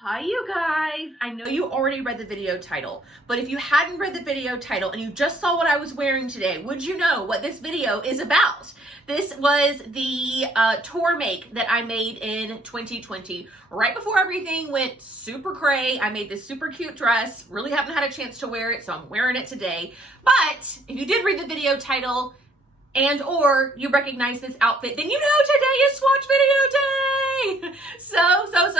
Hi you guys, I know you already read the video title, but if you hadn't read the video title and you just saw what I was wearing today, would you know what this video is about? This was the tour make that I made in 2020. Right before everything went super cray, I made this super cute dress. Really haven't had a chance to wear it, so I'm wearing it today. But if you did read the video title and or you recognize this outfit, then you know today is Swatch Video Day! So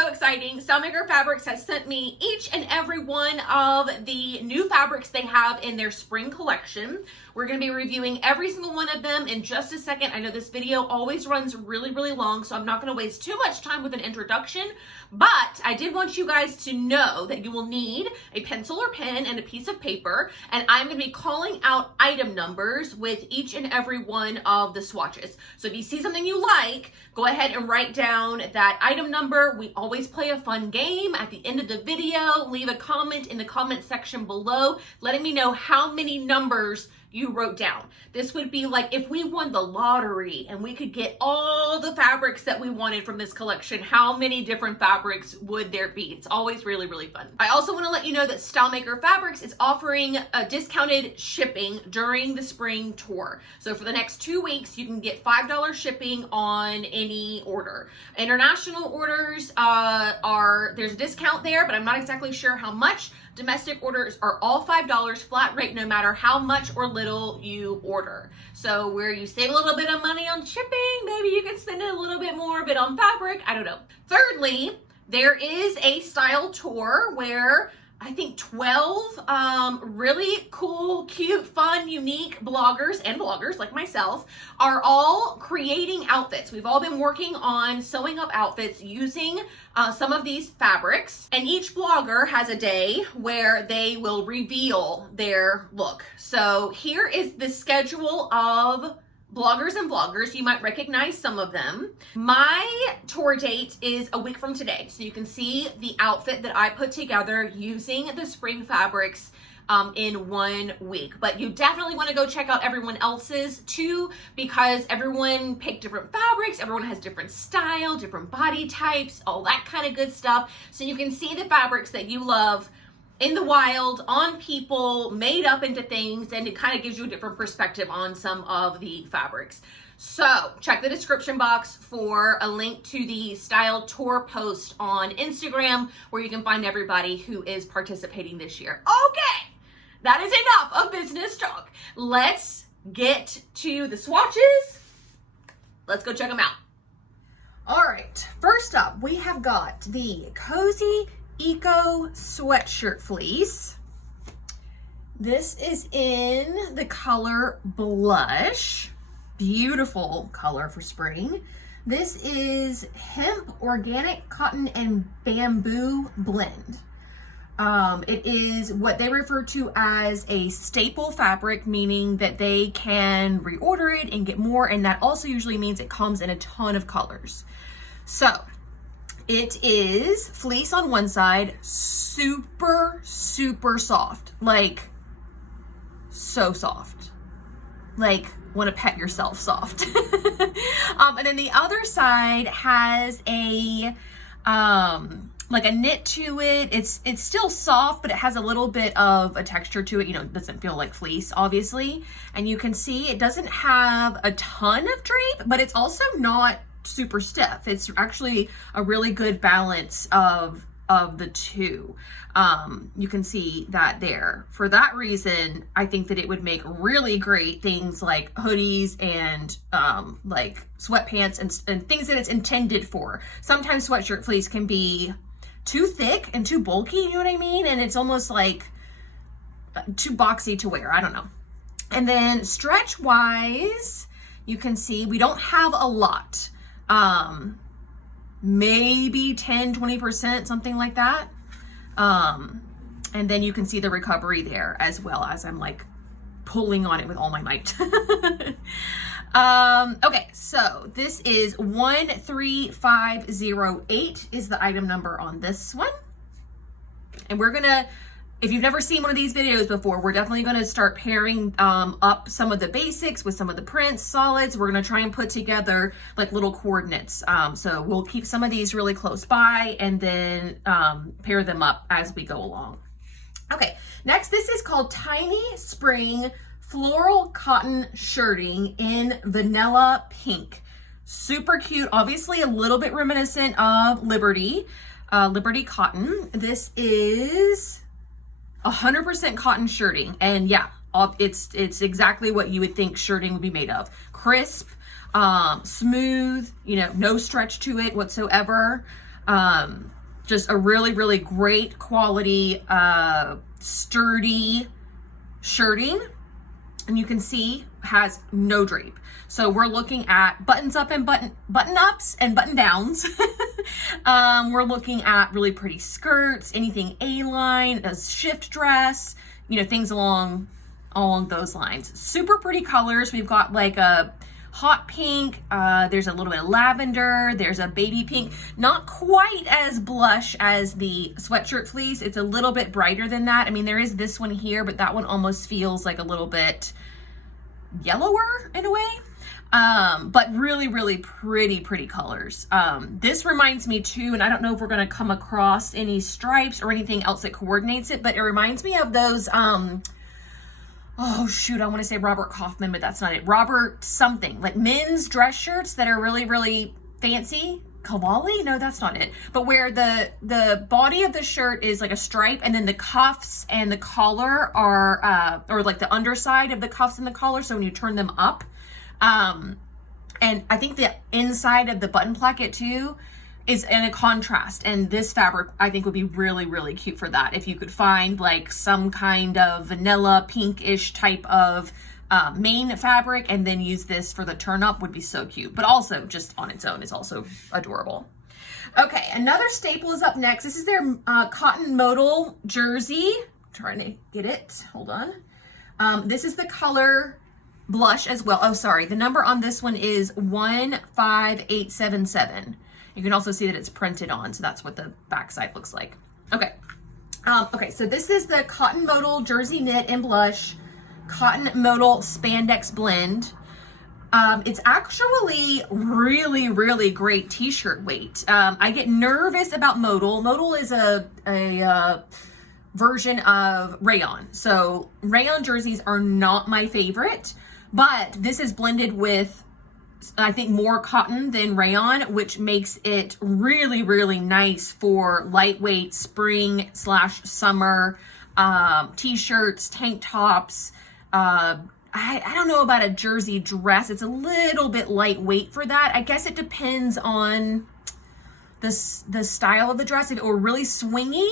exciting. Stylemaker Fabrics has sent me each and every one of the new fabrics they have in their spring collection. We're going to be reviewing every single one of them in just a second. I know this video always runs really long, so I'm not going to waste too much time with an introduction, but I did want you guys to know that you will need a pencil or pen and a piece of paper, and I'm going to be calling out item numbers with each and every one of the swatches. So if you see something you like, go ahead and write down that item number. We always play a fun game at the end of the video. Leave a comment in the comment section below letting me know how many numbers you wrote down. This would be like if we won the lottery and we could get all the fabrics that we wanted from this collection, how many different fabrics would there be? It's always really fun. I also want to let you know that Stylemaker Fabrics is offering a discounted shipping during the spring tour. So for the next 2 weeks, you can get $5 shipping on any order. International orders there's a discount there, but I'm not exactly sure how much. Domestic orders are all $5 flat rate no matter how much or little you order. So where you save a little bit of money on shipping, maybe you can spend a little bit more of it on fabric. I don't know. Thirdly, there is a style tour where I think 12 really cool, cute, fun, unique bloggers and bloggers like myself are all creating outfits. We've all been working on sewing up outfits using some of these fabrics, and each blogger has a day where they will reveal their look. So here is the schedule of bloggers and vloggers. You might recognize some of them. My tour date is a week from today, so you can see the outfit that I put together using the spring fabrics in 1 week. But you definitely want to go check out everyone else's too, because everyone picked different fabrics, everyone has different style, different body types, all that kind of good stuff. So you can see the fabrics that you love in the wild, on people, made up into things, and it kind of gives you a different perspective on some of the fabrics. So check the description box for a link to the style tour post on Instagram where you can find everybody who is participating this year. Okay, that is enough of business talk. Let's get to the swatches. Let's go check them out. All right, first up, we have got the Cozy Eco Sweatshirt Fleece. This is in the color Blush. Beautiful color for spring. This is hemp, organic cotton, and bamboo blend. It is what they refer to as a staple fabric, meaning that they can reorder it and get more, and that also usually means it comes in a ton of colors. So it is fleece on one side, super soft, like so soft, like want to pet yourself soft. And then the other side has a like a knit to it. It's still soft, but it has a little bit of a texture to it. You know, it doesn't feel like fleece, obviously. And you can see it doesn't have a ton of drape, but it's also not super stiff. It's actually a really good balance of the two. You can see that there. For that reason, I think that it would make really great things like hoodies and like sweatpants and things that it's intended for. Sometimes sweatshirt fleece can be too thick and too bulky, you know what I mean? And it's almost like too boxy to wear. I don't know. And then stretch wise, you can see we don't have a lot. Maybe 10-20%, something like that. And then you can see the recovery there as well as I'm like pulling on it with all my might. Okay, so this is 13508 is the item number on this one. And we're gonna if you've never seen one of these videos before, we're definitely going to start pairing up some of the basics with some of the prints, solids. We're going to try and put together like little coordinates. So we'll keep some of these really close by and then pair them up as we go along. Okay, next, this is called Tiny Spring Floral Cotton Shirting in Vanilla Pink. Super cute, obviously a little bit reminiscent of Liberty cotton. This is 100% cotton shirting, and yeah, it's exactly what you would think shirting would be made of. Crisp, smooth, you know, no stretch to it whatsoever. Just a really, really great quality, sturdy shirting, and you can see has no drape. So we're looking at buttons up and button ups and button downs. We're looking at really pretty skirts, anything A-line, a shift dress, you know, things along those lines. Super pretty colors. We've got like a hot pink, there's a little bit of lavender, there's a baby pink, not quite as blush as the sweatshirt fleece. It's a little bit brighter than that. I mean, there is this one here, but that one almost feels like a little bit yellower in a way. But really, really pretty colors. This reminds me too, and I don't know if we're going to come across any stripes or anything else that coordinates it, but it reminds me of those, oh shoot, I want to say Robert Kaufman, but that's not it. Robert something, like men's dress shirts that are really, really fancy. Kawali? No, that's not it. But where the body of the shirt is like a stripe, and then the cuffs and the collar are, or like the underside of the cuffs and the collar, so when you turn them up, and I think the inside of the button placket too is in a contrast, and this fabric I think would be really, really cute for that. If you could find like some kind of vanilla pinkish type of main fabric and then use this for the turn up, would be so cute. But also just on its own is also adorable. Okay, another staple is up next. This is their cotton modal jersey. I'm trying to get it, hold on. This is the color blush as well. Oh, sorry, the number on this one is 15877. You can also see that it's printed on, so that's what the backside looks like. Okay. Okay, so this is the cotton modal jersey knit and blush cotton modal spandex blend. It's actually really, really great t-shirt weight. I get nervous about modal. Modal is a version of rayon. So rayon jerseys are not my favorite, but this is blended with, I think, more cotton than rayon, which makes it really, really nice for lightweight spring/summer t-shirts, tank tops. I don't know about a jersey dress. It's a little bit lightweight for that. I guess it depends on the style of the dress. If it were really swingy,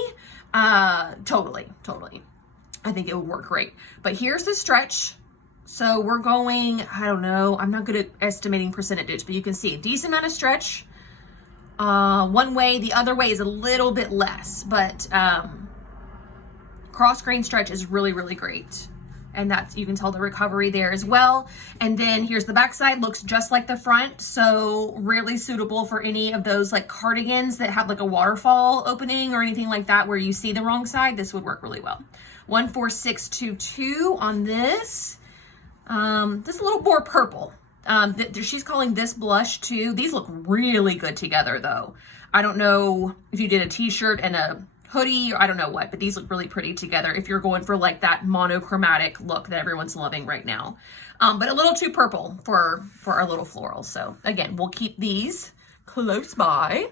totally. I think it would work great. But here's the stretch. So we're going, I don't know, I'm not good at estimating percentage, but you can see a decent amount of stretch one way. The other way is a little bit less, but cross grain stretch is really, really great. And that's, you can tell the recovery there as well. And then here's the backside, looks just like the front. So really suitable for any of those like cardigans that have like a waterfall opening or anything like that where you see the wrong side. This would work really well. 14622 on this. This is a little more purple. She's calling this blush too. These look really good together though. I don't know if you did a t-shirt and a hoodie, or I don't know what, but these look really pretty together if you're going for like that monochromatic look that everyone's loving right now. But a little too purple for our little florals. So again, we'll keep these close by.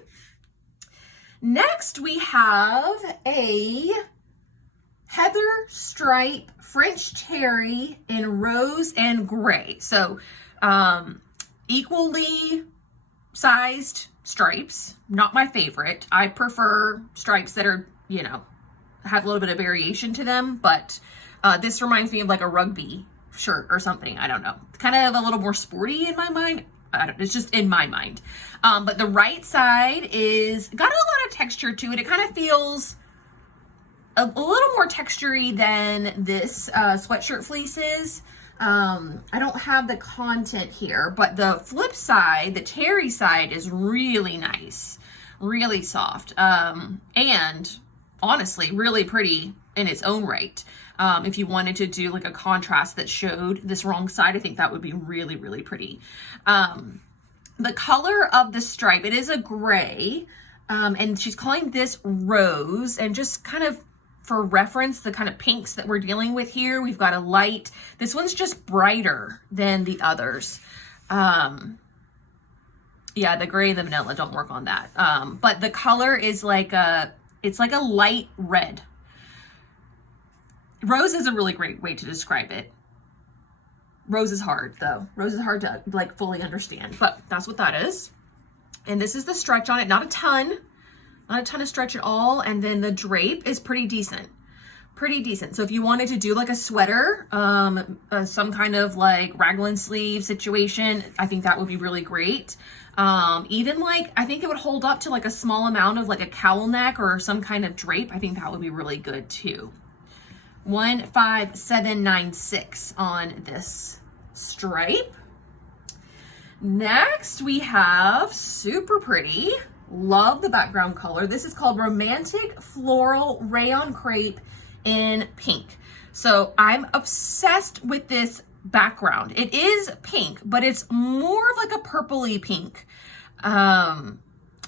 Next, we have a heather stripe French terry in rose and gray. So equally sized stripes, not my favorite. I prefer stripes that are, you know, have a little bit of variation to them, but this reminds me of like a rugby shirt or something. I don't know. Kind of a little more sporty in my mind. It's just in my mind. But the right side is got a lot of texture to it. It kind of feels a little more textury than this sweatshirt fleece is. I don't have the content here, but the flip side, the terry side, is really nice, really soft, and honestly, really pretty in its own right. If you wanted to do like a contrast that showed this wrong side, I think that would be really, really pretty. The color of the stripe, it is a gray, and she's calling this rose, and just kind of for reference, the kind of pinks that we're dealing with here, we've got a light. This one's just brighter than the others. Yeah, the gray and the vanilla don't work on that. But the color is like it's like a light red. Rose is a really great way to describe it. Rose is hard though. Rose is hard to like fully understand, but that's what that is. And this is the stretch on it, not a ton of stretch at all. And then the drape is pretty decent. So if you wanted to do like a sweater, some kind of like raglan sleeve situation, I think that would be really great. Even like, I think it would hold up to like a small amount of like a cowl neck or some kind of drape. I think that would be really good too. 15796 on this stripe. Next we have super pretty, love the background color. This is called Romantic Floral Rayon Crepe in pink. So I'm obsessed with this background. It is pink, but it's more of like a purpley pink.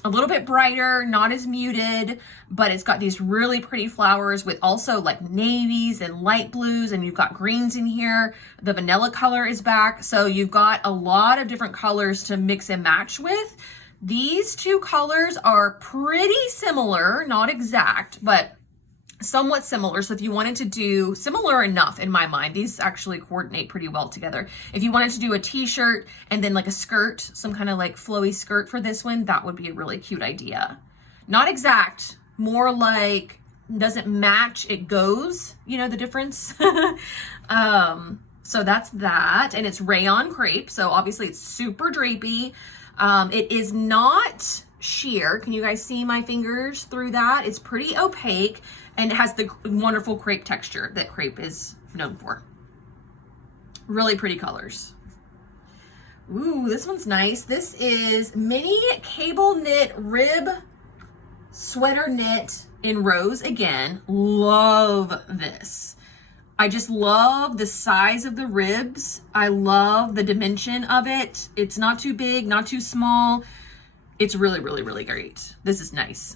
A little bit brighter, not as muted, but it's got these really pretty flowers with also like navies and light blues, and you've got greens in here. The vanilla color is back. So you've got a lot of different colors to mix and match with. These two colors are pretty similar, not exact, but somewhat similar. So if you wanted to do similar enough in my mind, these actually coordinate pretty well together. If you wanted to do a t-shirt and then like a skirt, some kind of like flowy skirt for this one, that would be a really cute idea. Not exact, more like doesn't match, it goes, you know the difference. So that's that, and it's rayon crepe, so obviously it's super drapey. It is not sheer. Can you guys see my fingers through that? It's pretty opaque, and it has the wonderful crepe texture that crepe is known for. Really pretty colors. Ooh, this one's nice. This is mini cable knit rib sweater knit in rose again. Love this. I just love the size of the ribs. I love the dimension of it. It's not too big, not too small. It's really, really, really great. This is nice.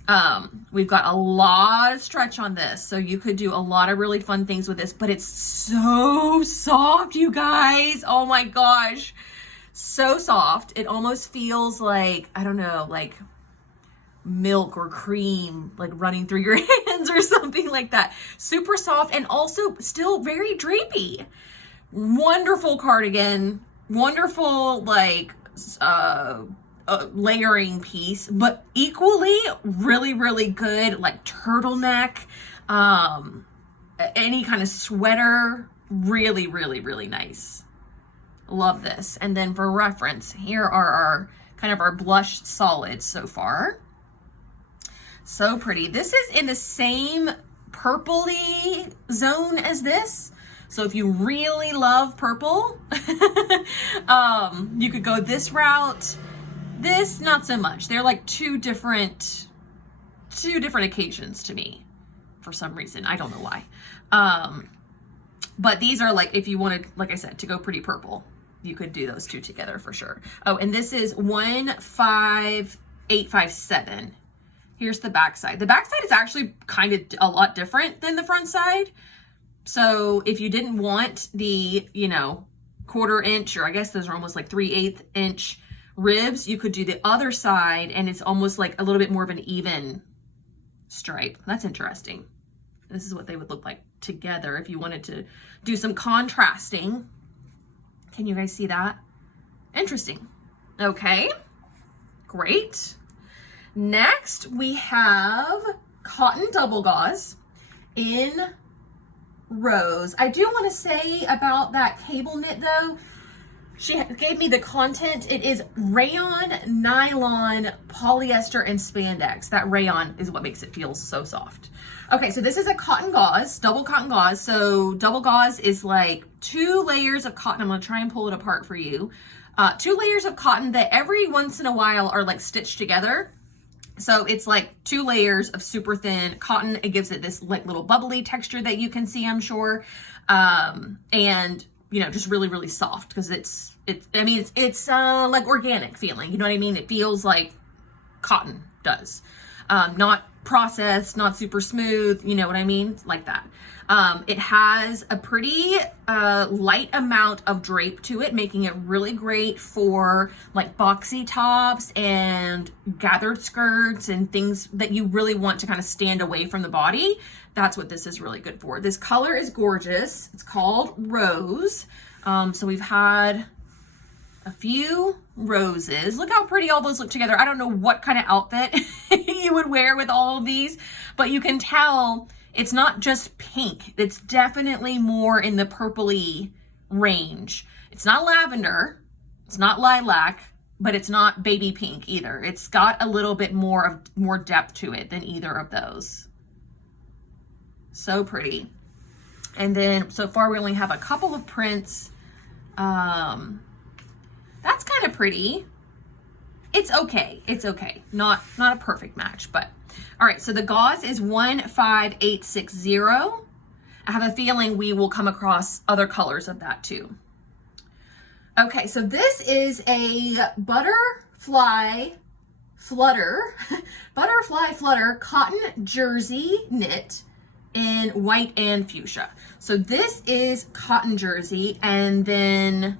We've got a lot of stretch on this, so you could do a lot of really fun things with this, but it's so soft, you guys. Oh my gosh. So soft. It almost feels like, I don't know, like milk or cream, like running through your hands or something like that. Super soft and also still very drapey. Wonderful cardigan. Wonderful, like, layering piece, but equally really, really good like turtleneck, any kind of sweater. Really, really, really nice. Love this. And then for reference, here are our kind of our blush solids so far. So pretty. This is in the same purpley zone as this. So if you really love purple, you could go this route. This, not so much. They're like two different occasions to me for some reason. I don't know why. But these are like, if you wanted, like I said, to go pretty purple, you could do those two together for sure. Oh, and this is 15857. Here's the back side. The back side is actually kind of a lot different than the front side. So if you didn't want the, you know, 1/4 inch, or I guess those are almost like 3/8 inch ribs, you could do the other side and it's almost like a little bit more of an even stripe. That's interesting. This is what they would look like together if you wanted to do some contrasting. Can you guys see that? Interesting. Okay, great. Next we have cotton double gauze in rose. I do want to say about that cable knit though, she gave me the content. It is rayon, nylon, polyester, and spandex. That rayon is what makes it feel so soft. Okay, so this is a cotton gauze, double cotton gauze. So double gauze is like 2 layers of cotton. I'm gonna try and pull it apart for you. 2 layers of cotton that every once in a while are like stitched together. So it's like 2 layers of super thin cotton. It gives it this like little bubbly texture that you can see, I'm sure. And you know, just really, really soft because it's like organic feeling. You know what I mean? It feels like cotton does. Not processed, not super smooth. You know what I mean? Like that. It has a pretty light amount of drape to it, making it really great for like boxy tops and gathered skirts and things that you really want to kind of stand away from the body. That's what this is really good for. This color is gorgeous. It's called Rose. So we've had a few roses. Look how pretty all those look together. I don't know what kind of outfit you would wear with all of these, but you can tell it's not just pink. It's definitely more in the purpley range. It's not lavender. It's not lilac, but it's not baby pink either. It's got a little bit more depth to it than either of those. So pretty. And then so far we only have a couple of prints. That's kind of pretty. It's okay. It's okay. Not a perfect match, but all right. So the gauze is 15860. I have a feeling we will come across other colors of that too. Okay. So this is a butterfly flutter cotton jersey knit in white and fuchsia. So this is cotton jersey, and then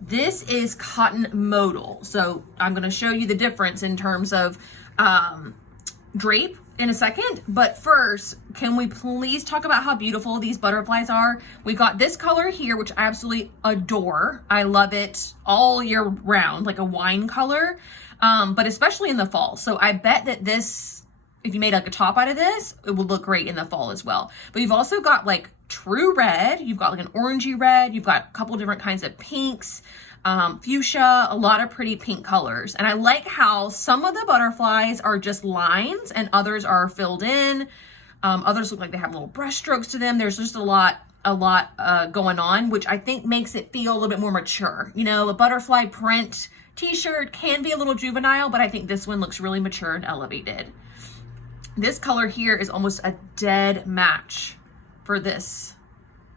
this is cotton modal. So I'm going to show you the difference in terms of drape in a second. But first, can we please talk about how beautiful these butterflies are? We got this color here, which I absolutely adore. I love it all year round, like a wine color, but especially in the fall. So I bet that this, if you made like a top out of this, it would look great in the fall as well. But you've also got like true red. You've got like an orangey red. You've got a couple different kinds of pinks, fuchsia, a lot of pretty pink colors. And I like how some of the butterflies are just lines and others are filled in. Others look like they have little brush strokes to them. There's just a lot going on, which I think makes it feel a little bit more mature. You know, a butterfly print t-shirt can be a little juvenile, but I think this one looks really mature and elevated. This color here is almost a dead match for this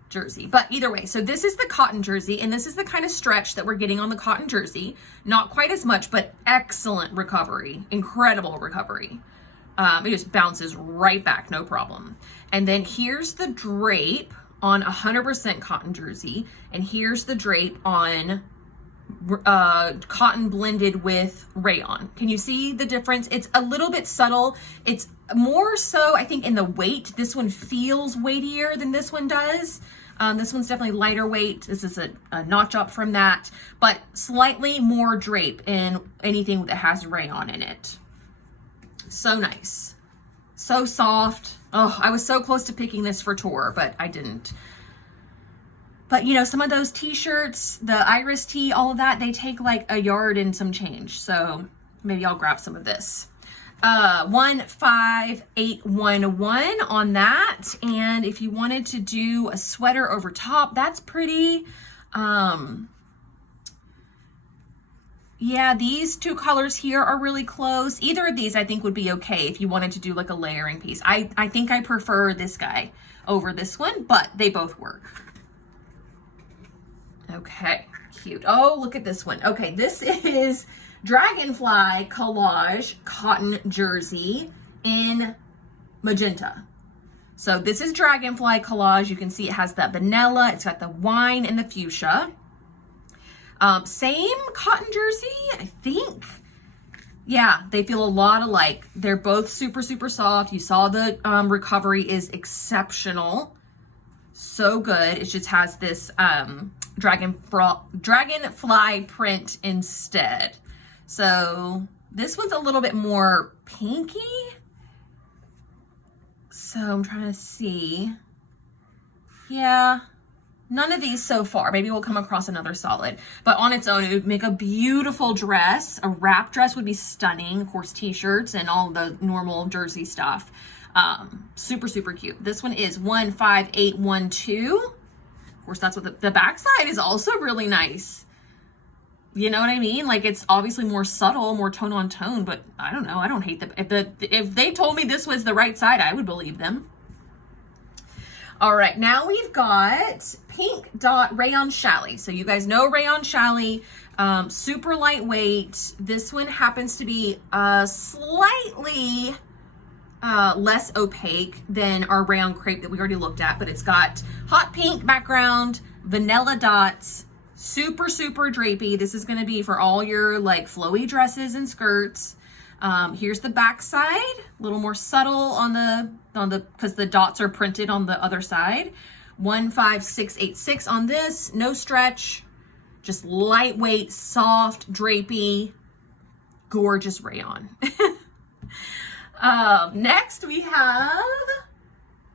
jersey. But either way, so this is the cotton jersey, and this is the kind of stretch that we're getting on the cotton jersey. Not quite as much, but excellent recovery, incredible recovery. It just bounces right back, no problem. And then here's the drape on 100% cotton jersey, and here's the drape on cotton blended with rayon. Can you see the difference? It's a little bit subtle. It's more so, I think, in the weight. This one feels weightier than this one does. This one's definitely lighter weight. This is a notch up from that, but slightly more drape in anything that has rayon in it. So nice. So soft. Oh, I was so close to picking this for tour, but I didn't. But you know, some of those t-shirts, the iris tee, all of that, they take like a yard and some change. So maybe I'll grab some of this. 15811 on that. And if you wanted to do a sweater over top, that's pretty. Yeah, these two colors here are really close. Either of these I think would be okay if you wanted to do like a layering piece. I think I prefer this guy over this one, but they both work. Okay, cute. Oh, look at this one. Okay, this is Dragonfly Collage Cotton Jersey in magenta. So this is Dragonfly Collage. You can see it has that vanilla. It's got the wine and the fuchsia. Same cotton jersey, I think. Yeah, they feel a lot alike. They're both super, super soft. You saw the recovery is exceptional. So good. It just has this dragonfly print instead. So this one's a little bit more pinky. So I'm trying to see. Yeah, none of these so far. Maybe we'll come across another solid. But on its own, it would make a beautiful dress. A wrap dress would be stunning. Of course, t-shirts and all the normal jersey stuff. Super, super cute. This one is 15812. Of course, that's what the back side is also really nice. You know what I mean? Like, it's obviously more subtle, more tone on tone, but I don't know. I don't hate them. If they told me this was the right side, I would believe them. All right, now we've got pink dot rayon challis. So you guys know rayon challis, super lightweight. This one happens to be slightly less opaque than our rayon crepe that we already looked at, but it's got hot pink background, vanilla dots, super, super drapey. This is going to be for all your like flowy dresses and skirts. Here's the back side, a little more subtle on the because the dots are printed on the other side. 15686 on this, no stretch, just lightweight, soft, drapey, gorgeous rayon. Next we have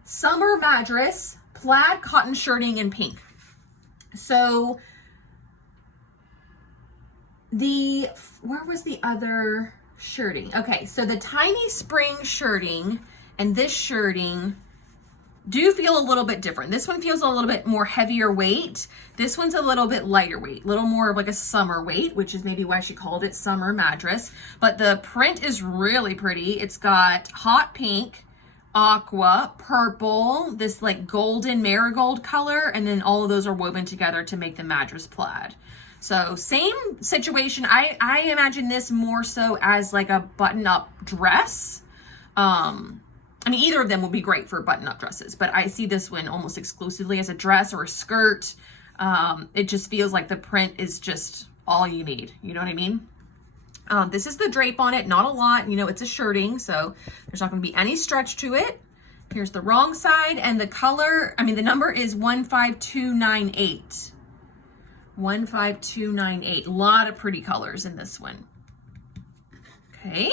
Summer Madras plaid cotton shirting in pink. So where was the other shirting? Okay, so the Tiny Spring shirting and this shirting do feel a little bit different. This one feels a little bit more heavier weight. This one's a little bit lighter weight, a little more of like a summer weight, which is maybe why she called it Summer Madras. But the print is really pretty. It's got hot pink, aqua, purple, this like golden marigold color, and then all of those are woven together to make the Madras plaid. So same situation. I imagine this more so as like a button-up dress. I mean, either of them would be great for button-up dresses, but I see this one almost exclusively as a dress or a skirt. It just feels like the print is just all you need. You know what I mean? This is the drape on it, not a lot. You know, it's a shirting, so there's not going to be any stretch to it. Here's the wrong side, and the color, I mean, the number is 15298. 15298. A lot of pretty colors in this one. Okay.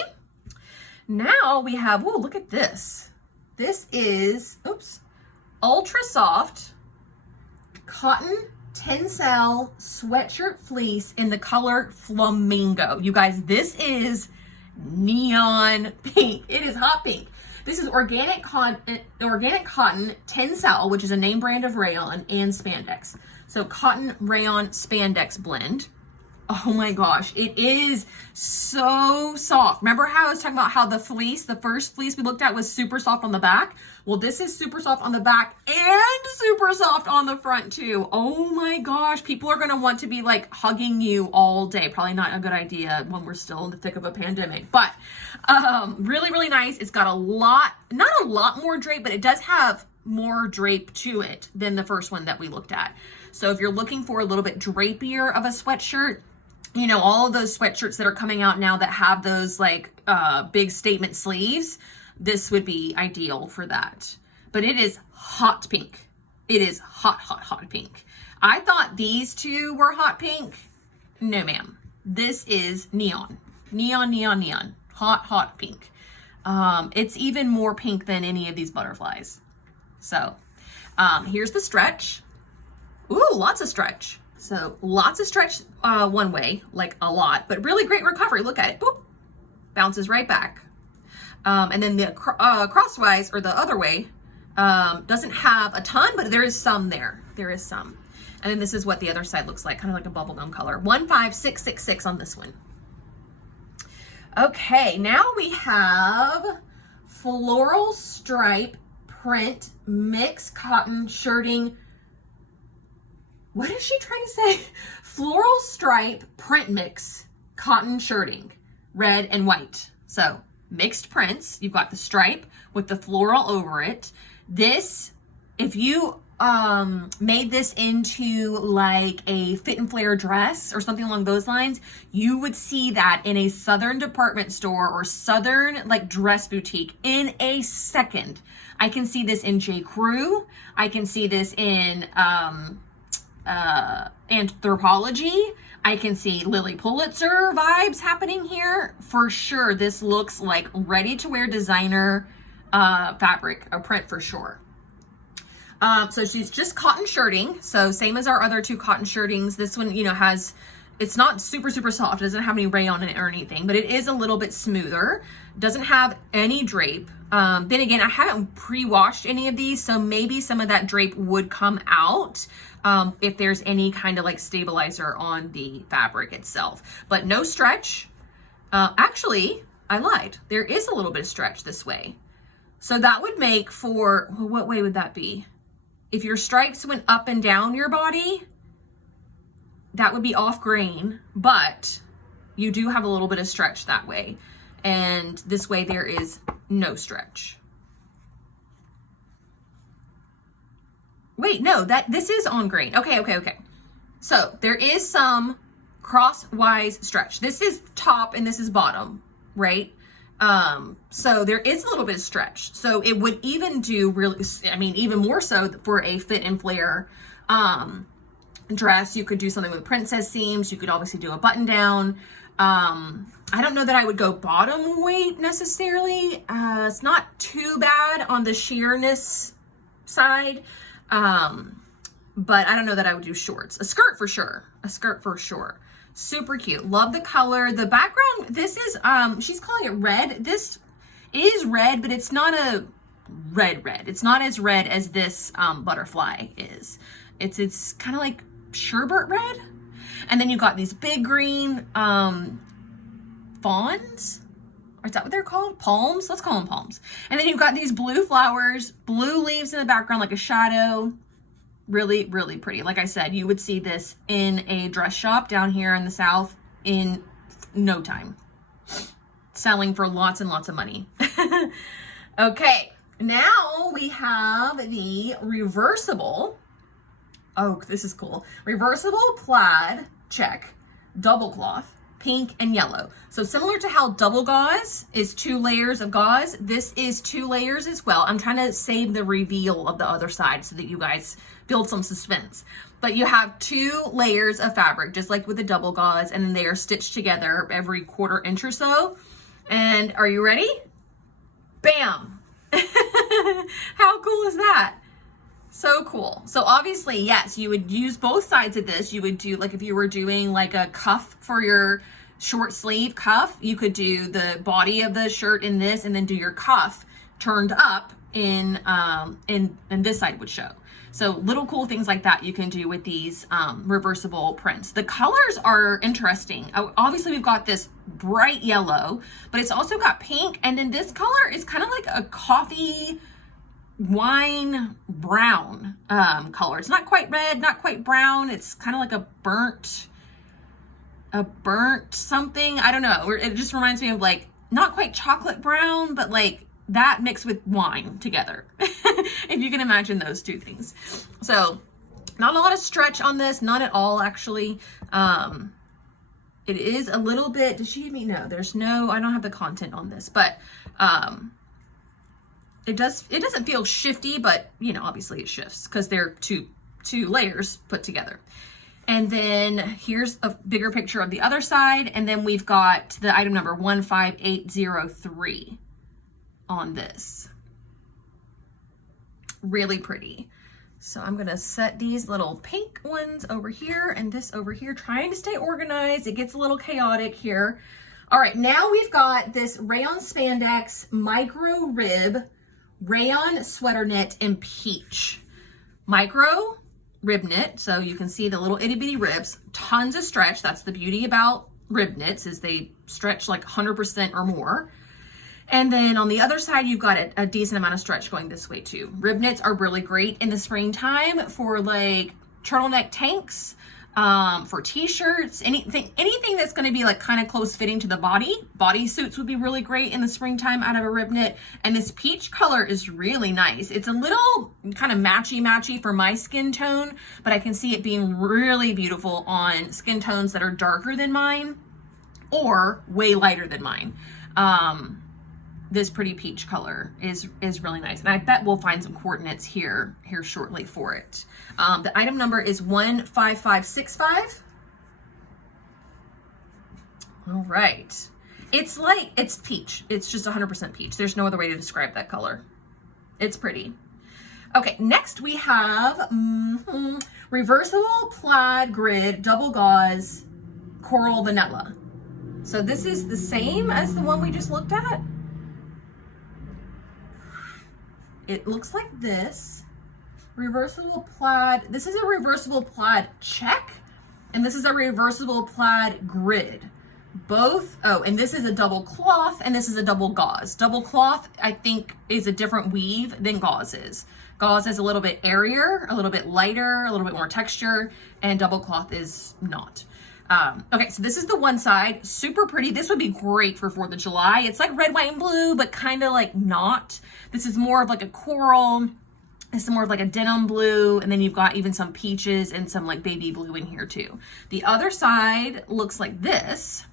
Now we have, oh, look at this. This is, oops, ultra soft cotton Tencel sweatshirt fleece in the color flamingo. You guys, this is neon pink. It is hot pink. This is organic cotton Tencel, which is a name brand of rayon, and spandex. So cotton rayon spandex blend. Oh my gosh, it is so soft. Remember how I was talking about how the fleece, the first fleece we looked at was super soft on the back? Well, this is super soft on the back and super soft on the front too. Oh my gosh, people are gonna want to be like hugging you all day. Probably not a good idea when we're still in the thick of a pandemic, but really, really nice. It's got a lot, not a lot more drape, but it does have more drape to it than the first one that we looked at. So if you're looking for a little bit drapier of a sweatshirt, you know, all of those sweatshirts that are coming out now that have those like big statement sleeves, this would be ideal for that. But it is hot pink. It is hot, hot, hot pink. I thought these two were hot pink. No, ma'am. This is neon. Neon, neon, neon. Hot, hot pink. It's even more pink than any of these butterflies. So here's the stretch. Ooh, lots of stretch. So lots of stretch one way, like a lot, but really great recovery. Look at it. Boop. Bounces right back. And then the crosswise, or the other way, doesn't have a ton, but there is some there. There is some. And then this is what the other side looks like, kind of like a bubblegum color. 15666 on this one. Okay, now we have floral stripe print mix cotton shirting. What is she trying to say? Floral stripe print mix cotton shirting, red and white. So mixed prints. You've got the stripe with the floral over it. This, if you made this into like a fit and flare dress or something along those lines, you would see that in a Southern department store or Southern like dress boutique in a second. I can see this in J. Crew. I can see this in Anthropology. I can see Lily Pulitzer vibes happening here for sure. This looks like ready to wear designer fabric, a print for sure. So she's just cotton shirting. So same as our other two cotton shirtings. This one, you know, has it's not super, super soft. It doesn't have any rayon in it or anything, but it is a little bit smoother. Doesn't have any drape. Then again, I haven't pre-washed any of these, so maybe some of that drape would come out if there's any kind of like stabilizer on the fabric itself. But no stretch. Actually, I lied. There is a little bit of stretch this way. So that would make for, well, what way would that be? If your stripes went up and down your body, that would be off grain, but you do have a little bit of stretch that way. And this way there is no stretch. Wait, no, this is on grain. Okay. So there is some crosswise stretch. This is top and this is bottom, right? So there is a little bit of stretch. So it would even do really, I mean, even more so for a fit and flare, dress. You could do something with princess seams. You could obviously do a button down. I don't know that I would go bottom weight necessarily. It's not too bad on the sheerness side. But I don't know that I would do shorts. A skirt for sure. Super cute. Love the color. The background, this is, she's calling it red. This is red, but it's not a red. It's not as red as this butterfly is. It's kind of like sherbet red. And then you got these big green fawns. Or is that what they're called? Palms? Let's call them palms. And then you've got these blue flowers, blue leaves in the background like a shadow. Really, really pretty. Like I said, you would see this in a dress shop down here in the South in no time. Selling for lots and lots of money. Okay, now we have the reversible. Oh, this is cool. Reversible plaid check, double cloth, pink and yellow. So similar to how double gauze is 2 layers of gauze, this is 2 layers as well. I'm trying to save the reveal of the other side so that you guys build some suspense. But you have 2 layers of fabric, just like with the double gauze, and then they are stitched together every 1/4 inch or so. And are you ready? Bam! How cool is that? So cool. So obviously, yes, you would use both sides of this. You would do, like if you were doing like a cuff for your short sleeve cuff, you could do the body of the shirt in this and then do your cuff turned up in this side would show. So little cool things like that you can do with these reversible prints. The colors are interesting. Obviously we've got this bright yellow, but it's also got pink. And then this color is kind of like a coffee wine brown color. It's not quite red, not quite brown. It's kind of like a burnt something. I don't know. It just reminds me of like, not quite chocolate brown, but like that mixed with wine together. If you can imagine those 2 things. So not a lot of stretch on this, not at all actually. It is a little bit, did she give me, no, there's no, I don't have the content on this, but it doesn't feel shifty, but you know, obviously it shifts because they're two layers put together. And then here's a bigger picture of the other side. And then we've got the item number 15803 on this. Really pretty. So I'm gonna set these little pink ones over here and this over here, trying to stay organized. It gets a little chaotic here. All right, now we've got this rayon spandex micro rib rayon sweater knit in peach. Micro rib knit, so you can see the little itty bitty ribs, tons of stretch. That's the beauty about rib knits, is they stretch like 100% or more. And then on the other side, you've got a decent amount of stretch going this way too. Rib knits are really great in the springtime for like turtleneck tanks, for t-shirts, anything that's going to be like kind of close fitting to the body. Bodysuits would be really great in the springtime out of a rib knit. And this peach color is really nice. It's a little kind of matchy for my skin tone, but I can see it being really beautiful on skin tones that are darker than mine or way lighter than mine. This pretty peach color is really nice. And I bet we'll find some coordinates here shortly for it. The item number is 15565. All right. It's peach. It's just 100% peach. There's no other way to describe that color. It's pretty. Okay, next we have reversible plaid grid double gauze coral vanilla. So this is the same as the one we just looked at. It looks like this. Reversible plaid. This is a reversible plaid check, and this is a reversible plaid grid. Both, oh, and this is a double cloth, and this is a double gauze. Double cloth, I think, is a different weave than gauze is. Gauze is a little bit airier, a little bit lighter, a little bit more texture, and double cloth is not. Okay, so this is the one side, super pretty. This would be great for 4th of July. It's like red, white, and blue, but kind of like not. This is more of like a coral. This is more of like a denim blue, and then you've got even some peaches and some like baby blue in here too. The other side looks like this.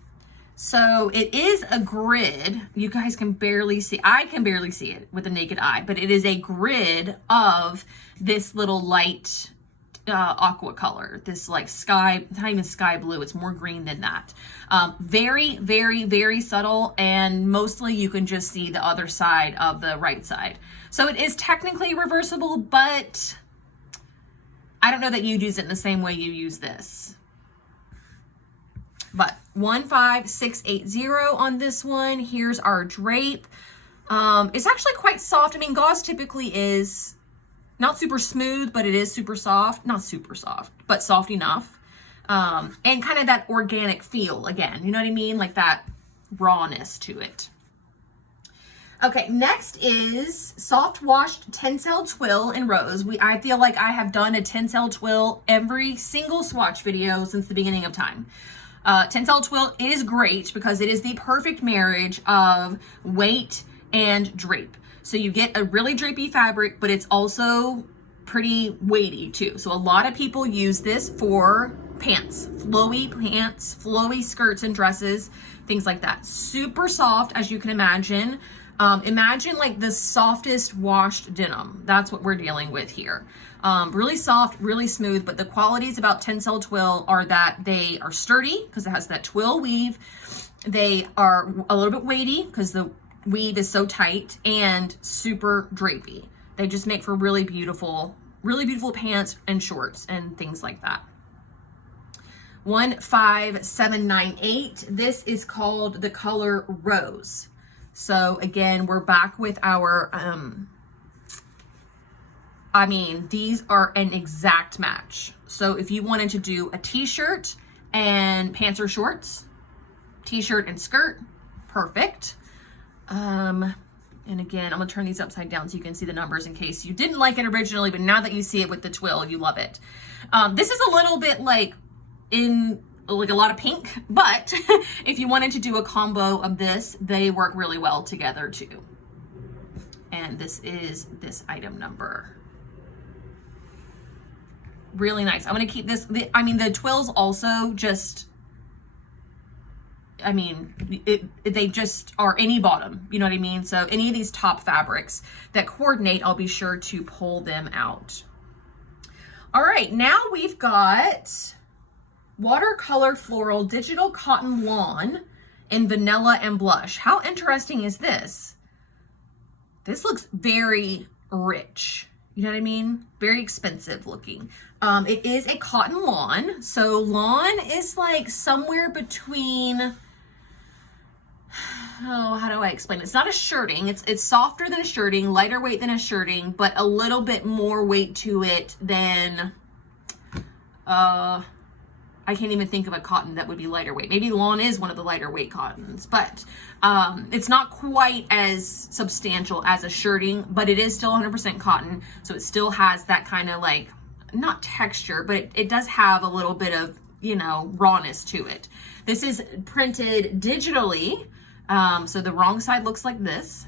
So it is a grid. You guys can barely see, I can barely see it with the naked eye, but it is a grid of this little light aqua color, this like sky, not even sky blue, it's more green than that. Very, very, very subtle, and mostly you can just see the other side of the right side. So it is technically reversible, but I don't know that you'd use it in the same way you use this. But 15680 on this one. Here's our drape. It's actually quite soft. I mean, gauze typically is not super smooth, but it is super soft. Not super soft, but soft enough. And kind of that organic feel again. You know what I mean? Like that rawness to it. Okay, next is soft washed tencel twill in rose. I feel like I have done a tencel twill every single swatch video since the beginning of time. Tencel twill is great because it is the perfect marriage of weight and drape. So you get a really drapey fabric, but it's also pretty weighty too. So a lot of people use this for pants, flowy skirts and dresses, things like that. Super soft, as you can imagine. Imagine like the softest washed denim. That's what we're dealing with here. Really soft, really smooth, but the qualities about tencel twill are that they are sturdy because it has that twill weave. They are a little bit weighty because the weave is so tight, and super drapey. They just make for really beautiful pants and shorts and things like that. 15798. This is called the color Rose. So again, we're back with our, I mean, these are an exact match. So if you wanted to do a t-shirt and pants or shorts, t-shirt and skirt, perfect. And again, I'm gonna turn these upside down so you can see the numbers in case you didn't like it originally, but now that you see it with the twill, you love it. This is a little bit like in like a lot of pink, but if you wanted to do a combo of this, they work really well together too. And this is this item number. Really nice. I'm gonna keep this. I mean, the twills also just, I mean, they just are any bottom, you know what I mean? So any of these top fabrics that coordinate, I'll be sure to pull them out. All right, now we've got watercolor floral digital cotton lawn in vanilla and blush. How interesting is this? This looks very rich. You know what I mean? Very expensive looking. It is a cotton lawn. So lawn is like somewhere between, oh, how do I explain it? It's not a shirting. It's softer than a shirting, lighter weight than a shirting, but a little bit more weight to it than, I can't even think of a cotton that would be lighter weight. Maybe lawn is one of the lighter weight cottons, but it's not quite as substantial as a shirting, but it is still 100% cotton. So it still has that kind of like, not texture, but it does have a little bit of, you know, rawness to it. This is printed digitally. So the wrong side looks like this.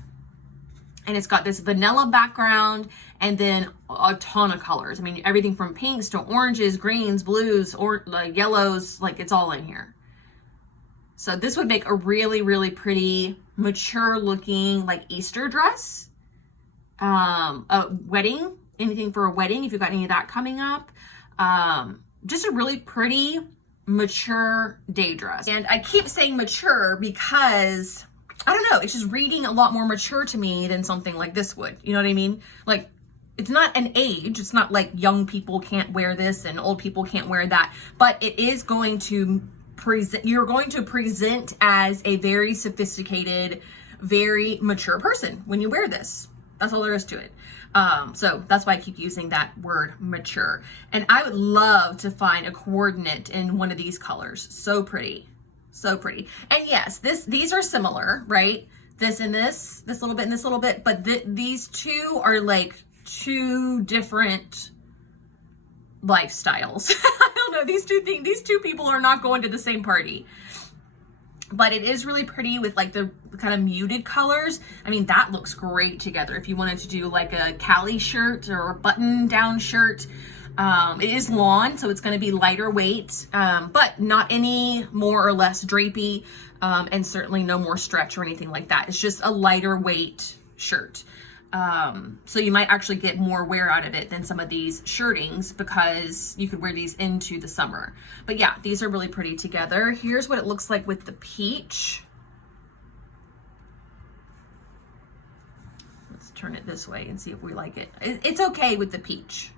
And it's got this vanilla background and then a ton of colors. I mean, everything from pinks to oranges, greens, blues, or like yellows, like it's all in here. So this would make a really, really pretty, mature looking like Easter dress. A wedding, anything for a wedding if you've got any of that coming up. Just a really pretty, mature day dress. And I keep saying mature because I don't know, it's just reading a lot more mature to me than something like this would. You know what I mean? Like, it's not an age. It's not like young people can't wear this and old people can't wear that, but it is going to present as a very sophisticated, very mature person when you wear this. That's all there is to it. So that's why I keep using that word mature. And I would love to find a coordinate in one of these colors. So pretty. So pretty. And yes, these are similar, right? This and this little bit and this little bit, but these two are like two different lifestyles. I don't know, these two people are not going to the same party. But it is really pretty with like the kind of muted colors. I mean, that looks great together if you wanted to do like a Cali shirt or a button down shirt. It is lawn, so it's going to be lighter weight, but not any more or less drapey, and certainly no more stretch or anything like that. It's just a lighter weight shirt. So you might actually get more wear out of it than some of these shirtings because you could wear these into the summer. But yeah, these are really pretty together. Here's what it looks like with the peach. Let's turn it this way and see if we like it. It's okay with the peach.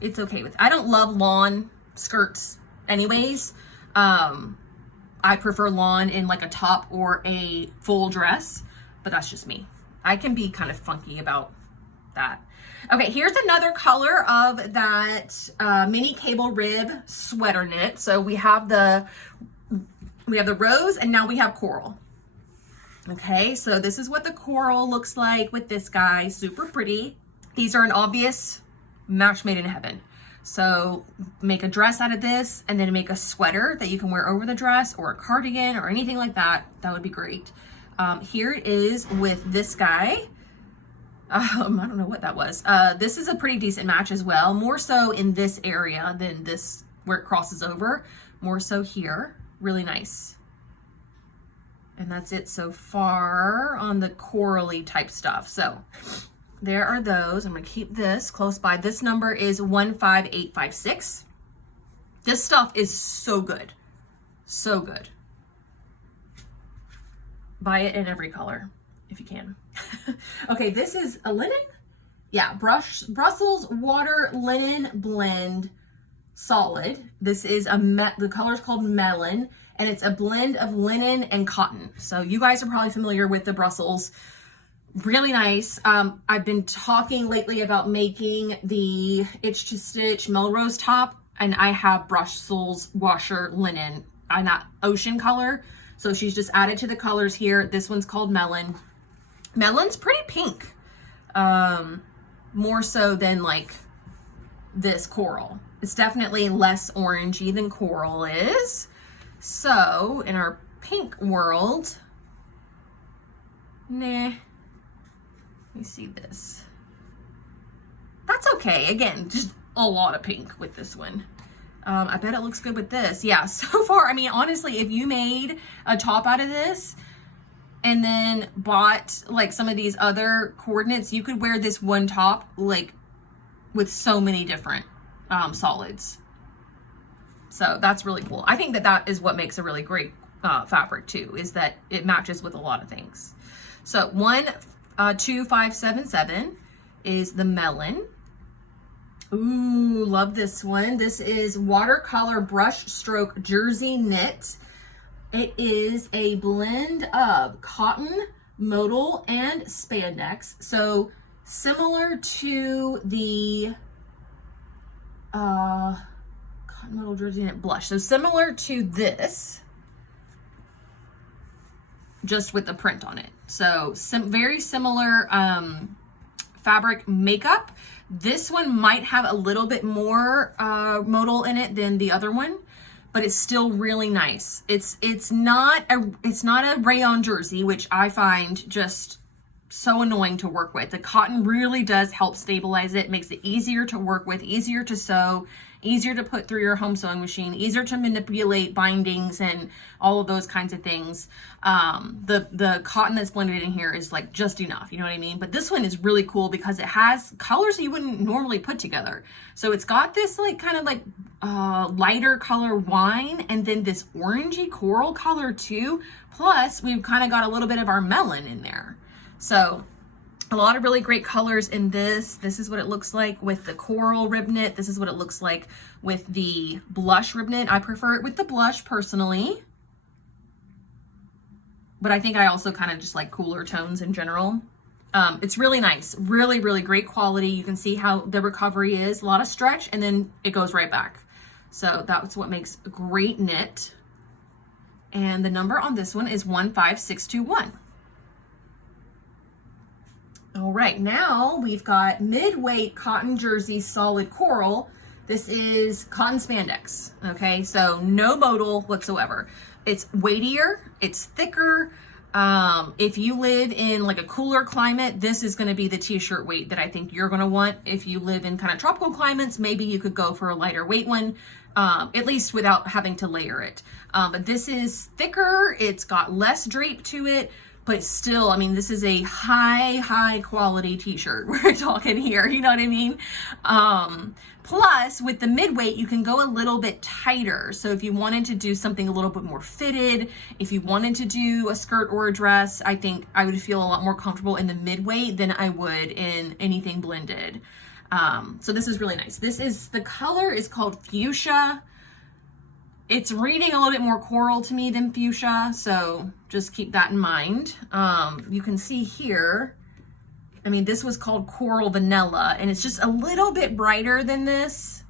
It's okay with, I don't love lawn skirts anyways. I prefer lawn in like a top or a full dress, but that's just me. I can be kind of funky about that. Okay, here's another color of that mini cable rib sweater knit. So we have the rose and now we have coral. Okay, so this is what the coral looks like with this guy. Super pretty. These are an obvious match made in heaven. So make a dress out of this and then make a sweater that you can wear over the dress or a cardigan or anything like that. That would be great. Here it is with this guy. I don't know what that was. This is a pretty decent match as well. More so in this area than this where it crosses over. More so here. Really nice. And that's it so far on the corally type stuff. So there are those. I'm going to keep this close by. This number is 15856. This stuff is so good. So good. Buy it in every color if you can. Okay, this is a linen. Yeah, Brussels water linen blend solid. This is the color is called melon, and it's a blend of linen and cotton. So you guys are probably familiar with the Brussels. Really nice. I've been talking lately about making the Itch to Stitch Melrose top, and I have Brussels washer linen, not ocean color. So she's just added to the colors here. This one's called Melon. Melon's pretty pink. More so than like this coral. It's definitely less orangey than coral is. So in our pink world, nah. Let me see this. That's okay. Again, just a lot of pink with this one. I bet it looks good with this. Yeah, so far, I mean, honestly, if you made a top out of this and then bought like some of these other coordinates, you could wear this one top like with so many different solids. So that's really cool. I think that is what makes a really great fabric too, is that it matches with a lot of things. So 12577 is the melon. Ooh, love this one. This is watercolor brush stroke jersey knit. It is a blend of cotton, modal, and spandex. So similar to the cotton modal jersey knit blush. So similar to this, just with the print on it. So very similar fabric makeup. This one might have a little bit more modal in it than the other one, but it's still really nice. It's not a rayon jersey, which I find just so annoying to work with. The cotton really does help stabilize it, makes it easier to work with, easier to sew, easier to put through your home sewing machine, easier to manipulate bindings and all of those kinds of things. The cotton that's blended in here is like just enough, you know what I mean? But this one is really cool because it has colors that you wouldn't normally put together. So it's got this like kind of like lighter color wine and then this orangey coral color too. Plus we've kind of got a little bit of our melon in there. So A lot of really great colors in this. This is what it looks like with the coral rib knit. This is what it looks like with the blush rib knit. I prefer it with the blush personally, but I think I also kind of just like cooler tones in general. It's really nice, really, really great quality. You can see how the recovery is, a lot of stretch, and then it goes right back. So that's what makes a great knit. And the number on this one is 15621. All right, now we've got midway cotton jersey solid coral. This is cotton spandex, okay? So no modal whatsoever. It's weightier, it's thicker. If you live in like a cooler climate, this is gonna be the t-shirt weight that I think you're gonna want. If you live in kind of tropical climates, maybe you could go for a lighter weight one, at least without having to layer it. But this is thicker, it's got less drape to it, but still, I mean, this is a high quality t-shirt we're talking here, you know what I mean? Plus, with the mid-weight, you can go a little bit tighter. So if you wanted to do something a little bit more fitted, if you wanted to do a skirt or a dress, I think I would feel a lot more comfortable in the mid-weight than I would in anything blended. So this is really nice. The color is called fuchsia. It's reading a little bit more coral to me than fuchsia, so just keep that in mind. You can see here, I mean, this was called coral vanilla, and it's just a little bit brighter than this.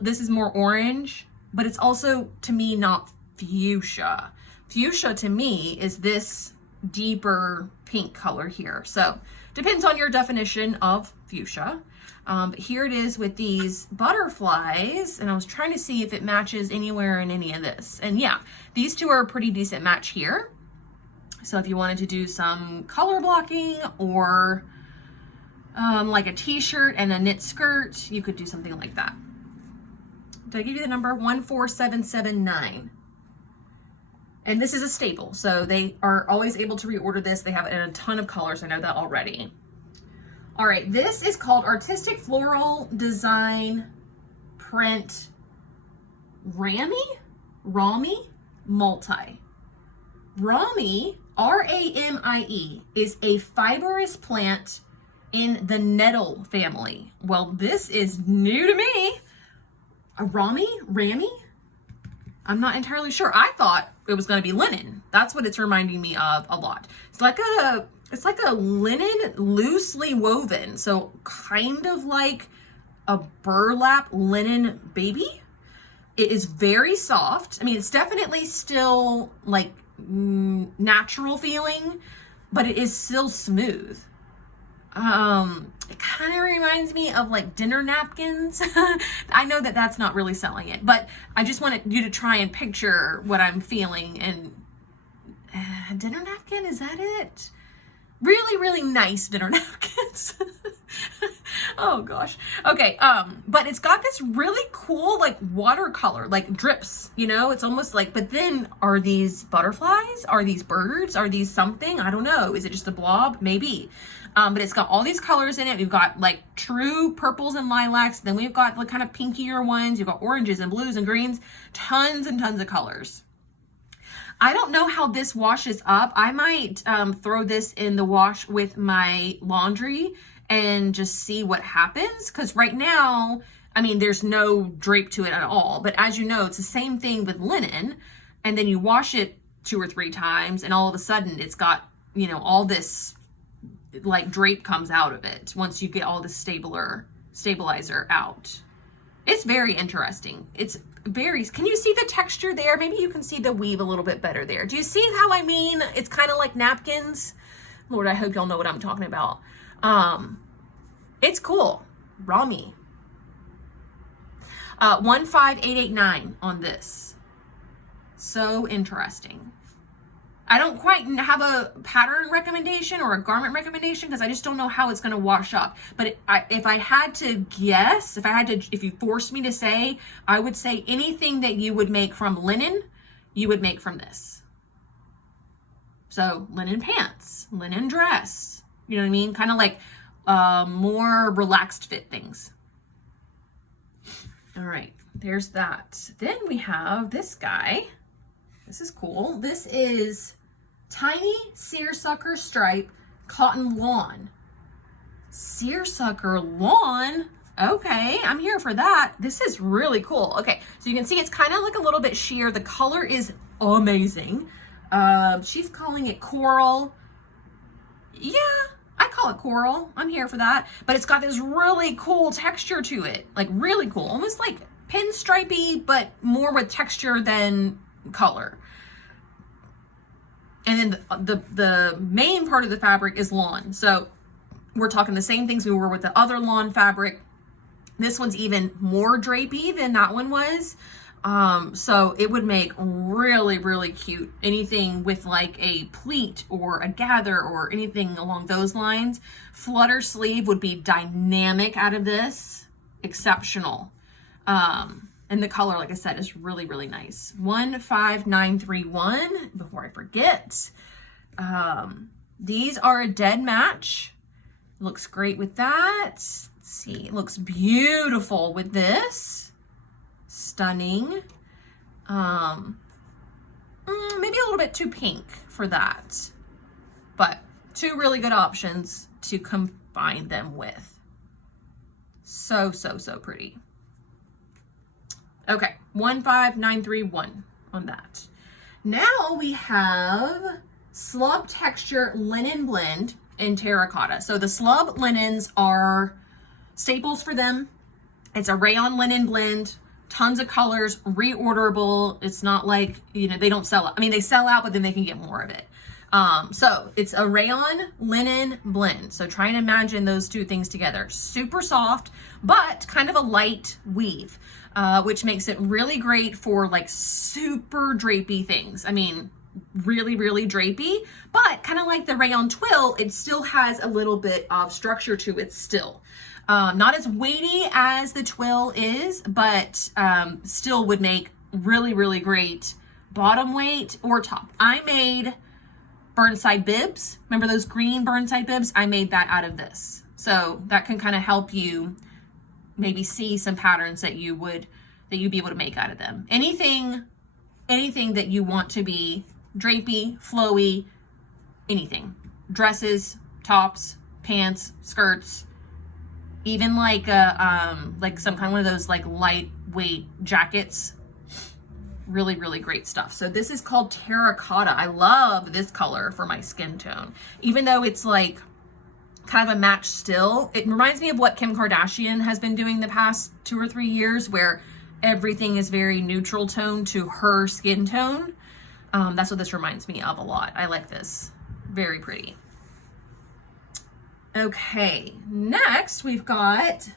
This is more orange, but it's also, to me, not fuchsia. Fuchsia, to me, is this deeper pink color here. So depends on your definition of fuchsia. But here it is with these butterflies, and I was trying to see if it matches anywhere in any of this. And yeah, these two are a pretty decent match here. So if you wanted to do some color blocking or like a t-shirt and a knit skirt, you could do something like that. Did I give you the number? 14779. And this is a staple, so they are always able to reorder this. They have it in a ton of colors, I know that already. All right, this is called Artistic Floral Design Print Rami Multi. Rami, R-A-M-I-E, is a fibrous plant in the nettle family. Well, this is new to me. A Rami? I'm not entirely sure. I thought it was going to be linen. That's what it's reminding me of a lot. It's like a linen loosely woven, so kind of like a burlap linen baby. It is very soft. I mean, it's definitely still like natural feeling, but it is still smooth. It kind of reminds me of like dinner napkins. I know that that's not really selling it, but I just wanted you to try and picture what I'm feeling. And dinner napkin, is that it? Really, really nice dinner napkins. Oh gosh. Okay. But it's got this really cool like watercolor, like drips, you know, it's almost like, but then are these butterflies? Are these birds? Are these something? I don't know. Is it just a blob? Maybe. But it's got all these colors in it. We've got like true purples and lilacs. Then we've got like kind of pinkier ones. You've got oranges and blues and greens, tons and tons of colors. I don't know how this washes up. I might throw this in the wash with my laundry and just see what happens. Because right now, I mean, there's no drape to it at all. But as you know, it's the same thing with linen. And then you wash it 2 or 3 times and all of a sudden it's got, you know, all this like drape comes out of it once you get all the stabilizer out. It's very interesting. It's very, can you see the texture there? Maybe you can see the weave a little bit better there. Do you see how I mean? It's kind of like napkins. Lord, I hope y'all know what I'm talking about. It's cool. Rami. 15889 on this. So interesting. I don't quite have a pattern recommendation or a garment recommendation because I just don't know how it's going to wash up. But if I had to guess, if you forced me to say, I would say anything that you would make from linen, you would make from this. So linen pants, linen dress, you know what I mean? Kind of like more relaxed fit things. All right, there's that. Then we have this guy. This is cool. This is Tiny Seersucker Stripe cotton lawn. Seersucker lawn. Okay, I'm here for that. This is really cool. Okay, so you can see it's kind of like a little bit sheer. The color is amazing. She's calling it coral. Yeah, I call it coral. I'm here for that. But it's got this really cool texture to it. Like really cool. Almost like pinstripey, but more with texture than color. And then the main part of the fabric is lawn. So we're talking the same things we were with the other lawn fabric. This one's even more drapey than that one was. So it would make really, really cute. Anything with like a pleat or a gather or anything along those lines. Flutter sleeve would be dynamic out of this. Exceptional. And the color, like I said, is really, really nice. 15931, before I forget. These are a dead match. Looks great with that. Let's see, it looks beautiful with this. Stunning. Maybe a little bit too pink for that. But two really good options to combine them with. So, so, so pretty. Okay, 15931 on that. Now we have slob texture linen blend in terracotta. So the slob linens are staples for them. It's a rayon linen blend, tons of colors, reorderable. It's not like, you know, they don't sell out. I mean, they sell out, but then they can get more of it. So it's a rayon linen blend. So try and imagine those two things together. Super soft, but kind of a light weave. Which makes it really great for like super drapey things. I mean, really, really drapey, but kind of like the rayon twill, it still has a little bit of structure to it still. Not as weighty as the twill is, but still would make really, really great bottom weight or top. I made burnside bibs. Remember those green burnside bibs? I made that out of this. So that can kind of help you maybe see some patterns that you'd be able to make out of them. Anything that you want to be drapey, flowy, anything. Dresses, tops, pants, skirts, even like some kind of one of those like lightweight jackets. Really, really great stuff. So this is called terracotta. I love this color for my skin tone. Even though it's like kind of a match still. It reminds me of what Kim Kardashian has been doing the past 2 or 3 years, where everything is very neutral tone to her skin tone. That's what this reminds me of a lot. I like this. Very pretty. Okay, next we've got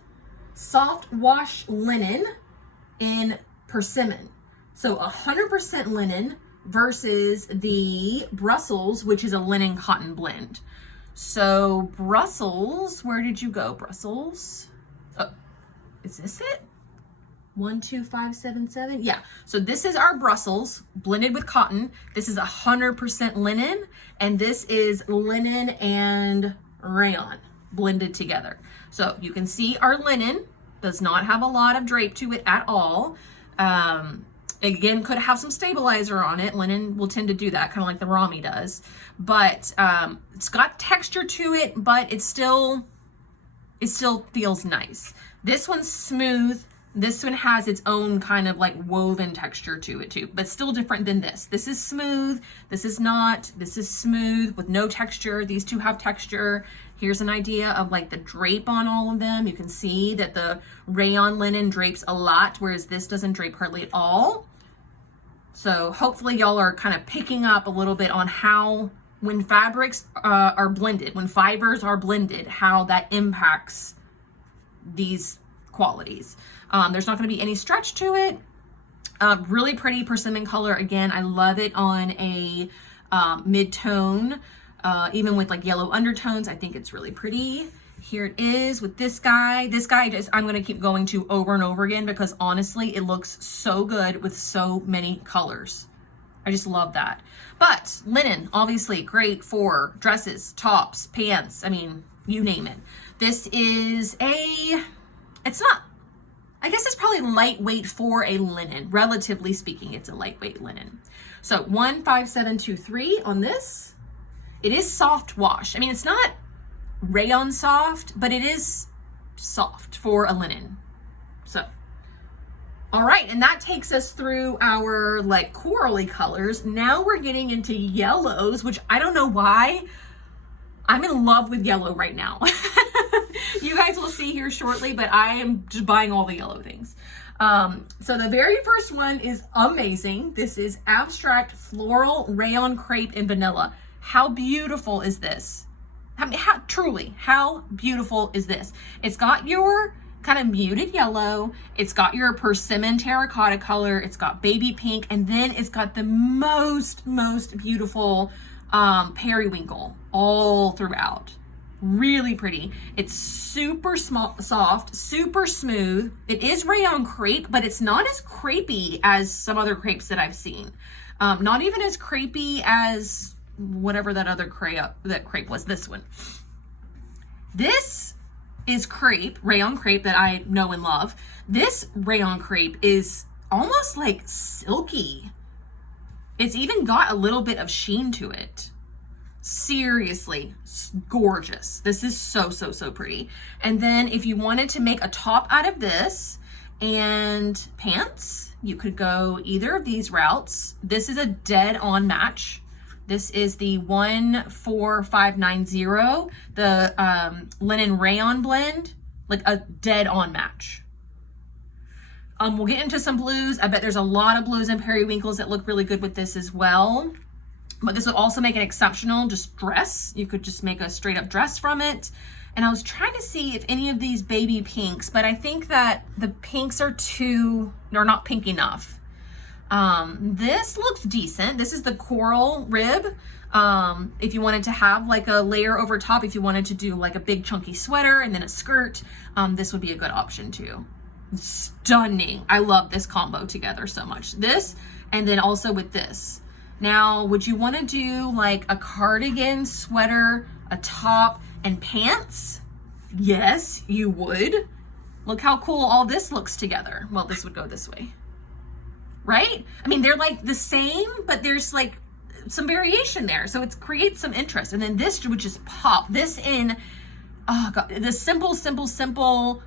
soft wash linen in persimmon. So 100% linen versus the Brussels, which is a linen cotton blend. So Brussels, where did you go, Brussels? Oh, is this it? 12577. Yeah. So this is our Brussels blended with cotton. This is 100% linen, and this is linen and rayon blended together. So you can see our linen does not have a lot of drape to it at all. Again, could have some stabilizer on it. Linen will tend to do that, kind of like the Rami does. But it's got texture to it, but it still feels nice. This one's smooth. This one has its own kind of like woven texture to it too, but still different than this. This is smooth. This is not. This is smooth with no texture. These two have texture. Here's an idea of like the drape on all of them. You can see that the rayon linen drapes a lot, whereas this doesn't drape hardly at all. So hopefully y'all are kind of picking up a little bit on how when fabrics are blended, when fibers are blended, how that impacts these qualities. There's not going to be any stretch to it. Really pretty persimmon color. Again, I love it on a mid-tone, even with like yellow undertones. I think it's really pretty. Here it is with this guy. This guy just, I'm going to keep going to over and over again because honestly, it looks so good with so many colors. I just love that. But linen, obviously great for dresses, tops, pants. I mean, you name it. This is it's not, I guess it's probably lightweight for a linen. Relatively speaking, it's a lightweight linen. So 15723 on this. It is soft wash. I mean, it's not rayon soft, but it is soft for a linen. So, all right, and that takes us through our like corally colors. Now we're getting into yellows, which I don't know why. I'm in love with yellow right now. You guys will see here shortly, but I am just buying all the yellow things. So the very first one is amazing. This is Abstract Floral Rayon Crepe in Vanilla. How beautiful is this? I mean, truly, how beautiful is this? It's got your kind of muted yellow. It's got your persimmon terracotta color. It's got baby pink. And then it's got the most beautiful periwinkle all throughout. Really pretty. It's super soft, super smooth. It is rayon crepe, but it's not as crepey as some other crepes that I've seen. Not even as crepey as whatever that other crepe was, this one. This is crepe, rayon crepe that I know and love. This rayon crepe is almost like silky. It's even got a little bit of sheen to it. Seriously, gorgeous. This is so pretty. And then if you wanted to make a top out of this and pants, you could go either of these routes. This is a dead on match. This is the 14590, the linen rayon blend, like a dead on match. We'll get into some blues. I bet there's a lot of blues and periwinkles that look really good with this as well. But this would also make an exceptional just dress. You could just make a straight up dress from it. And I was trying to see if any of these baby pinks, but I think that the pinks are not pink enough. This looks decent. This is the coral rib. If you wanted to have like a layer over top, if you wanted to do like a big chunky sweater and then a skirt, this would be a good option too. Stunning. I love this combo together so much. This, and then also with this. Now, would you want to do like a cardigan, sweater, a top, and pants? Yes, you would. Look how cool all this looks together. Well, this would go this way, right? I mean, they're like the same, but there's like some variation there. So it creates some interest. And then this would just pop this in. Oh God, the simple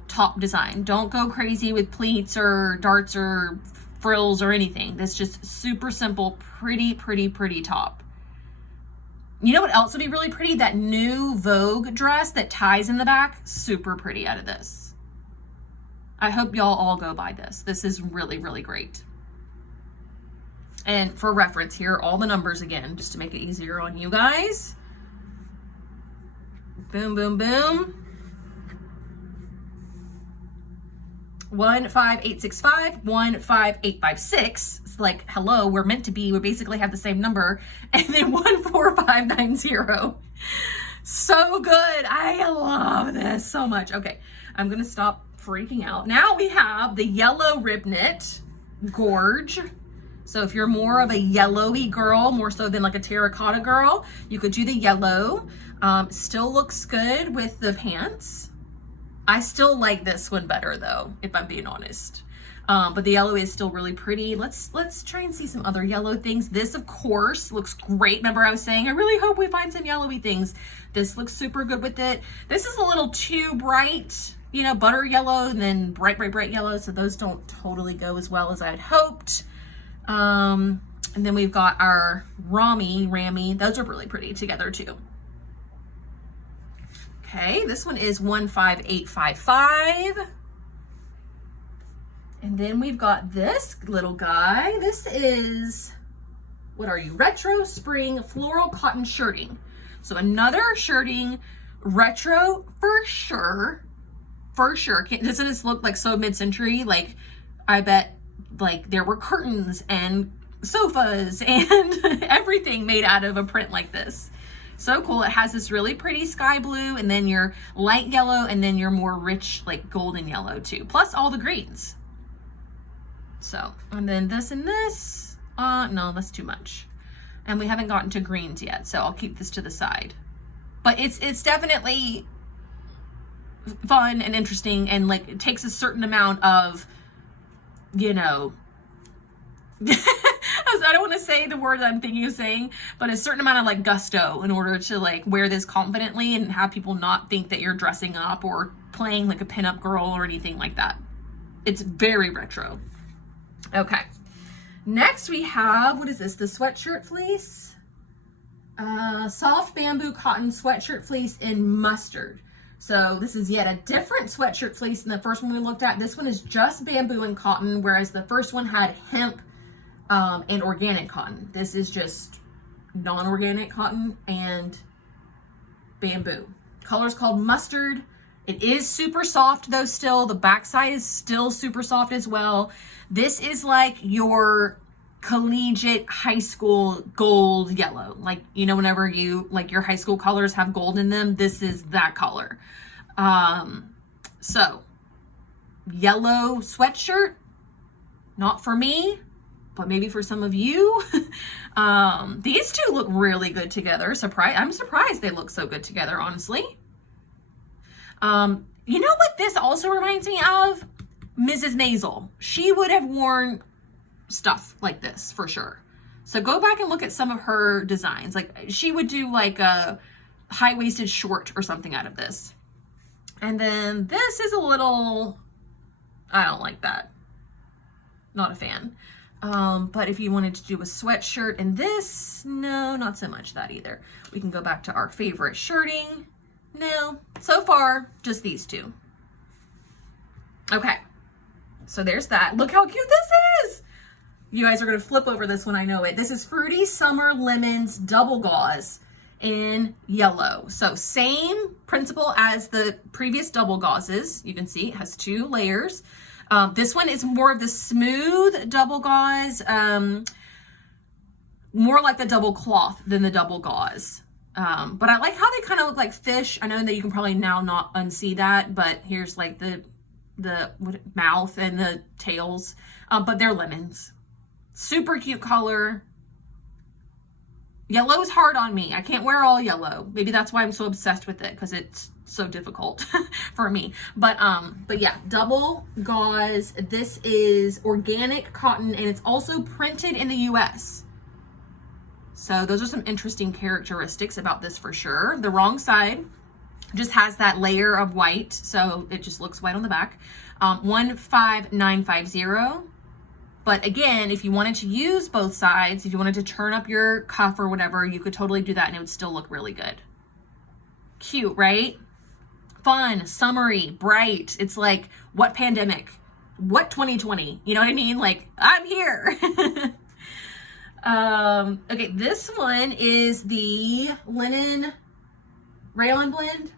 top design. Don't go crazy with pleats or darts or frills or anything. This just super simple, pretty top. You know what else would be really pretty? That new Vogue dress that ties in the back. Super pretty out of this. I hope y'all all go buy this. This is really great. And for reference here, all the numbers again, just to make it easier on you guys. Boom, 15865, 15856. It's like, hello, we're meant to be. We basically have the same number. And then 14590. So good. I love this so much. Okay, I'm gonna stop freaking out. Now we have the yellow rib knit gorge. So if you're more of a yellowy girl, more so than like a terracotta girl, you could do the yellow. Still looks good with the pants. I still like this one better though, if I'm being honest. But the yellow is still really pretty. Let's try and see some other yellow things. This, of course, looks great. Remember I was saying, I really hope we find some yellowy things. This looks super good with it. This is a little too bright, you know, butter yellow and then bright yellow. So those don't totally go as well as I had hoped. And then we've got our Rammy. Those are really pretty together too. Okay, this one is 15855. And then we've got this little guy. This is, what are you? Retro spring floral cotton shirting. So another shirting, retro for sure. Doesn't this look like so mid-century? Like, I bet like there were curtains and sofas and everything made out of a print like this. So cool. It has this really pretty sky blue and then your light yellow and then your more rich like golden yellow too. Plus all the greens. So, and then this and this. No, that's too much. And we haven't gotten to greens yet, so I'll keep this to the side. But it's definitely fun and interesting, and like it takes a certain amount of, you know, I I don't want to say the word that I'm thinking of saying, but a certain amount of like gusto in order to like wear this confidently and have people not think that you're dressing up or playing like a pinup girl or anything like that. It's very retro. Okay. Next we have, what is this? The sweatshirt fleece. Soft bamboo cotton sweatshirt fleece in mustard. So this is yet a different sweatshirt fleece than the first one we looked at. This one is just bamboo and cotton, whereas the first one had hemp and organic cotton. This is just non-organic cotton and bamboo. Color's called mustard. It is super soft though still. The backside is still super soft as well. This is like your collegiate high school gold yellow. Like, you know, whenever you, like your high school colors have gold in them, this is that color. So yellow sweatshirt, not for me, but maybe for some of you. These two look really good together. I'm surprised they look so good together, honestly. You know what this also reminds me of? Mrs. Maisel. She would have worn stuff like this for sure. So go back and look at some of her designs. Like she would do like a high-waisted short or something out of this. And then this is a little, I don't like that. Not a fan. But if you wanted to do a sweatshirt and this, no, not so much that either. We can go back to our favorite shirting. No, so far, just these two. Okay, so there's that. Look how cute this is. You guys are gonna flip over this one, I know it. This is Fruity Summer Lemons Double Gauze in yellow. So same principle as the previous double gauzes. You can see it has 2 layers. This one is more of the smooth double gauze, more like the double cloth than the double gauze. But I like how they kind of look like fish. I know that you can probably now not unsee that, but here's like the mouth and the tails, but they're lemons. Super cute color. Yellow is hard on me. I can't wear all yellow. Maybe that's why I'm so obsessed with it, because it's so difficult for me. But yeah, double gauze. This is organic cotton and it's also printed in the US. So those are some interesting characteristics about this for sure. The wrong side just has that layer of white, so it just looks white on the back. 15950. But again, if you wanted to use both sides, if you wanted to turn up your cuff or whatever, you could totally do that and it would still look really good. Cute, right? Fun, summery, bright. It's like, what pandemic? What 2020? You know what I mean? Like, I'm here. Okay, this one is the linen rayon blend.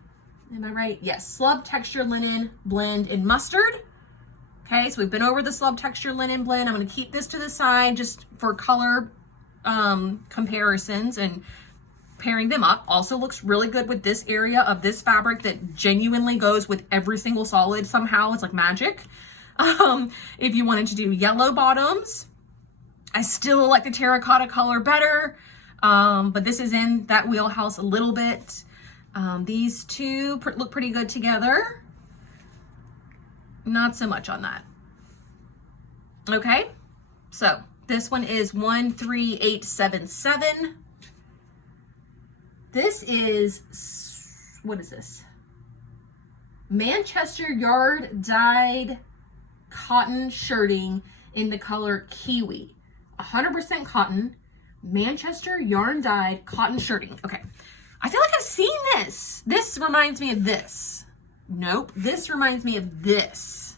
Am I right? Yes, slub texture linen blend in mustard. Okay, so we've been over the slub texture linen blend. I'm going to keep this to the side just for color comparisons and pairing them up. Also looks really good with this area of this fabric that genuinely goes with every single solid somehow. It's like magic. If you wanted to do yellow bottoms, I still like the terracotta color better, but this is in that wheelhouse a little bit. These two look pretty good together. Not so much on that. Okay, so this one is 13877. This is, what is this? Manchester yard dyed cotton shirting in the color kiwi. 100% cotton, Manchester yarn dyed cotton shirting. Okay, I feel like I've seen this. This reminds me of this. Nope, this reminds me of this.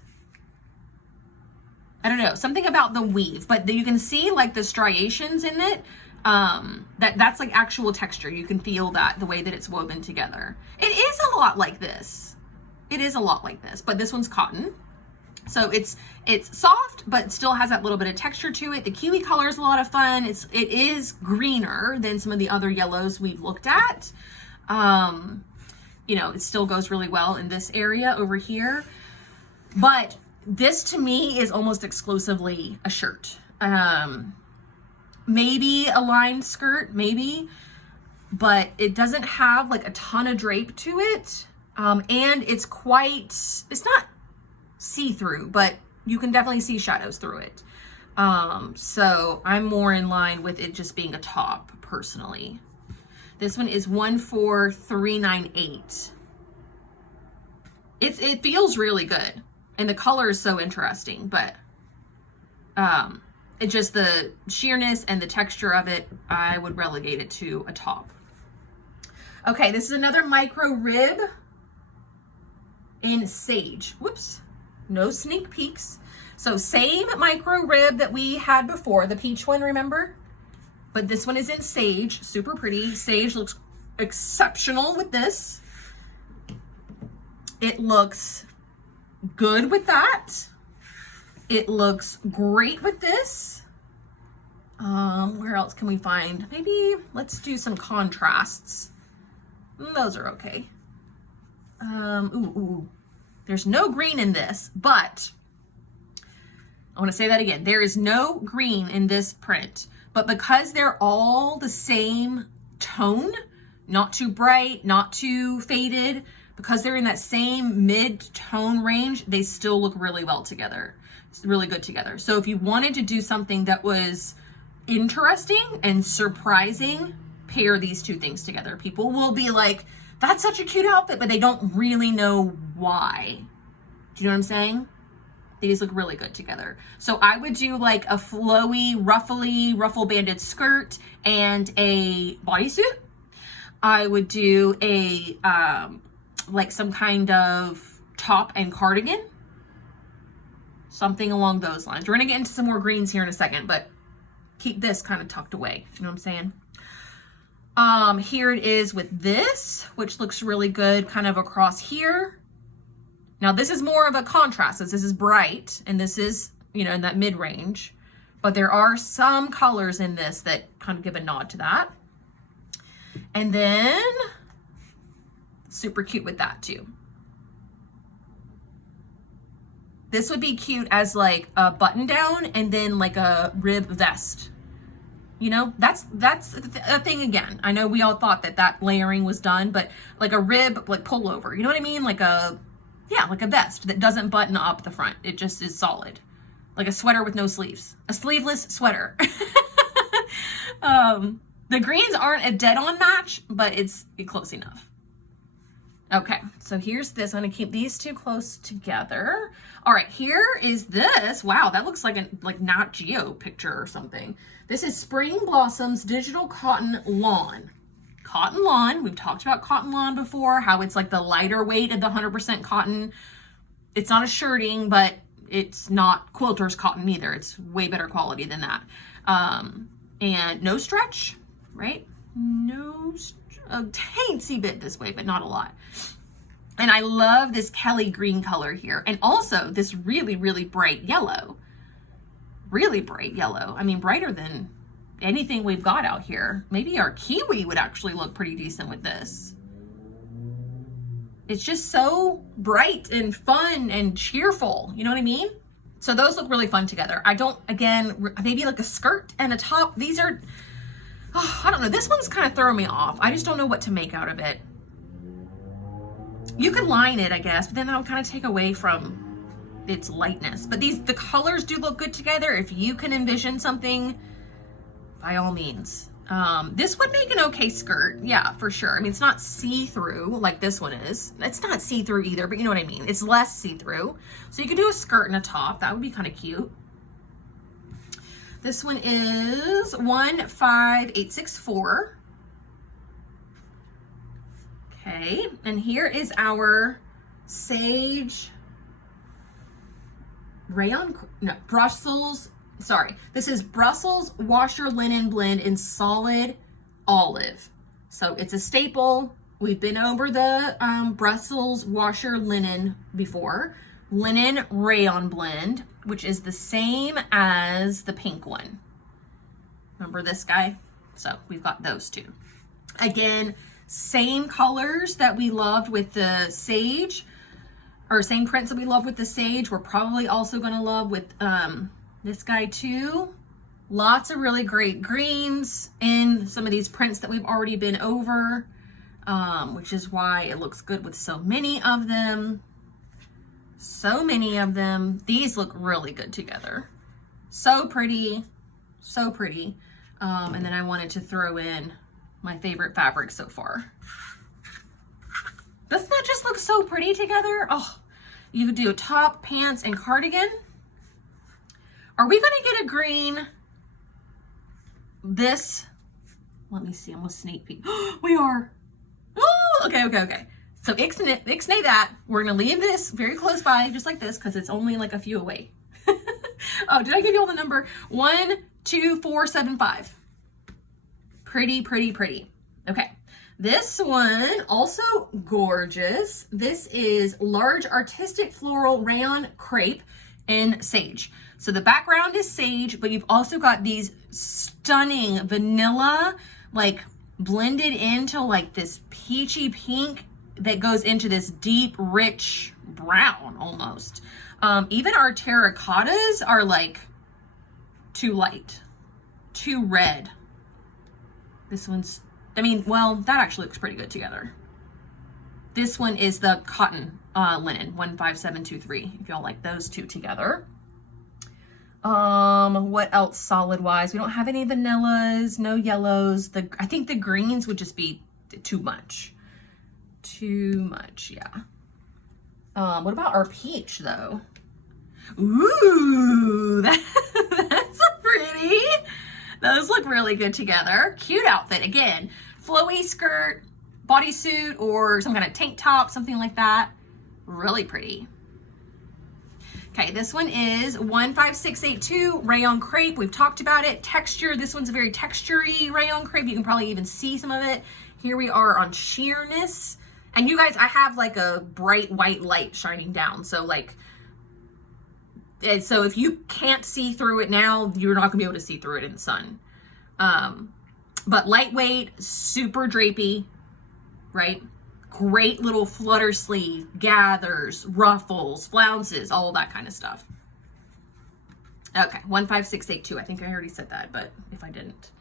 I don't know, something about the weave, but you can see like the striations in it. That's like actual texture. You can feel that the way that it's woven together. It is a lot like this. It is a lot like this, but this one's cotton. So it's soft, but still has that little bit of texture to it. The kiwi color is a lot of fun. It is greener than some of the other yellows we've looked at. You know, it still goes really well in this area over here. But this to me is almost exclusively a shirt. Maybe a lined skirt, maybe, but it doesn't have like a ton of drape to it. And it's not see-through, but you can definitely see shadows through it. So I'm more in line with it just being a top personally. This one is 14398. It feels really good, and the color is so interesting, but it just, the sheerness and the texture of it, I would relegate it to a top. Okay, this is another micro rib in sage. Whoops, no sneak peeks. So same micro rib that we had before, the peach one, remember? But this one is in sage, super pretty. Sage looks exceptional with this. It looks good with that. It looks great with this. Where else can we find? Maybe let's do some contrasts. Those are okay. Ooh. There's no green in this, but I want to say that again. There is no green in this print, but because they're all the same tone, not too bright, not too faded, because they're in that same mid-tone range, they still look really well together. It's really good together. So if you wanted to do something that was interesting and surprising, pair these two things together. People will be like, that's such a cute outfit, but they don't really know why. Do you know what I'm saying? These look really good together. So I would do like a flowy, ruffle banded skirt and a bodysuit. I would do a, like some kind of top and cardigan. Something along those lines. We're gonna get into some more greens here in a second, but keep this kind of tucked away. You know what I'm saying? Here it is with this, which looks really good kind of across here. Now this is more of a contrast. This is bright and this is, you know, in that mid-range, but there are some colors in this that kind of give a nod to that. And then super cute with that too. This would be cute as like a button down and then like a rib vest. You know, that's a thing again. I know we all thought that that layering was done, but like a rib, like pullover, you know what I mean? Like a, yeah, like a vest that doesn't button up the front. It just is solid. Like a sweater with no sleeves. A sleeveless sweater. The greens aren't a dead on match, but it's close enough. Okay, so here's this. I'm gonna keep these two close together. All right, here is this. Wow, that looks like a Nat Geo picture or something. This is Spring Blossoms Digital Cotton Lawn. Cotton lawn, we've talked about cotton lawn before, how it's like the lighter weight of the 100% cotton. It's not a shirting, but it's not quilter's cotton either. It's way better quality than that. And no stretch, right? No, a teensy bit this way, but not a lot. And I love this Kelly green color here. And also this really, really bright yellow. Really bright yellow. I mean, brighter than anything we've got out here. Maybe our kiwi would actually look pretty decent with this. It's just so bright and fun and cheerful. You know what I mean? So those look really fun together. I don't, again, maybe like a skirt and a top. These are, oh, I don't know. This one's kind of throwing me off. I just don't know what to make out of it. You could line it, I guess, but then that would kind of take away from its lightness. But the colors do look good together. If you can envision something, by all means. This would make an okay skirt. Yeah, for sure. I mean, it's not see-through like this one is. It's not see-through either, but you know what I mean. It's less see-through. So you could do a skirt and a top. That would be kind of cute. This one is 15864. Okay, and here is our sage rayon, no, Brussels, sorry. This is Brussels washer linen blend in solid olive. So it's a staple. We've been over the Brussels washer linen before. Linen rayon blend, which is the same as the pink one. Remember this guy? So we've got those two. Again, same colors that we loved with the sage, or same prints that we love with the sage, we're probably also going to love with this guy too. Lots of really great greens in some of these prints that we've already been over, which is why it looks good with so many of them. So many of them. These look really good together. So pretty, so pretty. And then I wanted to throw in my favorite fabric so far. Doesn't that just look so pretty together? Oh, you could do a top, pants, and cardigan. Are we gonna get a green? This, let me see, I'm gonna sneak peek. We are. Oh, okay. So ixnay that. We're gonna leave this very close by, just like this, because it's only like a few away. Oh, did I give you all the number? 1, 2, 4, 7, 5. Pretty, pretty, pretty. Okay. This one, also gorgeous. This is large artistic floral rayon crepe in sage. So the background is sage, but you've also got these stunning vanilla, like blended into like this peachy pink that goes into this deep, rich brown almost. Even our terracottas are like too light, too red. This one's, I mean, well, that actually looks pretty good together. This one is the cotton linen, 15723, if y'all like those two together. What else solid wise? We don't have any vanillas, no yellows. I think the greens would just be too much. Too much, yeah. What about our peach though? Ooh, that's pretty. Those look really good together. Cute outfit again. Flowy skirt, bodysuit, or some kind of tank top, something like that. Really pretty. Okay, this one is 15682 rayon crepe. We've talked about it. Texture, this one's a very textury rayon crepe. You can probably even see some of it. Here we are on sheerness. And you guys, I have like a bright white light shining down. So like, so if you can't see through it now, you're not gonna be able to see through it in the sun. But lightweight, super drapey, right? Great little flutter sleeve, gathers, ruffles, flounces, all that kind of stuff. Okay, 15682. I think I already said that, but if I didn't.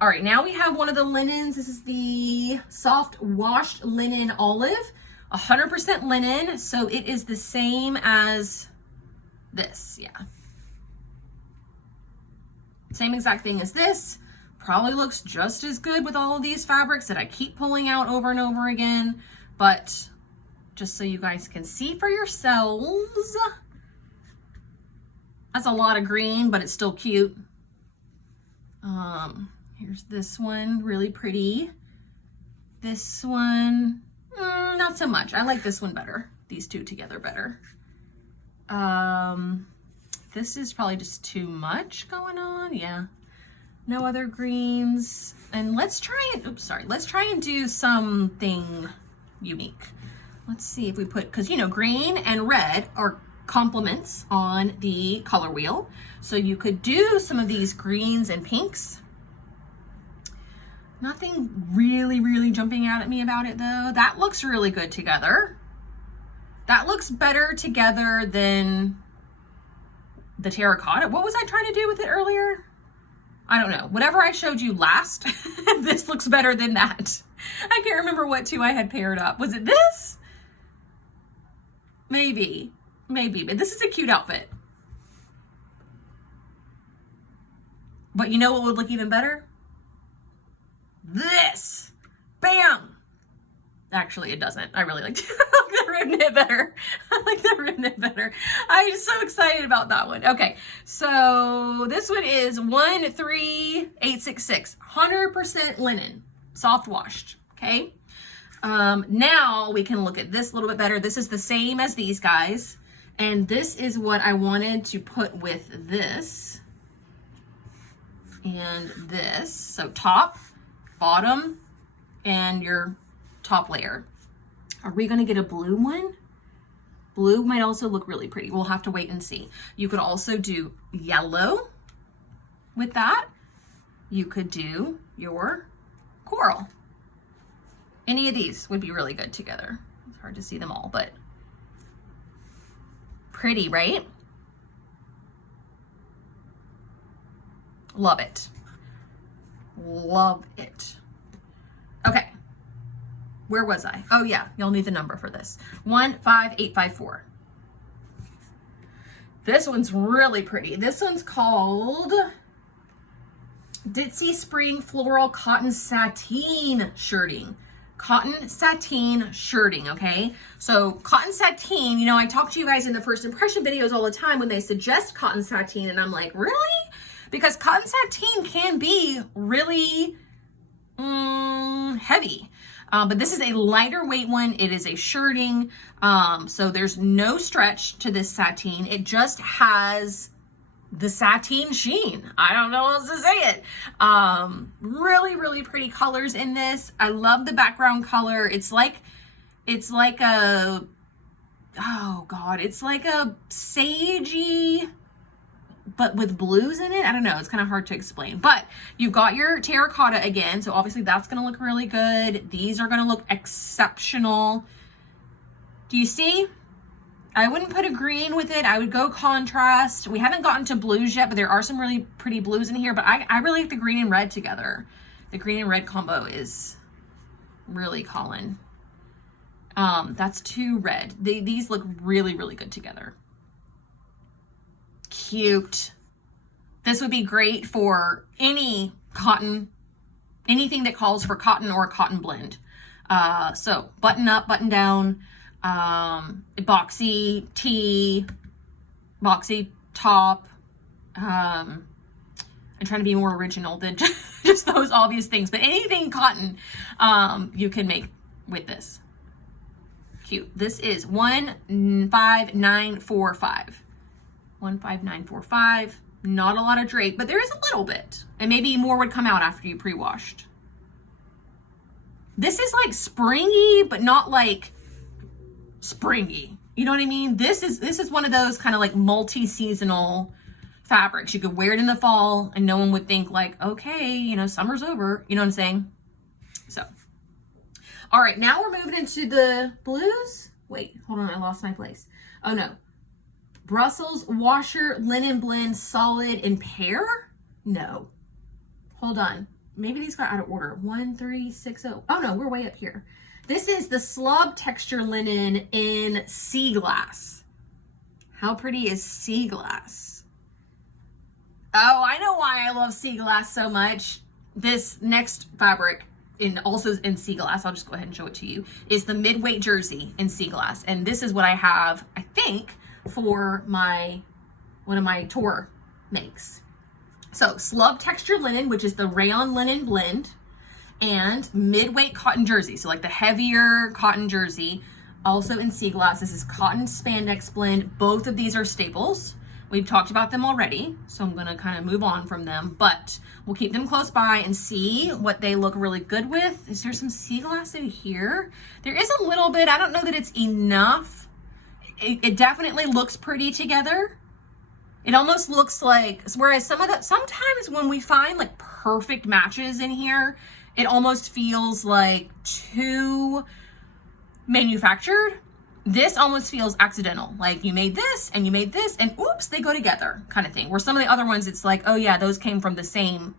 All right, now we have one of the linens. This is the soft washed linen olive, 100% linen. So it is the same as this, yeah. Same exact thing as this. Probably looks just as good with all of these fabrics that I keep pulling out over and over again. But just so you guys can see for yourselves, that's a lot of green, but it's still cute. Here's this one, really pretty. This one, not so much. I like this one better. These two together better. This is probably just too much going on. Yeah. No other greens. And let's try and do something unique. Let's see if we put, because you know, green and red are complements on the color wheel. So you could do some of these greens and pinks. Nothing really jumping out at me about it though. That looks really good together. That looks better together than the terracotta. What was I trying to do with it earlier? I don't know. Whatever I showed you last, this looks better than that. I can't remember what two I had paired up. Was it this? Maybe, but this is a cute outfit. But you know what would look even better? This. Bam! Actually, it doesn't. I really like the rib knit better. I like the rib knit better. I'm so excited about that one. Okay, so this one is 13866. 100% linen, soft washed, okay? Now we can look at this a little bit better. This is the same as these guys. And this is what I wanted to put with this and this. So top, bottom, and your top layer. Are we gonna get a blue one? Blue might also look really pretty. We'll have to wait and see. You could also do yellow with that. You could do your coral. Any of these would be really good together. It's hard to see them all, but pretty, right? Love it. Love it. Okay. Where was I? Oh yeah, you'll need the number for this. 15854. This one's really pretty. This one's called Ditzy Spring Floral Cotton Sateen Shirting. Cotton sateen shirting, okay? So cotton sateen, you know, I talk to you guys in the first impression videos all the time when they suggest cotton sateen, and I'm like, really? Because cotton sateen can be really heavy. But this is a lighter weight one. It is a shirting. So there's no stretch to this sateen. It just has the sateen sheen. I don't know how else to say it. Really, really pretty colors in this. I love the background color. It's like a, oh God, it's like a sagey, but with blues in it. I don't know. It's kind of hard to explain, but you've got your terracotta again. So obviously that's going to look really good. These are going to look exceptional. Do you see? I wouldn't put a green with it. I would go contrast. We haven't gotten to blues yet, but there are some really pretty blues in here, but I really like the green and red together. The green and red combo is really calling. That's too red. These look really, really good together. Cute. This would be great for any cotton, anything that calls for cotton or a cotton blend. So button up, button down, boxy tee, boxy top. I'm trying to be more original than just those obvious things, but anything cotton, you can make with this. Cute. This is 15945. 15945. Not a lot of drape, but there is a little bit, and maybe more would come out after you pre-washed. This is like springy, but not like springy. You know what I mean? This is one of those kind of like multi-seasonal fabrics. You could wear it in the fall and no one would think like, okay, you know, summer's over. You know what I'm saying? So, all right, now we're moving into the blues. Wait, hold on, I lost my place. Oh no. Brussels washer linen blend solid in pear? No. Hold on. Maybe these got out of order. 1360. Oh no, we're way up here. This is the slob texture linen in sea glass. How pretty is sea glass? Oh, I know why I love sea glass so much. This next fabric, also in sea glass, I'll just go ahead and show it to you, is the midway jersey in sea glass. And this is what I have, I think, for one of my tour makes. So slob texture linen, which is the rayon linen blend, and mid-weight cotton jersey. So like the heavier cotton jersey, also in sea glass. This is cotton spandex blend. Both of these are staples. We've talked about them already, so I'm gonna kind of move on from them, but we'll keep them close by and see what they look really good with. Is there some sea glass in here? There is a little bit. I don't know that it's enough. It definitely looks pretty together. It almost looks like, whereas sometimes when we find like perfect matches in here, it almost feels like too manufactured. This almost feels accidental. Like you made this and you made this and oops, they go together kind of thing. Where some of the other ones, it's like, oh yeah, those came from the same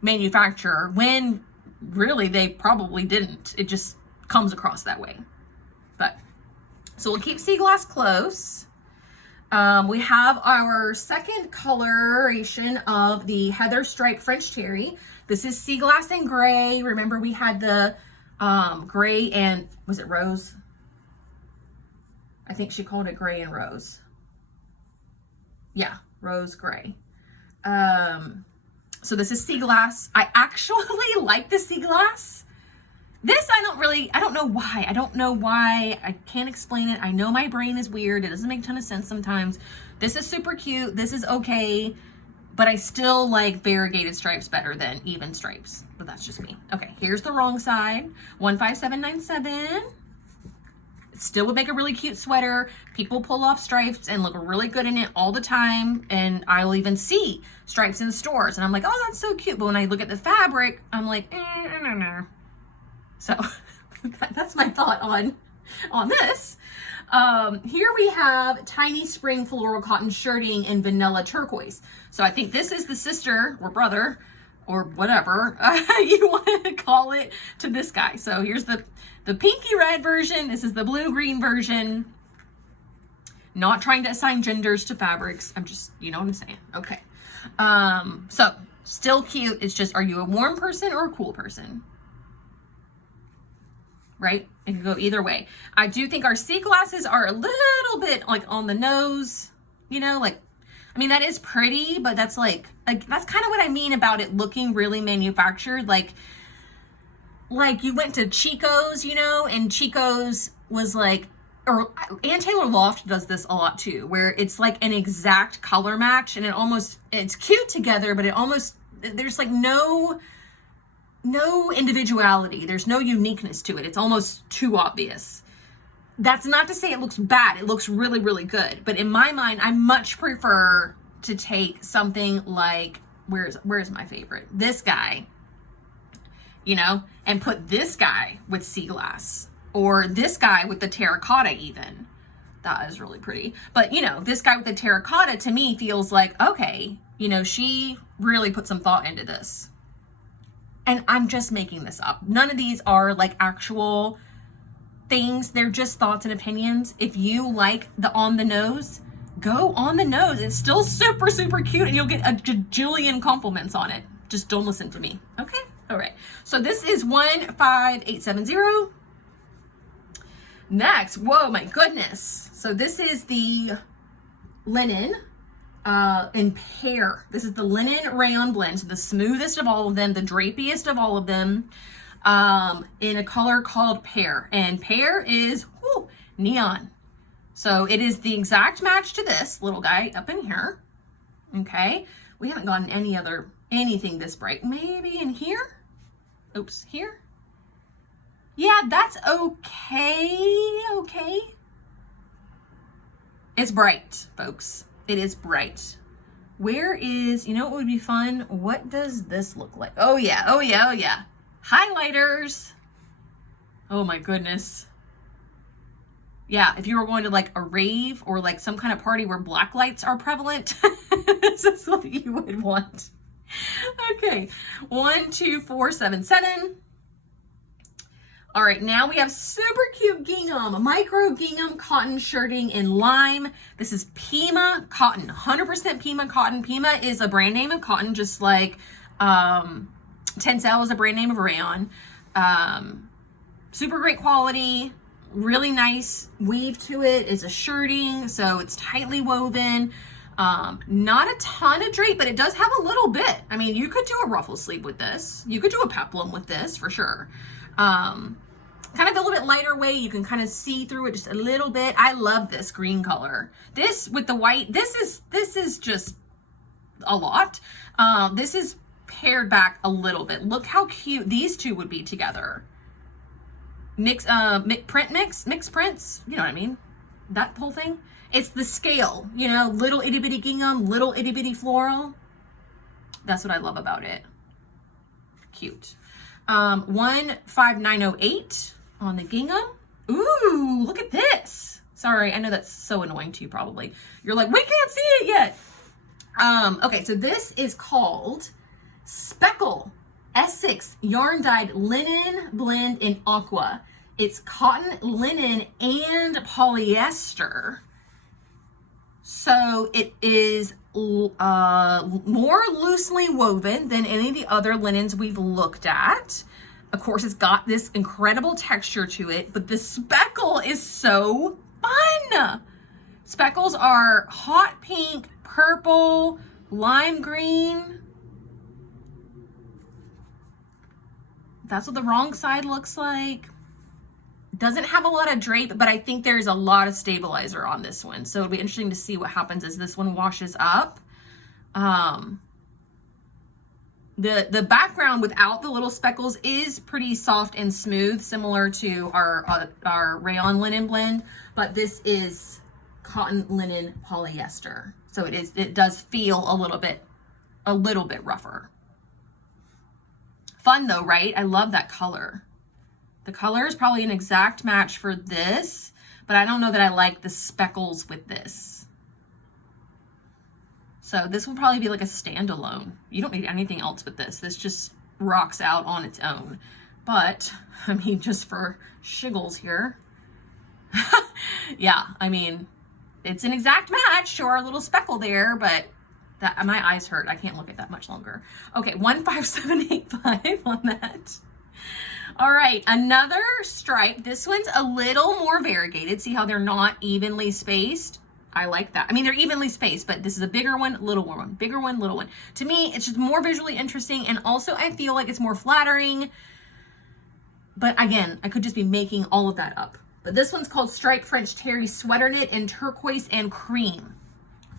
manufacturer, when really they probably didn't. It just comes across that way. But so we'll keep sea glass close. We have our second coloration of the Heather Stripe French Terry. This is sea glass and gray. Remember we had the gray and, was it rose? I think she called it gray and rose. Yeah, rose gray. So this is sea glass. I actually like the sea glass. This, I don't know why. I don't know why. I can't explain it. I know my brain is weird. It doesn't make a ton of sense sometimes. This is super cute. This is okay. But I still like variegated stripes better than even stripes. But that's just me. Okay, here's the wrong side. 15797. It still would make a really cute sweater. People pull off stripes and look really good in it all the time. And I will even see stripes in stores. And I'm like, oh, that's so cute. But when I look at the fabric, I'm like, no. So that's my thought on this. Here we have Tiny Spring Floral Cotton Shirting in Vanilla Turquoise. So I think this is the sister or brother or whatever you want to call it to this guy. So here's the pinky red version. This is the blue green version. Not trying to assign genders to fabrics. I'm just, you know what I'm saying. Okay. So still cute. It's just, are you a warm person or a cool person? Right? It can go either way. I do think our sea glasses are a little bit like on the nose, you know, like, I mean, that is pretty, but that's like that's kind of what I mean about it looking really manufactured. Like you went to Chico's, you know, and Chico's was like, or Ann Taylor Loft does this a lot too, where it's like an exact color match, and it's cute together, but it almost, there's like no individuality. There's no uniqueness to it. It's almost too obvious. That's not to say it looks bad. It looks really, really good. But in my mind, I much prefer to take something like, where's my favorite? This guy, you know, and put this guy with sea glass, or this guy with the terracotta even. That is really pretty. But, you know, this guy with the terracotta to me feels like, okay, you know, she really put some thought into this. And I'm just making this up. None of these are like actual things. They're just thoughts and opinions. If you like the on the nose, go on the nose. It's still super, super cute, and you'll get a gajillion compliments on it. Just don't listen to me. Okay? All right. So this is 15870. Next, whoa, my goodness. So this is the linen in pear. This is the linen rayon blend. So the smoothest of all of them, the drapiest of all of them, in a color called pear. And pear is neon. So it is the exact match to this little guy up in here. Okay. We haven't gotten anything this bright. Maybe in here. Oops, here. Yeah, that's okay. Okay. It's bright, folks. It is bright. Where is, you know what would be fun? What does this look like? Oh yeah, oh yeah, oh yeah. Highlighters. Oh my goodness. Yeah, if you were going to like a rave or like some kind of party where black lights are prevalent, this is what you would want. Okay, 12477. All right, now we have super cute gingham, micro gingham cotton shirting in lime. This is Pima cotton, 100% Pima cotton. Pima is a brand name of cotton, just like Tencel is a brand name of rayon. Super great quality, really nice weave to it. It's a shirting, so it's tightly woven. Not a ton of drape, but it does have a little bit. I mean, you could do a ruffle sleeve with this. You could do a peplum with this for sure. Kind of a little bit lighter weight. You can kind of see through it just a little bit. I love this green color. This with the white, this is just a lot. This is pared back a little bit. Look how cute these two would be together. Mix prints, you know what I mean? That whole thing. It's the scale, you know, little itty bitty gingham, little itty bitty floral. That's what I love about it. Cute. 15908 on the gingham. Ooh, look at this. Sorry, I know that's so annoying to you probably. You're like, we can't see it yet. Okay, so this is called Speckle Essex yarn dyed linen blend in aqua. It's cotton, linen, and polyester. So it is more loosely woven than any of the other linens we've looked at. Of course, it's got this incredible texture to it, but the speckle is so fun. Speckles are hot pink, purple, lime green. That's what the wrong side looks like. Doesn't have a lot of drape, but I think there's a lot of stabilizer on this one. So it'll be interesting to see what happens as this one washes up. The background without the little speckles is pretty soft and smooth, similar to our rayon linen blend, but this is cotton linen polyester. So it does feel a little bit rougher. Fun though, right? I love that color. The color is probably an exact match for this, but I don't know that I like the speckles with this. So this will probably be like a standalone. You don't need anything else with this. This just rocks out on its own. But, I mean, just for shiggles here. Yeah, I mean, it's an exact match to our little speckle there, but that, my eyes hurt. I can't look at that much longer. Okay, 15785 on that. All right, another stripe. This one's a little more variegated. See how they're not evenly spaced? I like that. I mean, they're evenly spaced, but this is a bigger one, little one, bigger one, little one. To me, it's just more visually interesting, and also I feel like it's more flattering. But again, I could just be making all of that up. But this one's called Striped French Terry Sweater Knit in turquoise and cream.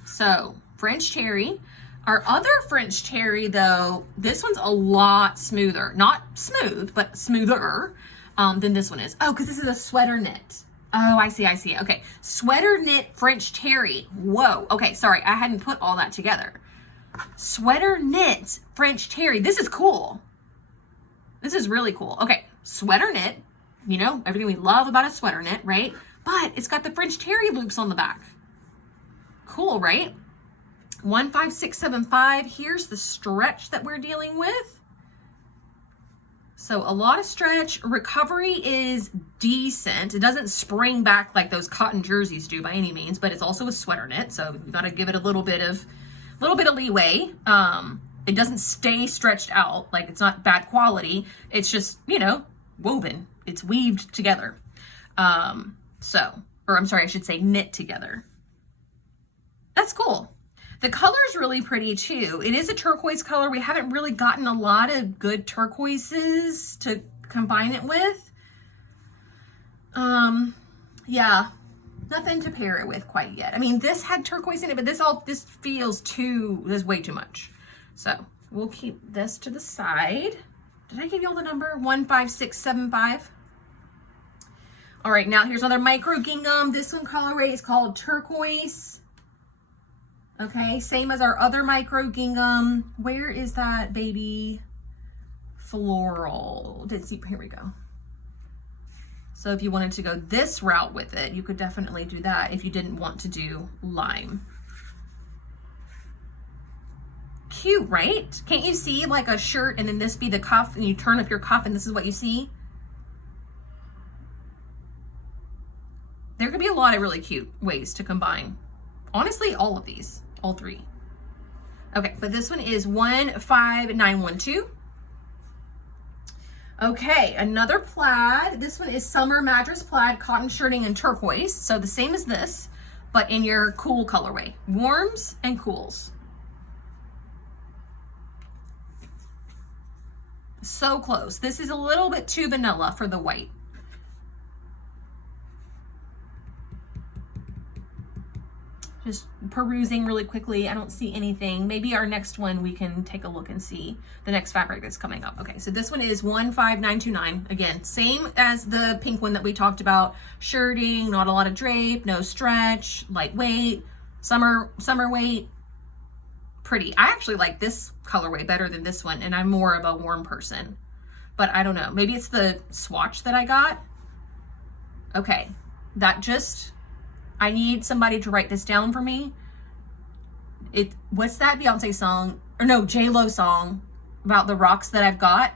So, French Terry. Our other French Terry, though, this one's a lot smoother. Not smooth, but smoother than this one is. Oh, because this is a sweater knit. Oh, I see. Okay, sweater knit French Terry. Whoa. Okay, sorry, I hadn't put all that together. Sweater knit French Terry. This is cool. This is really cool. Okay, sweater knit. You know, everything we love about a sweater knit, right? But it's got the French Terry loops on the back. Cool, right? 15675. Here's the stretch that we're dealing with. So a lot of stretch. Recovery is decent. It doesn't spring back like those cotton jerseys do by any means, but it's also a sweater knit, so you got to give it a little bit of leeway. It doesn't stay stretched out, like it's not bad quality. It's just, you know, woven. It's weaved together. Or I'm sorry, I should say knit together. That's cool. The color is really pretty too. It is a turquoise color. We haven't really gotten a lot of good turquoises to combine it with. Yeah, nothing to pair it with quite yet. I mean, this had turquoise in it, but this feels there's way too much. So we'll keep this to the side. Did I give you all the number? 15675. All right, now here's another micro gingham. This one colorway is called turquoise. Okay, same as our other micro gingham. Where is that baby? Floral. Here we go. So if you wanted to go this route with it, you could definitely do that if you didn't want to do lime. Cute, right? Can't you see like a shirt and then this be the cuff and you turn up your cuff and this is what you see? There could be a lot of really cute ways to combine. Honestly, all of these, all three. Okay, but this one is 15912. Okay, another plaid. This one is summer mattress plaid, cotton shirting in turquoise. So the same as this, but in your cool colorway. Warms and cools. So close. This is a little bit too vanilla for the white. Just perusing really quickly. I don't see anything. Maybe our next one we can take a look and see the next fabric that's coming up. Okay, so this one is 15929. Again, same as the pink one that we talked about. Shirting, not a lot of drape, no stretch, lightweight, summer weight. Pretty. I actually like this colorway better than this one, and I'm more of a warm person. But I don't know. Maybe it's the swatch that I got. Okay, I need somebody to write this down for me. What's that Beyonce song? Or no, J-Lo song about the rocks that I've got.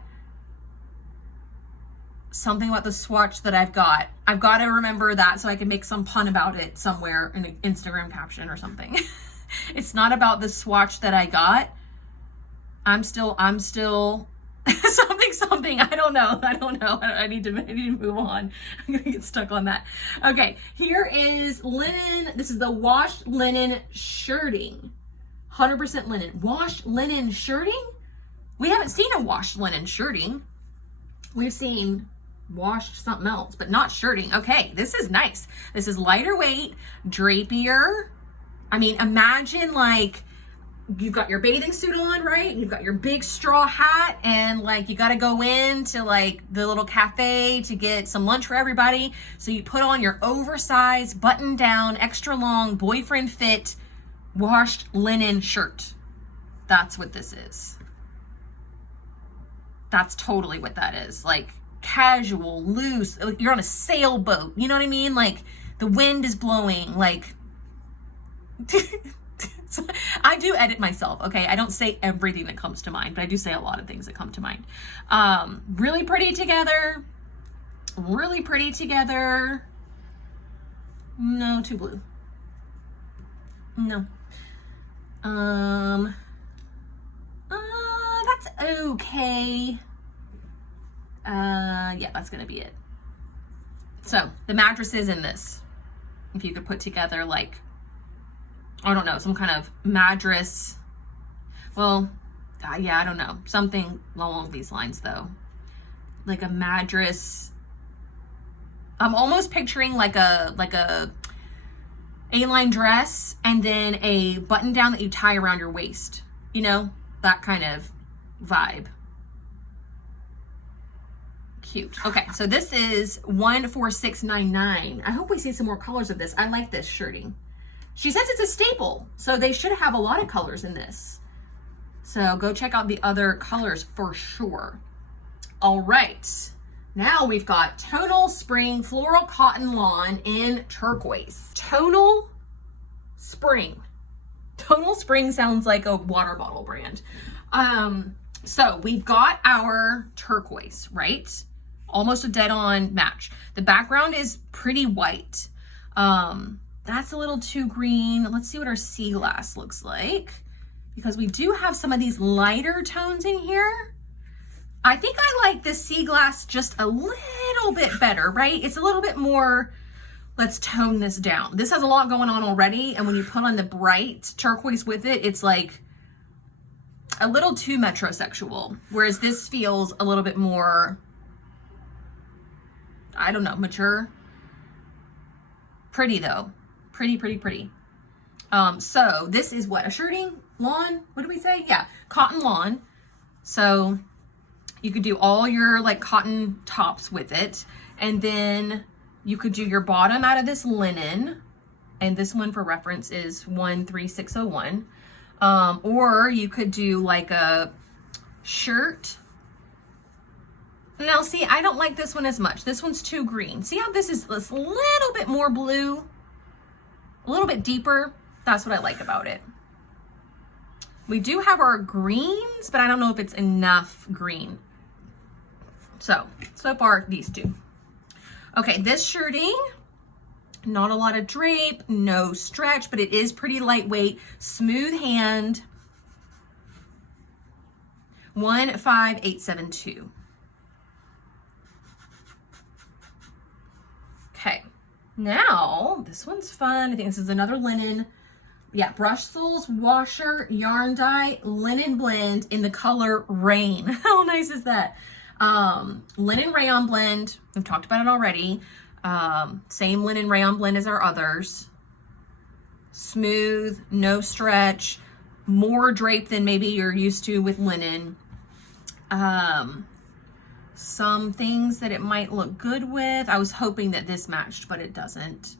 Something about the swatch that I've got. I've got to remember that so I can make some pun about it somewhere in an Instagram caption or something. It's not about the swatch that I got. I'm still something. I don't know. I need to move on. I'm gonna get stuck on that. Okay, here is linen. This is the washed linen shirting. 100% linen. Washed linen shirting? We haven't seen a washed linen shirting. We've seen washed something else, but not shirting. Okay, this is nice. This is lighter weight, drapier. I mean, imagine like you've got your bathing suit on, right? You've got your big straw hat and like you got to go into like the little cafe to get some lunch for everybody. So you put on your oversized button down, extra long, boyfriend fit, washed linen shirt. That's what this is. That's totally what that is. Like casual, loose, like you're on a sailboat. You know what I mean? Like the wind is blowing, like I do edit myself, okay? I don't say everything that comes to mind, but I do say a lot of things that come to mind. Really pretty together. Really pretty together. No, too blue. No. That's okay. Yeah, that's gonna be it. So the mattress is in this. If you could put together like, I don't know, some kind of mattress. Well, yeah, I don't know. Something along these lines though. Like a mattress. I'm almost picturing like a A-line dress and then a button down that you tie around your waist. You know, that kind of vibe. Cute. Okay, so this is 14699. I hope we see some more colors of this. I like this shirting. She says it's a staple, so they should have a lot of colors in this. So go check out the other colors for sure. All right, now we've got Tonal Spring Floral Cotton Lawn in turquoise. Tonal Spring. Tonal Spring sounds like a water bottle brand. So we've got our turquoise, right? Almost a dead on match. The background is pretty white. That's a little too green. Let's see what our sea glass looks like, because we do have some of these lighter tones in here. I think I like the sea glass just a little bit better, right? It's a little bit more, let's tone this down. This has a lot going on already, and when you put on the bright turquoise with it, it's like a little too metrosexual, whereas this feels a little bit more, I don't know, mature. Pretty though. Pretty. So this is what, a shirting lawn? What did we say? Yeah, cotton lawn. So you could do all your like cotton tops with it. And then you could do your bottom out of this linen. And this one for reference is 13601. Or you could do like a shirt. Now see, I don't like this one as much. This one's too green. See how this is this little bit more blue? A little bit deeper. That's what I like about it. We do have our greens, but I don't know if it's enough green. So far, these two. Okay, this shirting, not a lot of drape, no stretch, but it is pretty lightweight, smooth hand. 15872. Okay, now this one's fun. I think this is another linen. Yeah, Brussels washer yarn dye linen blend in the color Rain. How nice is that? Linen rayon blend. We've talked about it already. Same linen rayon blend as our others. Smooth, no stretch, more drape than maybe you're used to with linen. Some things that it might look good with. I was hoping that this matched, but it doesn't.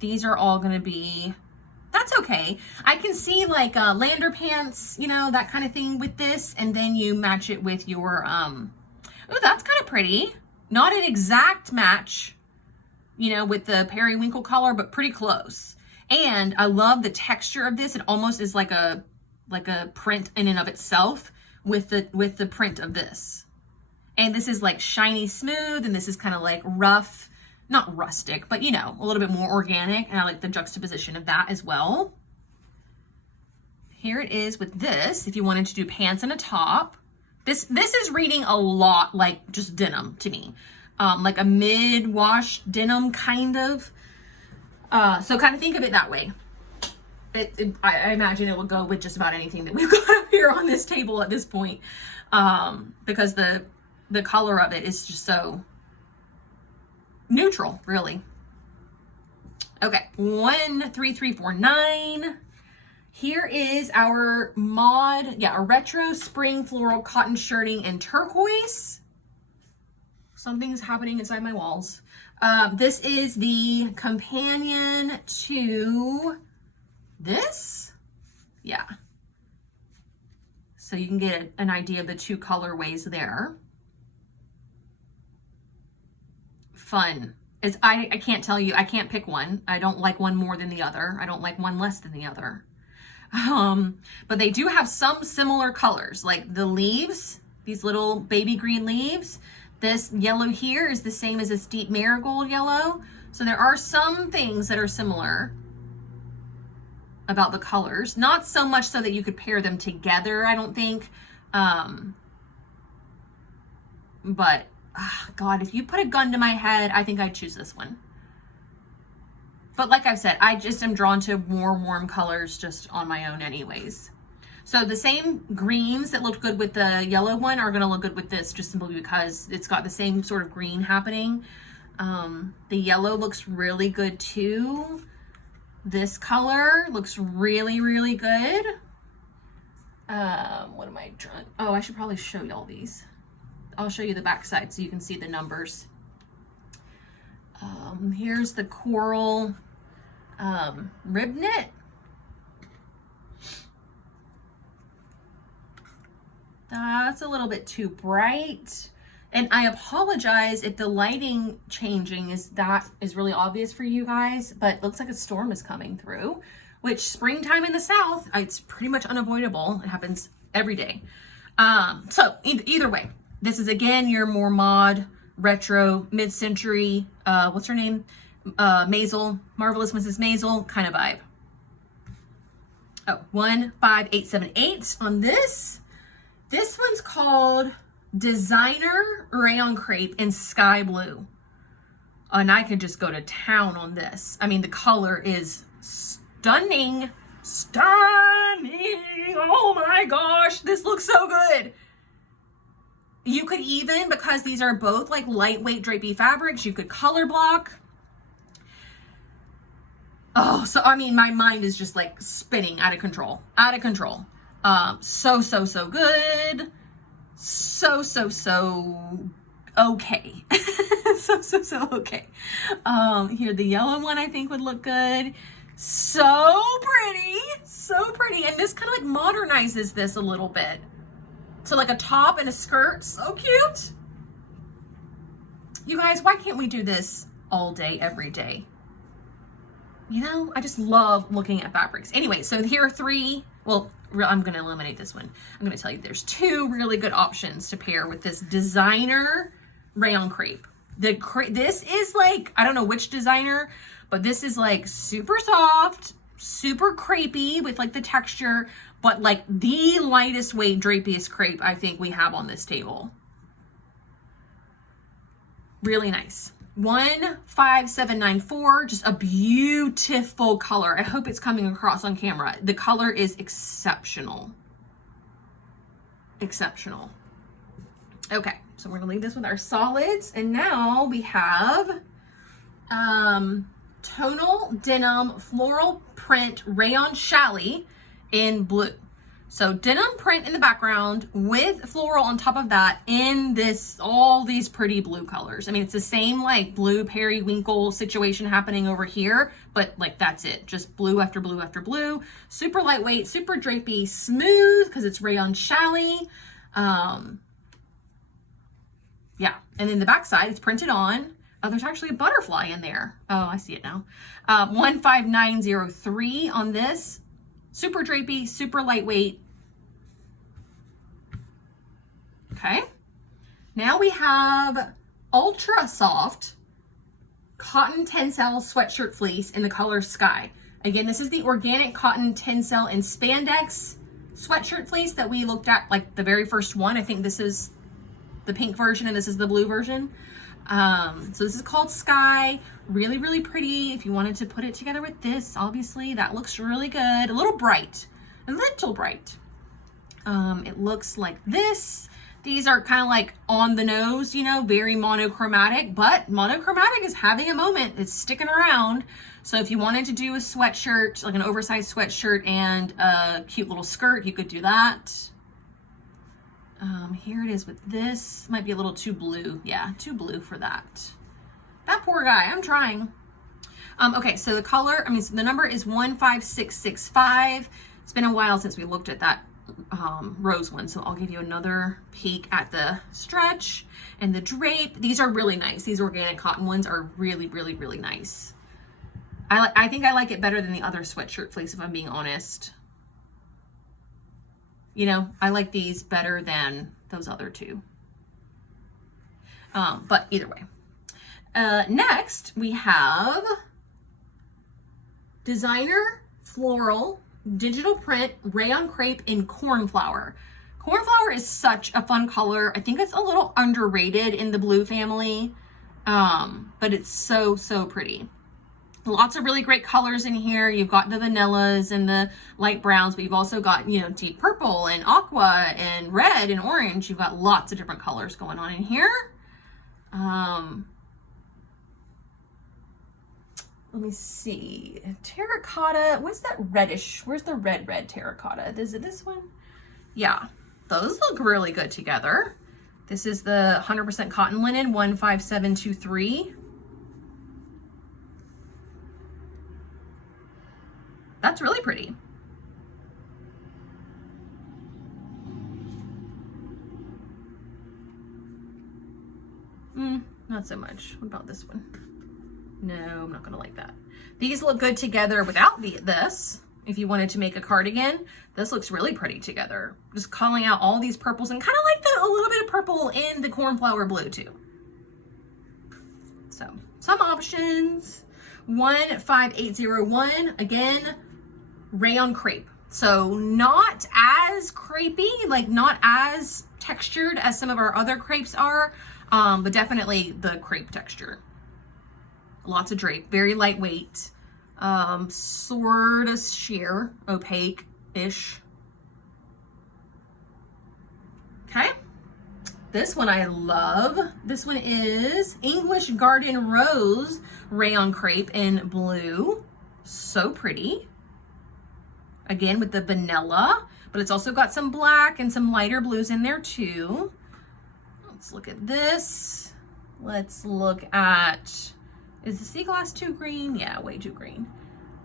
These are all gonna be, that's okay. I can see like lander pants, you know, that kind of thing with this, and then you match it with your, oh, that's kind of pretty. Not an exact match, you know, with the periwinkle color, but pretty close. And I love the texture of this. It almost is like a print in and of itself with the print of this. And this is like shiny smooth, and this is kind of like rough, not rustic, but you know, a little bit more organic. And I like the juxtaposition of that as well. Here it is with this. If you wanted to do pants and a top, this is reading a lot like just denim to me. Like a mid-wash denim kind of. So kind of think of it that way. I imagine it will go with just about anything that we've got up here on this table at this point. Because the color of it is just so neutral, really. Okay, 13349. Here is our mod, a retro spring floral cotton shirting in turquoise. Something's happening inside my walls. This is the companion to this. Yeah. So you can get an idea of the two colorways there. Fun. I can't tell you, I can't pick one. I don't like one more than the other. I don't like one less than the other. But they do have some similar colors, like the leaves, these little baby green leaves. This yellow here is the same as this deep marigold yellow. So there are some things that are similar. about the colors. Not so much so that you could pair them together, I don't think. But God, if you put a gun to my head, I think I'd choose this one. But like I've said, I just am drawn to more warm colors just on my own anyways. So the same greens that looked good with the yellow one are gonna look good with this, just simply because it's got the same sort of green happening. The yellow looks really good too. This color looks really, really good. What am I trying? Oh, I should probably show y'all these. I'll show you the back side so you can see the numbers. Here's the coral rib knit. That's a little bit too bright. And I apologize if the lighting changing is really obvious for you guys, but it looks like a storm is coming through, which springtime in the South, it's pretty much unavoidable. It happens every day. So either way, this is again your more mod, retro, mid-century, what's her name? Maisel, Marvelous Mrs. Maisel kind of vibe. Oh, 15878 on this. This one's called Designer Rayon Crepe in Sky Blue. And I could just go to town on this. I mean, the color is stunning. Stunning! Oh my gosh, this looks so good. You could even, because these are both like lightweight drapey fabrics, you could color block. Oh, so I mean, my mind is just like spinning out of control. Out of control. So good. So okay. so okay. Here, the yellow one I think would look good. So pretty. And this kind of like modernizes this a little bit. So like a top and a skirt, so cute. You guys, why can't we do this all day, every day? You know, I just love looking at fabrics. Anyway, so here are three. Well, I'm going to eliminate this one. I'm going to tell you there's two really good options to pair with this designer rayon crepe. This is like, I don't know which designer, but this is like super soft, super crepey with like the texture, but like the lightest weight, drapiest crepe I think we have on this table. Really nice. 15794, just a beautiful color. I hope it's coming across on camera. The color is exceptional. Exceptional. Okay, so we're gonna leave this with our solids, and now we have tonal denim floral print rayon challis in blue. So denim print in the background with floral on top of that in all these pretty blue colors. I mean, it's the same like blue periwinkle situation happening over here, but like that's it. Just blue after blue after blue. Super lightweight, super drapey, smooth because it's rayon challis. Yeah, and then the back side, it's printed on. Oh, there's actually a butterfly in there. Oh, I see it now. 15903 on this. Super drapey, super lightweight. Okay. Now we have ultra soft cotton tencel sweatshirt fleece in the color Sky. Again, this is the organic cotton tencel and spandex sweatshirt fleece that we looked at, like the very first one. I think this is the pink version and this is the blue version. So this is called Sky. Really, really pretty. If you wanted to put it together with this, obviously that looks really good. A little bright, a little bright. It looks like this. These are kind of like on the nose, you know, very monochromatic, but monochromatic is having a moment. It's sticking around. So if you wanted to do a sweatshirt, like an oversized sweatshirt and a cute little skirt, you could do that. Here it is with this. Might be a little too blue. Yeah, too blue for that. That poor guy. I'm trying. Okay, so the color, so the number is 15665. It's been a while since we looked at that rose one, so I'll give you another peek at the stretch and the drape. These are really nice. These organic cotton ones are really, really, really nice. I think I like it better than the other sweatshirt fleece, if I'm being honest. You know, I like these better than those other two. But either way. Next, we have designer floral, digital print, rayon crepe, and cornflower. Cornflower is such a fun color. I think it's a little underrated in the blue family, but it's so, so pretty. Lots of really great colors in here. You've got the vanillas and the light browns, but you've also got, you know, deep purple and aqua and red and orange. You've got lots of different colors going on in here. Let me see. Terracotta. What's that reddish? Where's the red terracotta? Is it this one? Yeah. Those look really good together. This is the 100% cotton linen 15723. That's really pretty. Not so much. What about this one? No, I'm not gonna like that. These look good together without this. If you wanted to make a cardigan, this looks really pretty together. Just calling out all these purples and kind of like a little bit of purple in the cornflower blue too. So some options. 15801, again, rayon crepe. So not as crepey, like not as textured as some of our other crepes are, but definitely the crepe texture. Lots of drape, very lightweight, sort of sheer, opaque-ish. Okay, this one I love. This one is English Garden Rose rayon crepe in blue. So pretty. Again, with the vanilla, but it's also got some black and some lighter blues in there too. Let's look at this. Let's look at, is the sea glass too green? Yeah, way too green.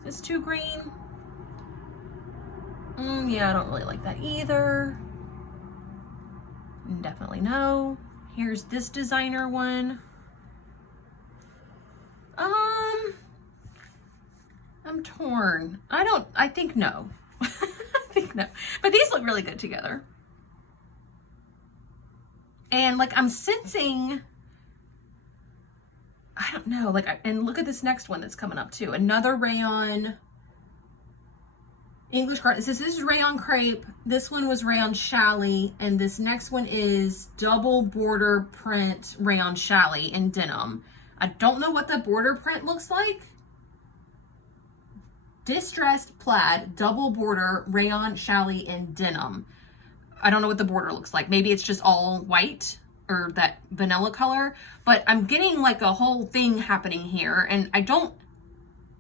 Is this too green? Yeah, I don't really like that either. Definitely no. Here's this designer one. I'm torn. I think no. I think no. But these look really good together. And like I'm sensing, I don't know, like, and look at this next one that's coming up too. Another rayon English Garden. This is rayon crepe. This one was rayon challis, and this next one is double border print rayon challis in denim. I don't know what the border print looks like. Distressed plaid, double border rayon challis in denim. I don't know what the border looks like. Maybe it's just all white or that vanilla color, but I'm getting like a whole thing happening here, and I don't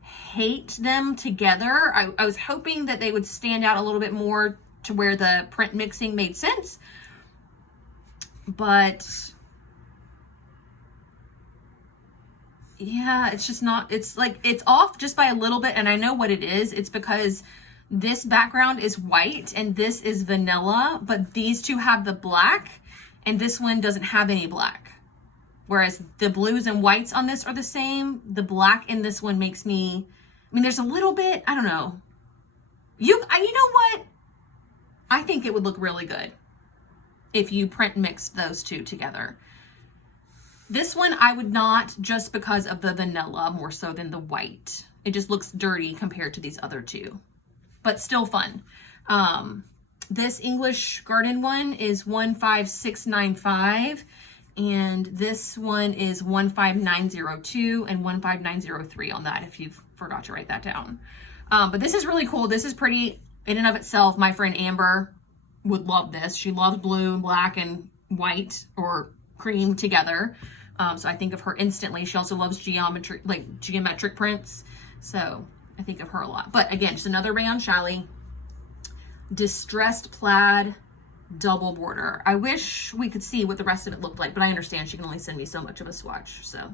hate them together. I was hoping that they would stand out a little bit more to where the print mixing made sense, but yeah, it's just not, it's like, it's off just by a little bit, and I know what it is. It's because this background is white and this is vanilla, but these two have the black and this one doesn't have any black. Whereas the blues and whites on this are the same. The black in this one makes me, I mean, there's a little bit, I don't know. You know what? I think it would look really good if you print mixed those two together. This one I would not, just because of the vanilla more so than the white. It just looks dirty compared to these other two, but still fun. This English Garden one is 15695, and this one is 15902 and 15903 on that, if you forgot to write that down. But this is really cool. This is pretty in and of itself. My friend Amber would love this. She loves blue and black and white or cream together. So I think of her instantly. She also loves geometric prints. So I think of her a lot. But again, just another rayon challis, distressed plaid, double border. I wish we could see what the rest of it looked like, but I understand she can only send me so much of a swatch. So,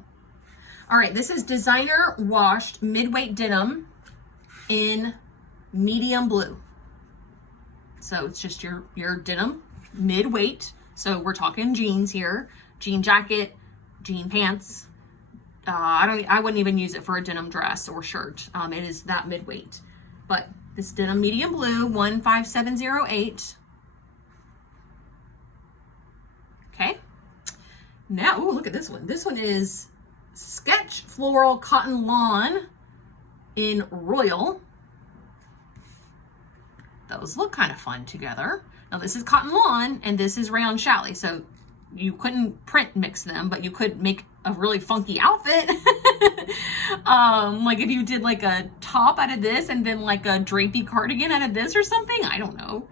all right, this is designer washed midweight denim in medium blue. So it's just your denim midweight. So we're talking jeans here, jean jacket, jean pants. I wouldn't even use it for a denim dress or shirt. It is that midweight. But this denim medium blue, 15708. Okay. Now, ooh, look at this one. This one is Sketch Floral Cotton Lawn in Royal. those look kind of fun together. Now this is cotton lawn and this is rayon challis, so you couldn't print mix them, but you could make a really funky outfit. Like if you did like a top out of this and then like a drapey cardigan out of this or something, I don't know.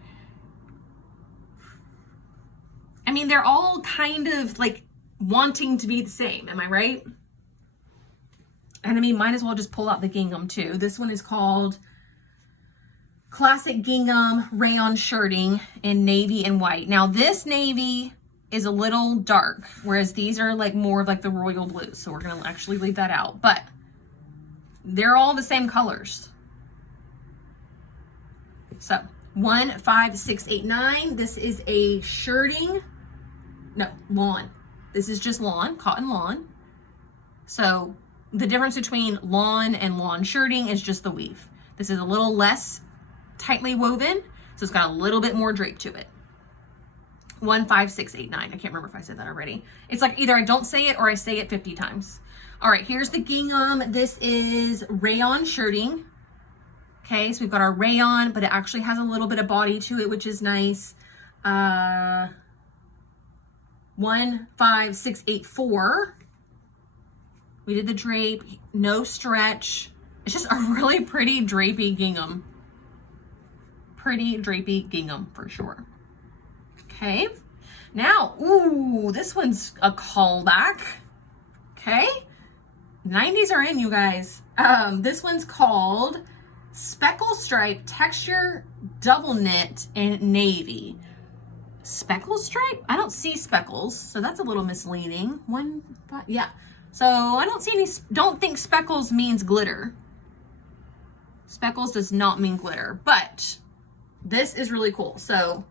I mean, they're all kind of like wanting to be the same, am I right? And I mean, might as well just pull out the gingham too. This one is called Classic Gingham Rayon Shirting in navy and white. Now this navy is a little dark, whereas these are like more of like the royal blue. So we're gonna actually leave that out, but they're all the same colors. So 1, 5, 6, 8, 9. This is a shirting, no, lawn. This is just lawn, cotton lawn. So the difference between lawn and lawn shirting is just the weave. This is a little less tightly woven, so it's got a little bit more drape to it. 1, 5, 6, 8, 9. I can't remember if I said that already. It's like either I don't say it or I say it 50 times. All right, here's the gingham. This is rayon shirting. Okay, so we've got our rayon, but it actually has a little bit of body to it, which is nice. 1, 5, 6, 8, 4. We did the drape, no stretch. It's just a really pretty drapey gingham. Pretty drapey gingham for sure. Okay, now, ooh, this one's a callback. Okay, 90s are in, you guys. This one's called Speckle Stripe Texture Double Knit in Navy. Speckle stripe? I don't see speckles, so that's a little misleading. 1, 5, yeah. So I don't see any, don't think speckles means glitter. Speckles does not mean glitter, but this is really cool. So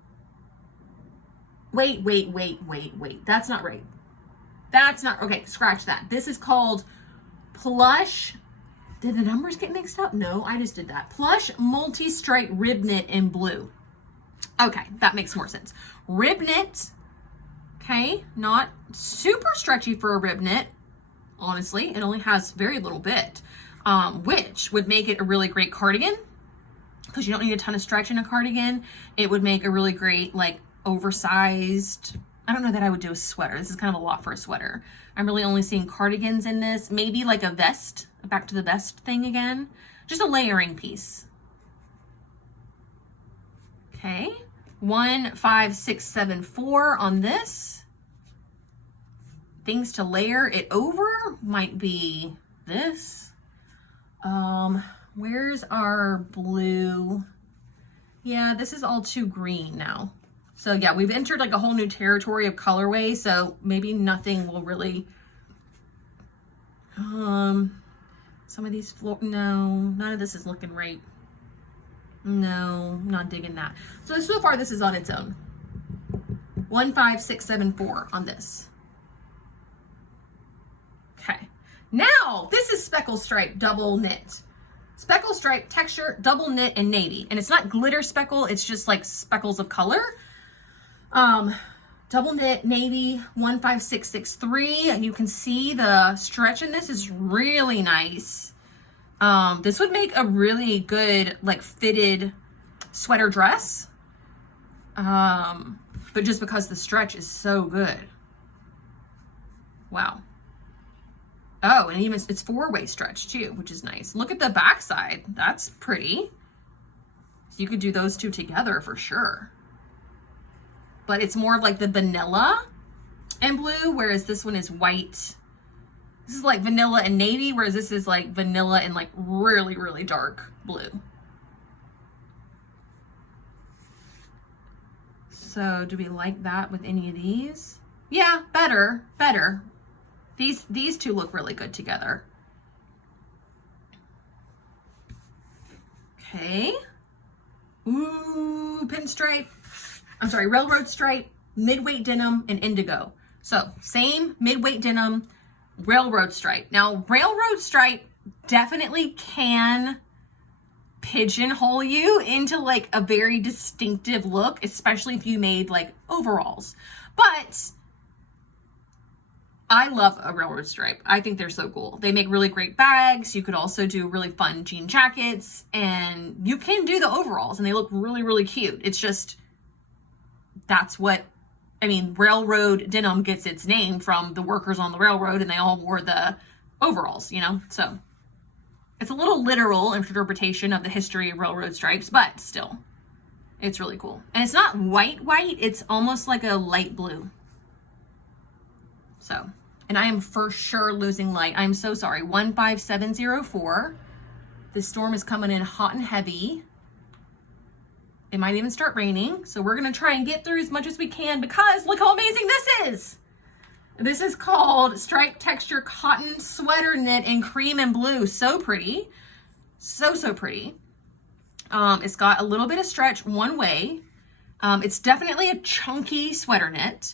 wait. That's not right. That's not, okay, scratch that. This is called Plush. Did the numbers get mixed up? No, I just did that. Plush Multi-Stripe Rib Knit in blue. Okay, that makes more sense. Rib knit, okay, not super stretchy for a rib knit. Honestly, it only has very little bit, which would make it a really great cardigan because you don't need a ton of stretch in a cardigan. It would make a really great, like, oversized, I don't know that I would do a sweater. This is kind of a lot for a sweater. I'm really only seeing cardigans in this. Maybe like a vest, back to the vest thing again. Just a layering piece. Okay, 1, 5, 6, 7, 4 on this. Things to layer it over might be this. Where's our blue? Yeah, this is all too green now. So yeah, we've entered like a whole new territory of colorway, so maybe nothing will really, some of these, no, none of this is looking right. No, not digging that. So far this is on its own. 1, 5, 6, 7, 4 on this. Okay, now this is Speckle Stripe Double Knit. Speckle Stripe Texture Double Knit in Navy. And it's not glitter speckle, it's just like speckles of color. Double knit navy 15663, and you can see the stretch in this is really nice. This would make a really good like fitted sweater dress, but just because the stretch is so good. Wow. Oh, and even it's 4-way stretch too, which is nice. Look at the back side, that's pretty. So you could do those two together for sure. But it's more of like the vanilla and blue, whereas this one is white. This is like vanilla and navy, whereas this is like vanilla and like really, really dark blue. So do we like that with any of these? Yeah, better. These two look really good together. Okay. Ooh, pinstripe. I'm sorry, railroad stripe, mid-weight denim, and indigo. So same mid-weight denim, railroad stripe. Now, railroad stripe definitely can pigeonhole you into like a very distinctive look, especially if you made like overalls. But I love a railroad stripe. I think they're so cool. They make really great bags. You could also do really fun jean jackets, and you can do the overalls, and they look really, really cute. It's just, that's what, I mean, railroad denim gets its name from the workers on the railroad, and they all wore the overalls, you know? So it's a little literal interpretation of the history of railroad stripes, but still, it's really cool. And it's not white, it's almost like a light blue. So, and I am for sure losing light. I'm so sorry. 15704. The storm is coming in hot and heavy. It might even start raining. So we're going to try and get through as much as we can, because look how amazing this is. This is called Stripe Texture Cotton Sweater Knit in cream and blue. So pretty. So, so pretty. It's got a little bit of stretch one way. It's definitely a chunky sweater knit,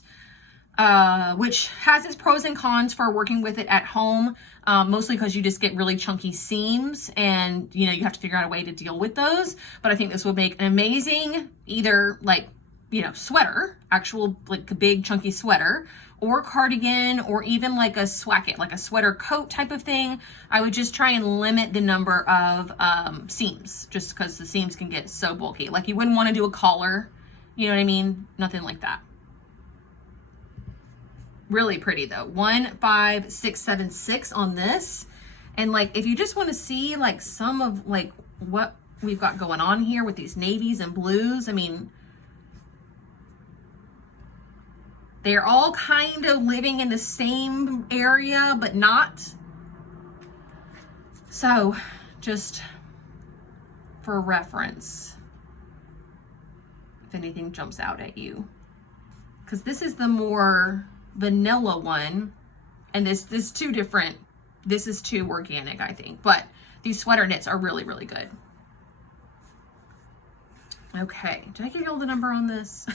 which has its pros and cons for working with it at home, mostly because you just get really chunky seams, and you know, you have to figure out a way to deal with those. But I think this would make an amazing either like, you know, sweater, actual like a big chunky sweater, or cardigan, or even like a swacket, like a sweater coat type of thing. I would just try and limit the number of seams, just because the seams can get so bulky. Like you wouldn't want to do a collar, you know what I mean? Nothing like that. Really pretty though. 15676 on this. And like, if you just want to see like some of like what we've got going on here with these navies and blues, I mean, they're all kind of living in the same area, but not. So just for reference, if anything jumps out at you, because this is the more vanilla one, and this is two different. This is too organic, I think, but these sweater knits are really, really good. Okay, did I give you all the number on this?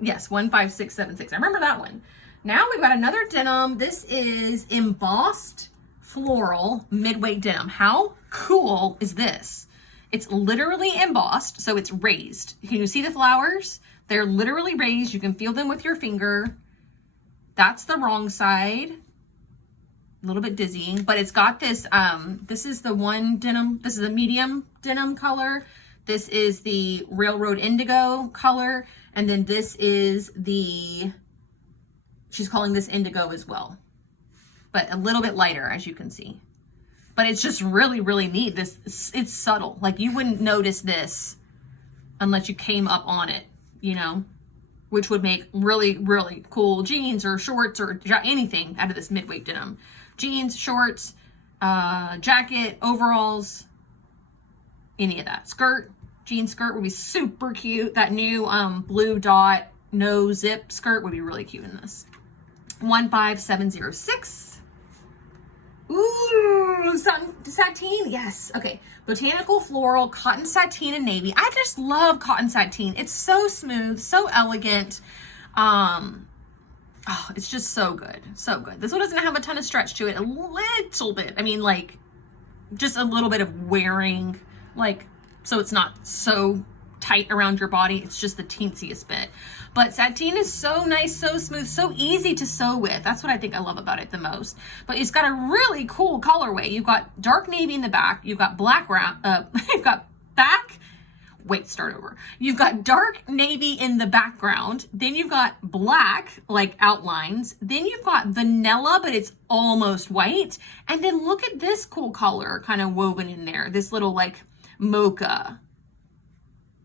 Yes, 15676. I remember that one. Now we've got another denim. This is embossed floral midway denim. How cool is this? It's literally embossed, so it's raised. Can you see the flowers? They're literally raised. You can feel them with your finger. That's the wrong side. A little bit dizzying, but it's got this, this is the one denim. This is a medium denim color. This is the railroad indigo color. And then this is the, she's calling this indigo as well, but a little bit lighter, as you can see. But it's just really, really neat. This, it's subtle. Like you wouldn't notice this unless you came up on it, you know, which would make really, really cool jeans or shorts or anything out of this midway denim. Jeans, shorts, jacket, overalls, any of that. Skirt, jean skirt would be super cute. That new blue dot no zip skirt would be really cute in this. 15706. Ooh, sateen, yes. Okay, botanical floral, cotton sateen and navy. I just love cotton sateen. It's so smooth, so elegant. Oh, it's just so good, so good. This one doesn't have a ton of stretch to it, a little bit. I mean, like, just a little bit of wearing, like, so it's not so tight around your body. It's just the teensiest bit. But sateen is so nice, so smooth, so easy to sew with. That's what I think I love about it the most. But it's got a really cool colorway. You've got dark navy in the back. You've got black you've got back. Wait, start over. You've got dark navy in the background. Then you've got black, like outlines. Then you've got vanilla, but it's almost white. And then look at this cool color kind of woven in there. This little like mocha.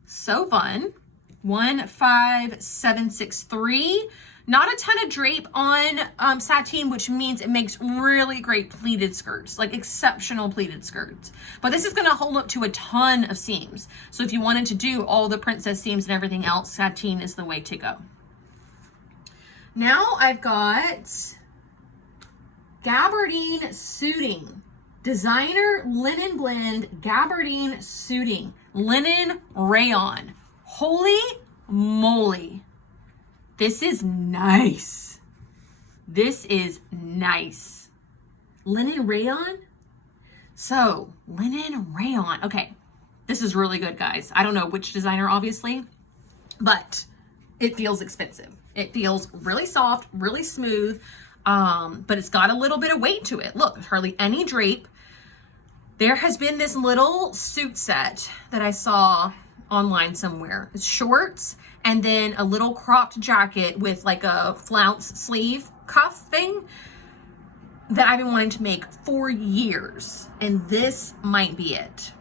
So fun. 15763. Not a ton of drape on sateen, which means it makes really great pleated skirts, like exceptional pleated skirts. But this is going to hold up to a ton of seams. So if you wanted to do all the princess seams and everything else, sateen is the way to go. Now I've got gabardine suiting. Designer linen blend gabardine suiting. Linen rayon. Holy moly. This is nice. This is nice. Linen rayon? So, linen rayon. Okay, this is really good, guys. I don't know which designer, obviously, but it feels expensive. It feels really soft, really smooth. but it's got a little bit of weight to it. Look, there's hardly any drape. There has been this little suit set that I saw online somewhere. It's shorts and then a little cropped jacket with like a flounce sleeve cuff thing that I've been wanting to make for years. And this might be it.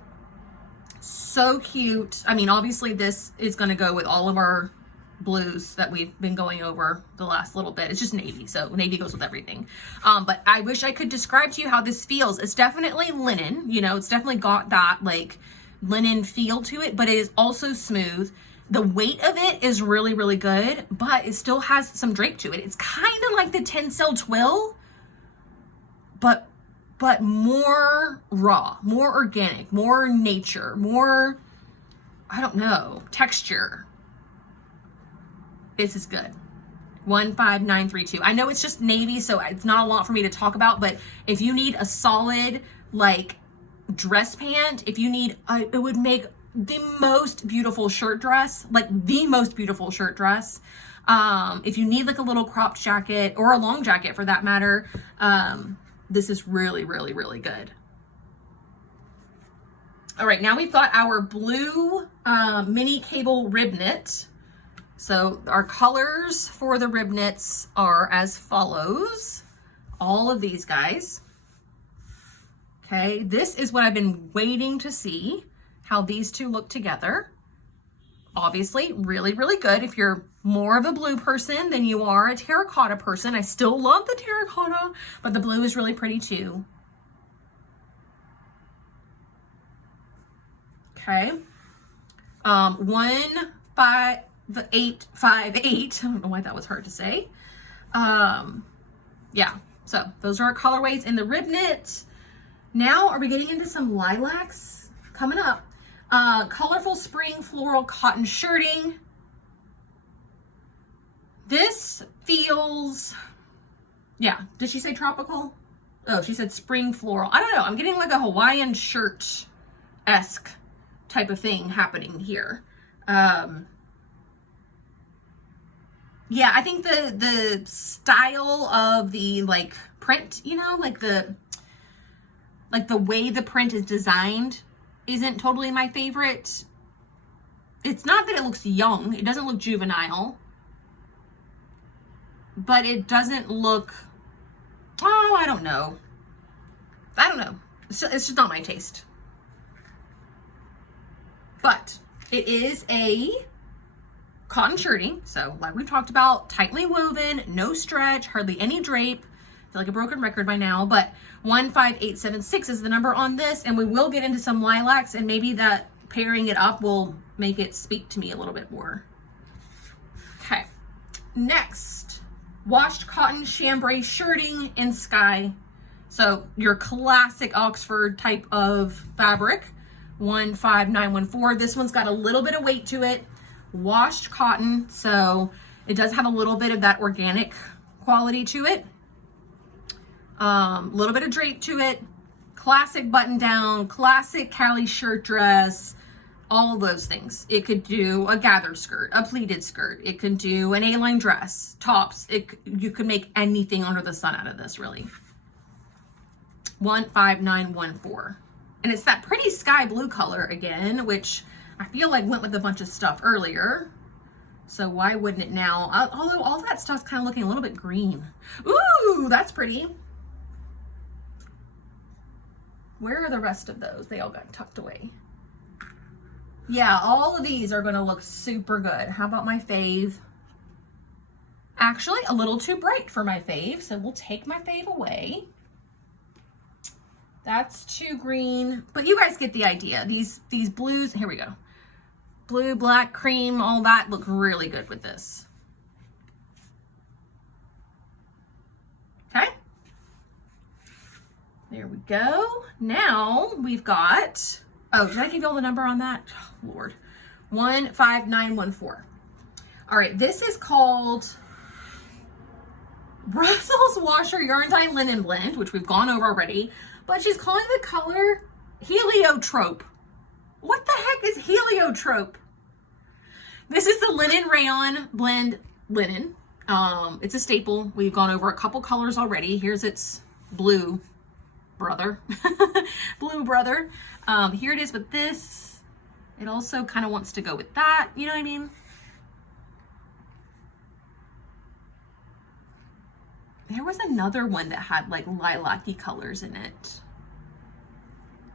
So cute. I mean, obviously this is going to go with all of our blues that we've been going over the last little bit. It's just navy, so navy goes with everything. But I wish I could describe to you how this feels. It's definitely linen, you know, it's definitely got that like linen feel to it, but it is also smooth. The weight of it is really, really good, but it still has some drape to it. It's kind of like the Tencel Twill, but more raw, more organic, more nature, more, I don't know, texture. This is good. 15932. I know it's just navy, so it's not a lot for me to talk about, but if you need a solid like dress pant, if you need, it would make the most beautiful shirt dress, like the most beautiful shirt dress. If you need like a little cropped jacket or a long jacket for that matter, this is really, really, really good. All right, now we've got our blue mini cable rib knit. So our colors for the rib knits are as follows. All of these guys. Okay, this is what I've been waiting to see, how these two look together. Obviously, really, really good if you're more of a blue person than you are a terracotta person. I still love the terracotta, but the blue is really pretty too. Okay. 15858. I don't know why that was hard to say. Yeah, so those are our colorways in the rib knit. Now, are we getting into some lilacs? Coming up. Colorful spring floral cotton shirting. This feels, yeah, did she say tropical? Oh, she said spring floral. I don't know. I'm getting like a Hawaiian shirt-esque type of thing happening here. Yeah, I think the style of the like print, you know, like the way the print is designed isn't totally my favorite. It's not that it looks young. It doesn't look juvenile. But it doesn't look, oh, I don't know. It's just not my taste. But it is a cotton shirting. So like we talked about, tightly woven, no stretch, hardly any drape. I feel like a broken record by now, but 15876 is the number on this. And we will get into some lilacs, and maybe that pairing it up will make it speak to me a little bit more. Okay. Next, washed cotton chambray shirting in sky. So your classic Oxford type of fabric, 15914. This one's got a little bit of weight to it. Washed cotton, so it does have a little bit of that organic quality to it. A little bit of drape to it. Classic button down, classic Cali shirt dress, all of those things. It could do a gathered skirt, a pleated skirt. It could do an A-line dress, tops. You could make anything under the sun out of this, really. 15914. And it's that pretty sky blue color again, which I feel like went with a bunch of stuff earlier. So why wouldn't it now? Although all that stuff's kind of looking a little bit green. Ooh, that's pretty. Where are the rest of those? They all got tucked away. Yeah, all of these are going to look super good. How about my fave? Actually, a little too bright for my fave, so we'll take my fave away. That's too green, but you guys get the idea. These blues, here we go. Blue, black, cream, all that look really good with this. Okay. There we go. Now we've got, oh, did I give you all the number on that? Oh, Lord. 15914. All right, this is called Brussels Washer Yarn Dye Linen Blend, which we've gone over already, but she's calling the color Heliotrope. What the heck is heliotrope? This is the linen rayon blend linen. It's a staple. We've gone over a couple colors already. Here's its blue brother. Blue brother. Here it is with this. It also kind of wants to go with that. You know what I mean? There was another one that had like lilac-y colors in it.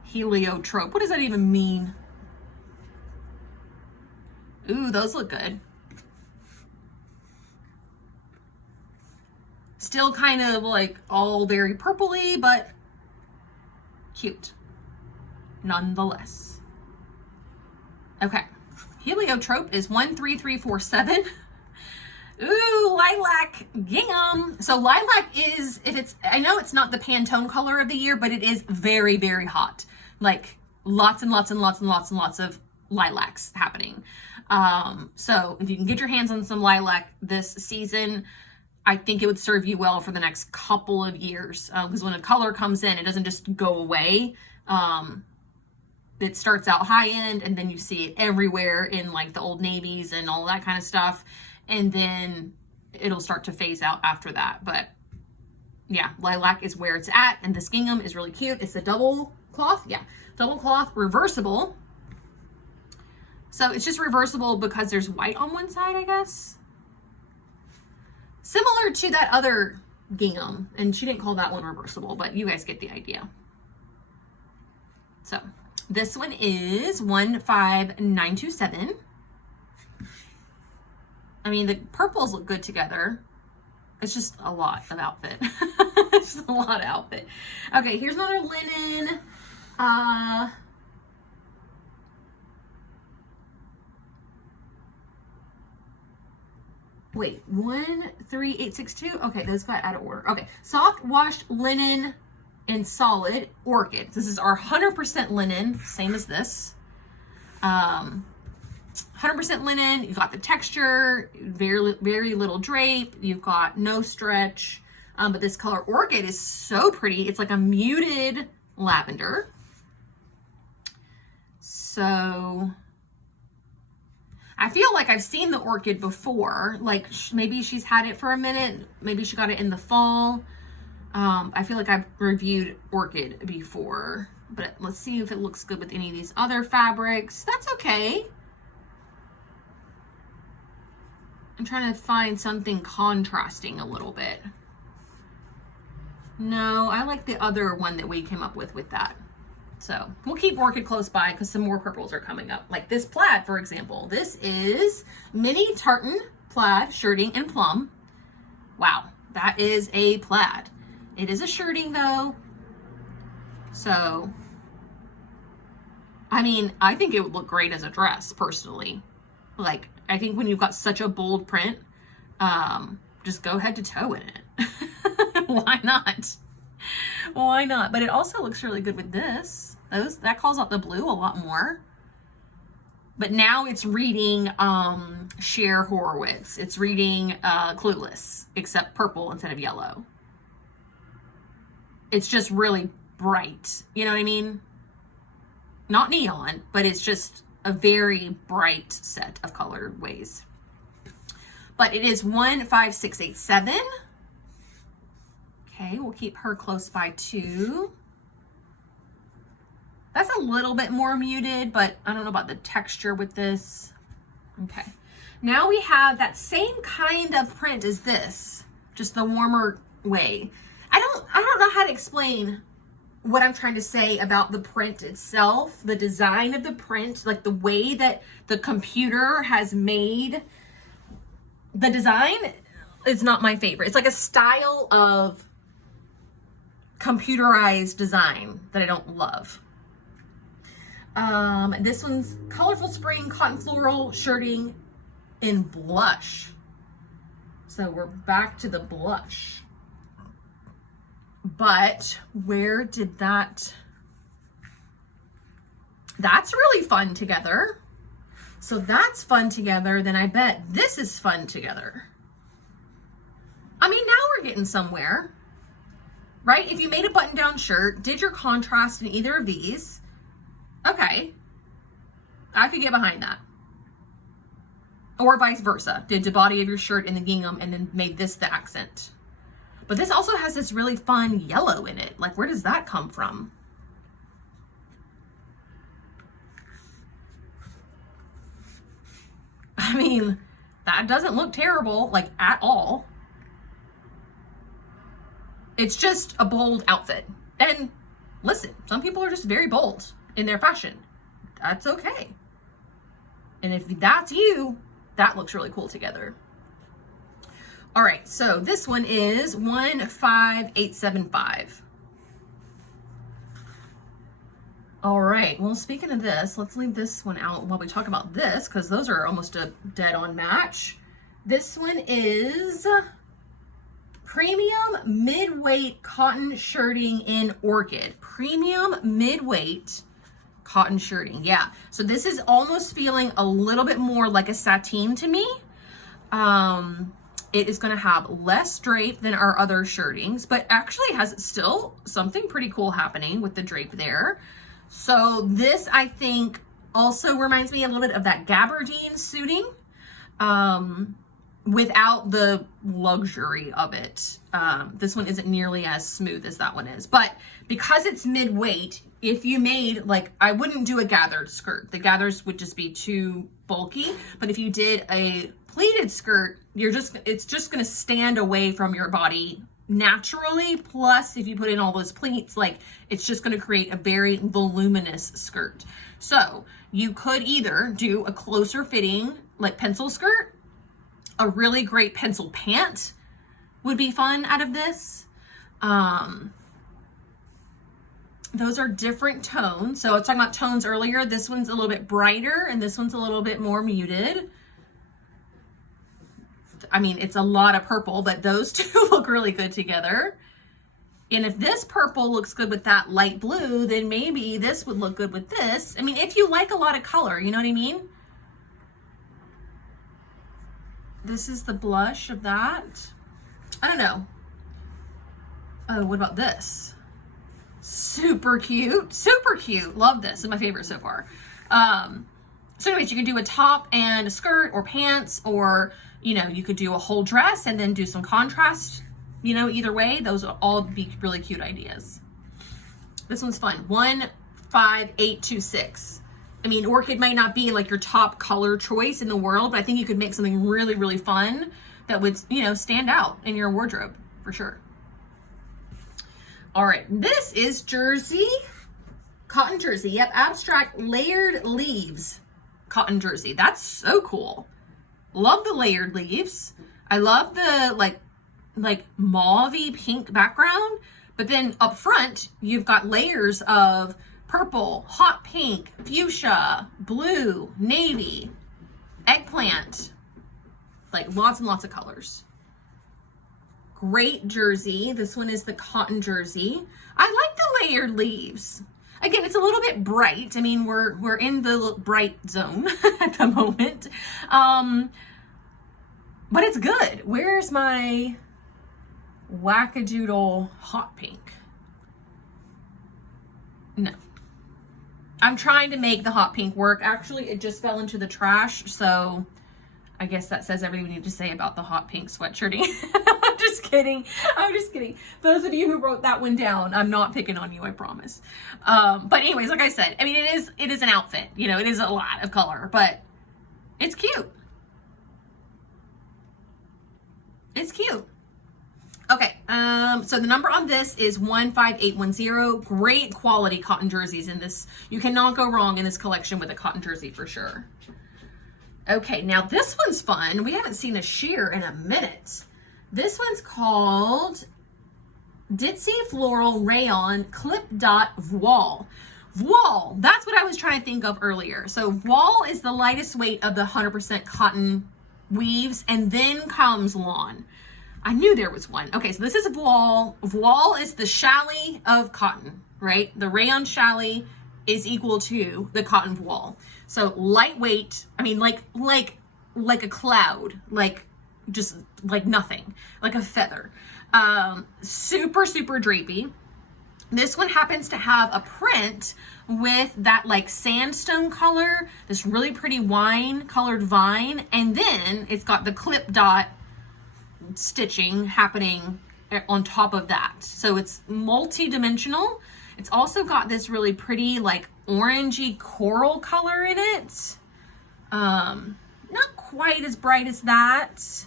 Heliotrope. What does that even mean? Ooh, those look good. Still kind of like all very purpley, but cute nonetheless. Okay, heliotrope is 13347. Ooh, lilac gingham. So lilac is, if it's, I know it's not the Pantone color of the year, but it is very, very hot. Like lots and lots and lots and lots and lots of lilacs happening. So if you can get your hands on some lilac this season, I think it would serve you well for the next couple of years. Because when a color comes in, it doesn't just go away. It starts out high end and then you see it everywhere in like the Old Navies and all that kind of stuff. And then it'll start to phase out after that. But yeah, lilac is where it's at. And this gingham is really cute. It's a double cloth. Yeah, double cloth, reversible. So it's just reversible because there's white on one side, I guess. Similar to that other gingham. And she didn't call that one reversible, but you guys get the idea. So this one is 15927. I mean, the purples look good together. It's just a lot of outfit. It's just a lot of outfit. Okay, here's another linen. Wait, 13862. Okay, those got out of order. Okay, soft washed linen and solid orchid. This is our 100% linen, same as this. 100% linen. You've got the texture, very little drape. You've got no stretch. But this color orchid is so pretty. It's like a muted lavender. So I feel like I've seen the orchid before. Like maybe she's had it for a minute. Maybe she got it in the fall. I feel like I've reviewed orchid before, but let's see if it looks good with any of these other fabrics. That's okay. I'm trying to find something contrasting a little bit. No, I like the other one that we came up with that. So we'll keep orchid close by because some more purples are coming up. Like this plaid, for example. This is mini tartan plaid shirting in plum. Wow, that is a plaid. It is a shirting though. So, I mean, I think it would look great as a dress personally. Like, I think when you've got such a bold print, just go head to toe in it. Why not? Why not? But it also looks really good with this. That calls out the blue a lot more. But now it's reading Cher Horowitz. It's reading Clueless, except purple instead of yellow. It's just really bright. You know what I mean? Not neon, but it's just a very bright set of colorways. But it is 15687. Okay, we'll keep her close by too. That's a little bit more muted, but I don't know about the texture with this. Okay, now we have that same kind of print as this, just the warmer way. I don't know how to explain what I'm trying to say about the print itself, the design of the print, like the way that the computer has made the design is not my favorite. It's like a style of computerized design that I don't love. This one's colorful spring cotton floral shirting in blush. So we're back to the blush. But where did that's really fun together. So that's fun together. Then I bet this is fun together. I mean, now we're getting somewhere, right? If you made a button-down shirt, did your contrast in either of these, okay, I could get behind that. or vice versa. Did the body of your shirt in the gingham and then made this the accent. But this also has this really fun yellow in it. Like, where does that come from? I mean, that doesn't look terrible, like, at all. It's just a bold outfit. And listen, some people are just very bold in their fashion. That's okay. And if that's you, that looks really cool together. All right, so this one is 15875. All right, well, speaking of this, let's leave this one out while we talk about this, because those are almost a dead-on match. This one is premium mid-weight cotton shirting in orchid. Premium mid-weight cotton shirting, yeah. So this is almost feeling a little bit more like a sateen to me. It is going to have less drape than our other shirtings, but actually has still something pretty cool happening with the drape there. So this, I think, also reminds me a little bit of that gabardine suiting, without the luxury of it. This one isn't nearly as smooth as that one is, but because it's mid-weight, if you made, like, I wouldn't do a gathered skirt. The gathers would just be too bulky, but if you did a pleated skirt, it's just going to stand away from your body naturally. Plus, if you put in all those pleats, like, it's just going to create a very voluminous skirt. So you could either do a closer fitting, like, pencil skirt. A really great pencil pant would be fun out of this. Those are different tones. So I was talking about tones earlier. This one's a little bit brighter and this one's a little bit more muted. I mean, it's a lot of purple, but those two look really good together. And if this purple looks good with that light blue, then maybe this would look good with this. I mean, if you like a lot of color, you know what I mean? This is the blush of that. I don't know. Oh, what about this? Super cute, super cute. Love this, it's my favorite so far. So anyways, you can do a top and a skirt or pants, or, you know, you could do a whole dress and then do some contrast, you know, either way. Those would all be really cute ideas. This one's fun, 15826. I mean, orchid might not be like your top color choice in the world, but I think you could make something really, really fun that would, you know, stand out in your wardrobe for sure. All right, this is jersey, cotton jersey. Yep, abstract layered leaves, cotton jersey. That's so cool. Love the layered leaves. I love the like mauve-y pink background, but then up front, you've got layers of purple, hot pink, fuchsia, blue, navy, eggplant, like lots and lots of colors. Great jersey. This one is the cotton jersey. I like the layered leaves. Again, it's a little bit bright. I mean, we're in the bright zone at the moment. But it's good. Where's my wackadoodle hot pink? No. I'm trying to make the hot pink work. Actually, it just fell into the trash, so I guess that says everything we need to say about the hot pink sweatshirting. I'm just kidding. I'm just kidding. Those of you who wrote that one down, I'm not picking on you, I promise. But anyways, like I said, I mean, it is an outfit. You know, it is a lot of color, but it's cute. It's cute. Okay, so the number on this is 15810. Great quality cotton jerseys in this. You cannot go wrong in this collection with a cotton jersey for sure. Okay, now this one's fun. We haven't seen a sheer in a minute. This one's called Ditzy Floral Rayon Clip Dot Voile. Voile, that's what I was trying to think of earlier. So voile is the lightest weight of the 100% cotton weaves, and then comes lawn. I knew there was one. Okay, so this is a voile. Voile is the challis of cotton, right? The rayon challis is equal to the cotton voile. So lightweight, I mean, like a cloud, like just like nothing, like a feather. Super, super drapey. This one happens to have a print with that like sandstone color, this really pretty wine colored vine, and then it's got the clip dot stitching happening on top of that. So it's multi-dimensional. It's also got this really pretty like orangey coral color in it. Not quite as bright as that.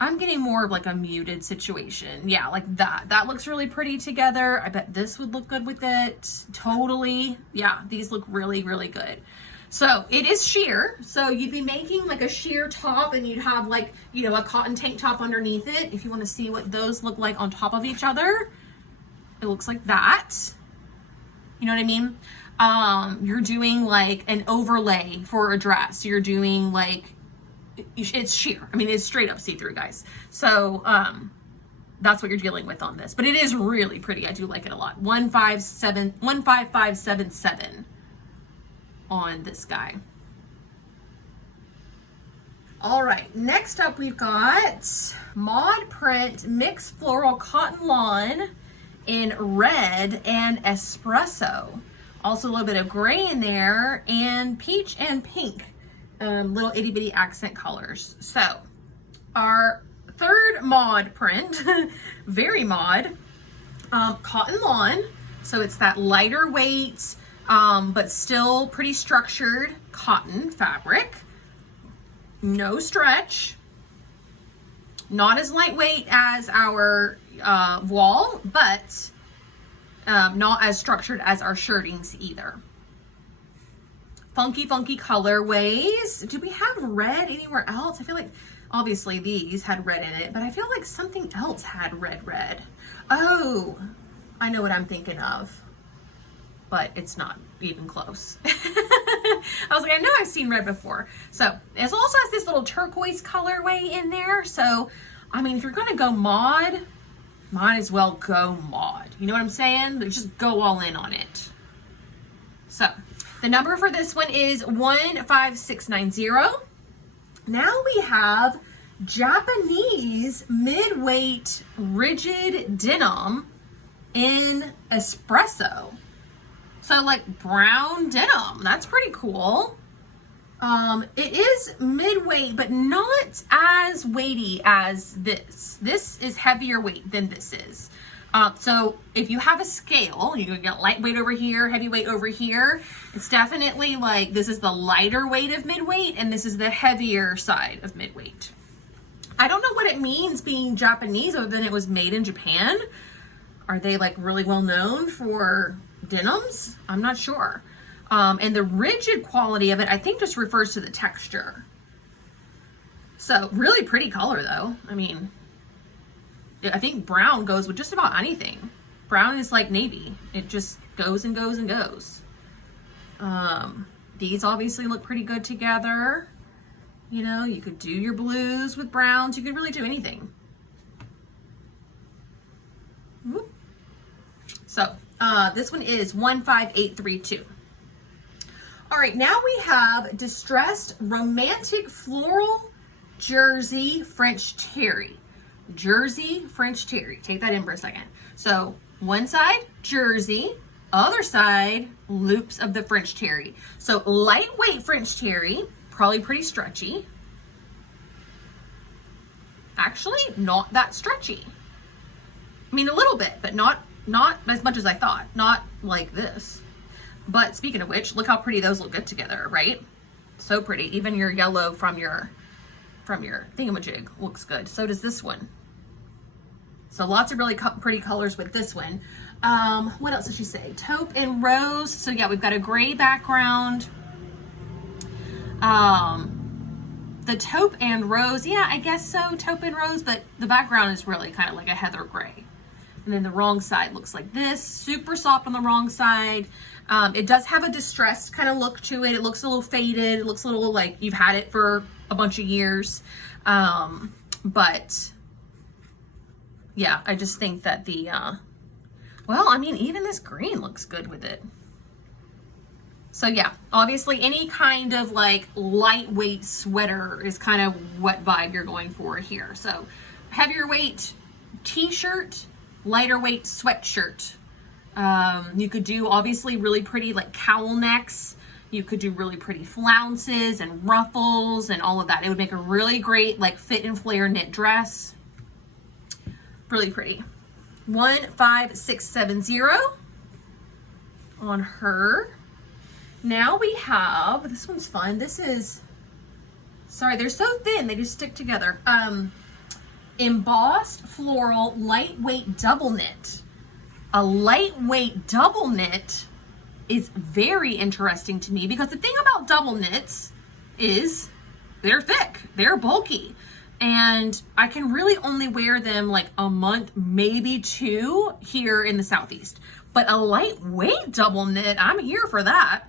I'm getting more of like a muted situation. Yeah, like that. That looks really pretty together. I bet this would look good with it. Totally. Yeah, these look really, really good. So it is sheer. So you'd be making like a sheer top and you'd have like, you know, a cotton tank top underneath it. If you want to see what those look like on top of each other, it looks like that. You know what I mean? You're doing like an overlay for a dress. You're doing like, it's sheer. I mean, it's straight up see-through, guys. So that's what you're dealing with on this. But it is really pretty. I do like it a lot. 15577 on this guy. All right, next up we've got Mod Print Mixed Floral Cotton Lawn in red and espresso. Also a little bit of gray in there, and peach and pink. Little itty bitty accent colors. So our third mod print, very mod, cotton lawn. So it's that lighter weight, but still pretty structured cotton fabric. No stretch. Not as lightweight as our voile, but not as structured as our shirtings either. Funky colorways. Do we have red anywhere else? I feel like obviously these had red in it, but I feel like something else had red. Oh, I know what I'm thinking of, but it's not even close. I was like, I know I've seen red before. So it also has this little turquoise colorway in there. So, I mean, if you're gonna go mod, might as well go mod. You know what I'm saying? Just go all in on it. So the number for this one is 15690. Now we have Japanese mid-weight rigid denim in espresso. So like brown denim, that's pretty cool. It is mid-weight, but not as weighty as this. This is heavier weight than this is. So if you have a scale, you can get lightweight over here, heavyweight over here. It's definitely like, this is the lighter weight of midweight and this is the heavier side of midweight. I don't know what it means being Japanese other than it was made in Japan. Are they like really well known for denims? I'm not sure. And the rigid quality of it, I think just refers to the texture. So really pretty color though. I mean, I think brown goes with just about anything. Brown is like navy. It just goes and goes and goes. These obviously look pretty good together. You know, you could do your blues with browns. You could really do anything. Whoop. So this one is 15832. All right, now we have distressed romantic floral jersey French terry. Jersey French terry. Take that in for a second. So one side jersey, other side loops of the French terry. So lightweight French terry, probably pretty stretchy. Actually, not that stretchy. I mean, a little bit, but not as much as I thought. Not like this. But speaking of which, look how pretty those look good together, right? So pretty. Even your yellow from your thingamajig looks good. So does this one. So lots of really pretty colors with this one. What else did she say? Taupe and rose. So yeah, we've got a gray background. The taupe and rose. Yeah, I guess so. Taupe and rose, but the background is really kind of like a heather gray. And then the wrong side looks like this. Super soft on the wrong side. It does have a distressed kind of look to it. It looks a little faded. It looks a little like you've had it for a bunch of years. But yeah, I just think that the, well, I mean, even this green looks good with it. So yeah, obviously any kind of like lightweight sweater is kind of what vibe you're going for here. So heavier weight t-shirt, lighter weight sweatshirt You could do obviously really pretty like cowl necks. You could do really pretty flounces and ruffles and all of that. It would make a really great like fit and flare knit dress. Really pretty. 15670 on her. Now we have, this one's fun. This is, sorry, they're so thin, they just stick together. Embossed floral lightweight double knit. A lightweight double knit is very interesting to me because the thing about double knits is they're thick, they're bulky, and I can really only wear them like a month, maybe two here in the Southeast. But a lightweight double knit, I'm here for that.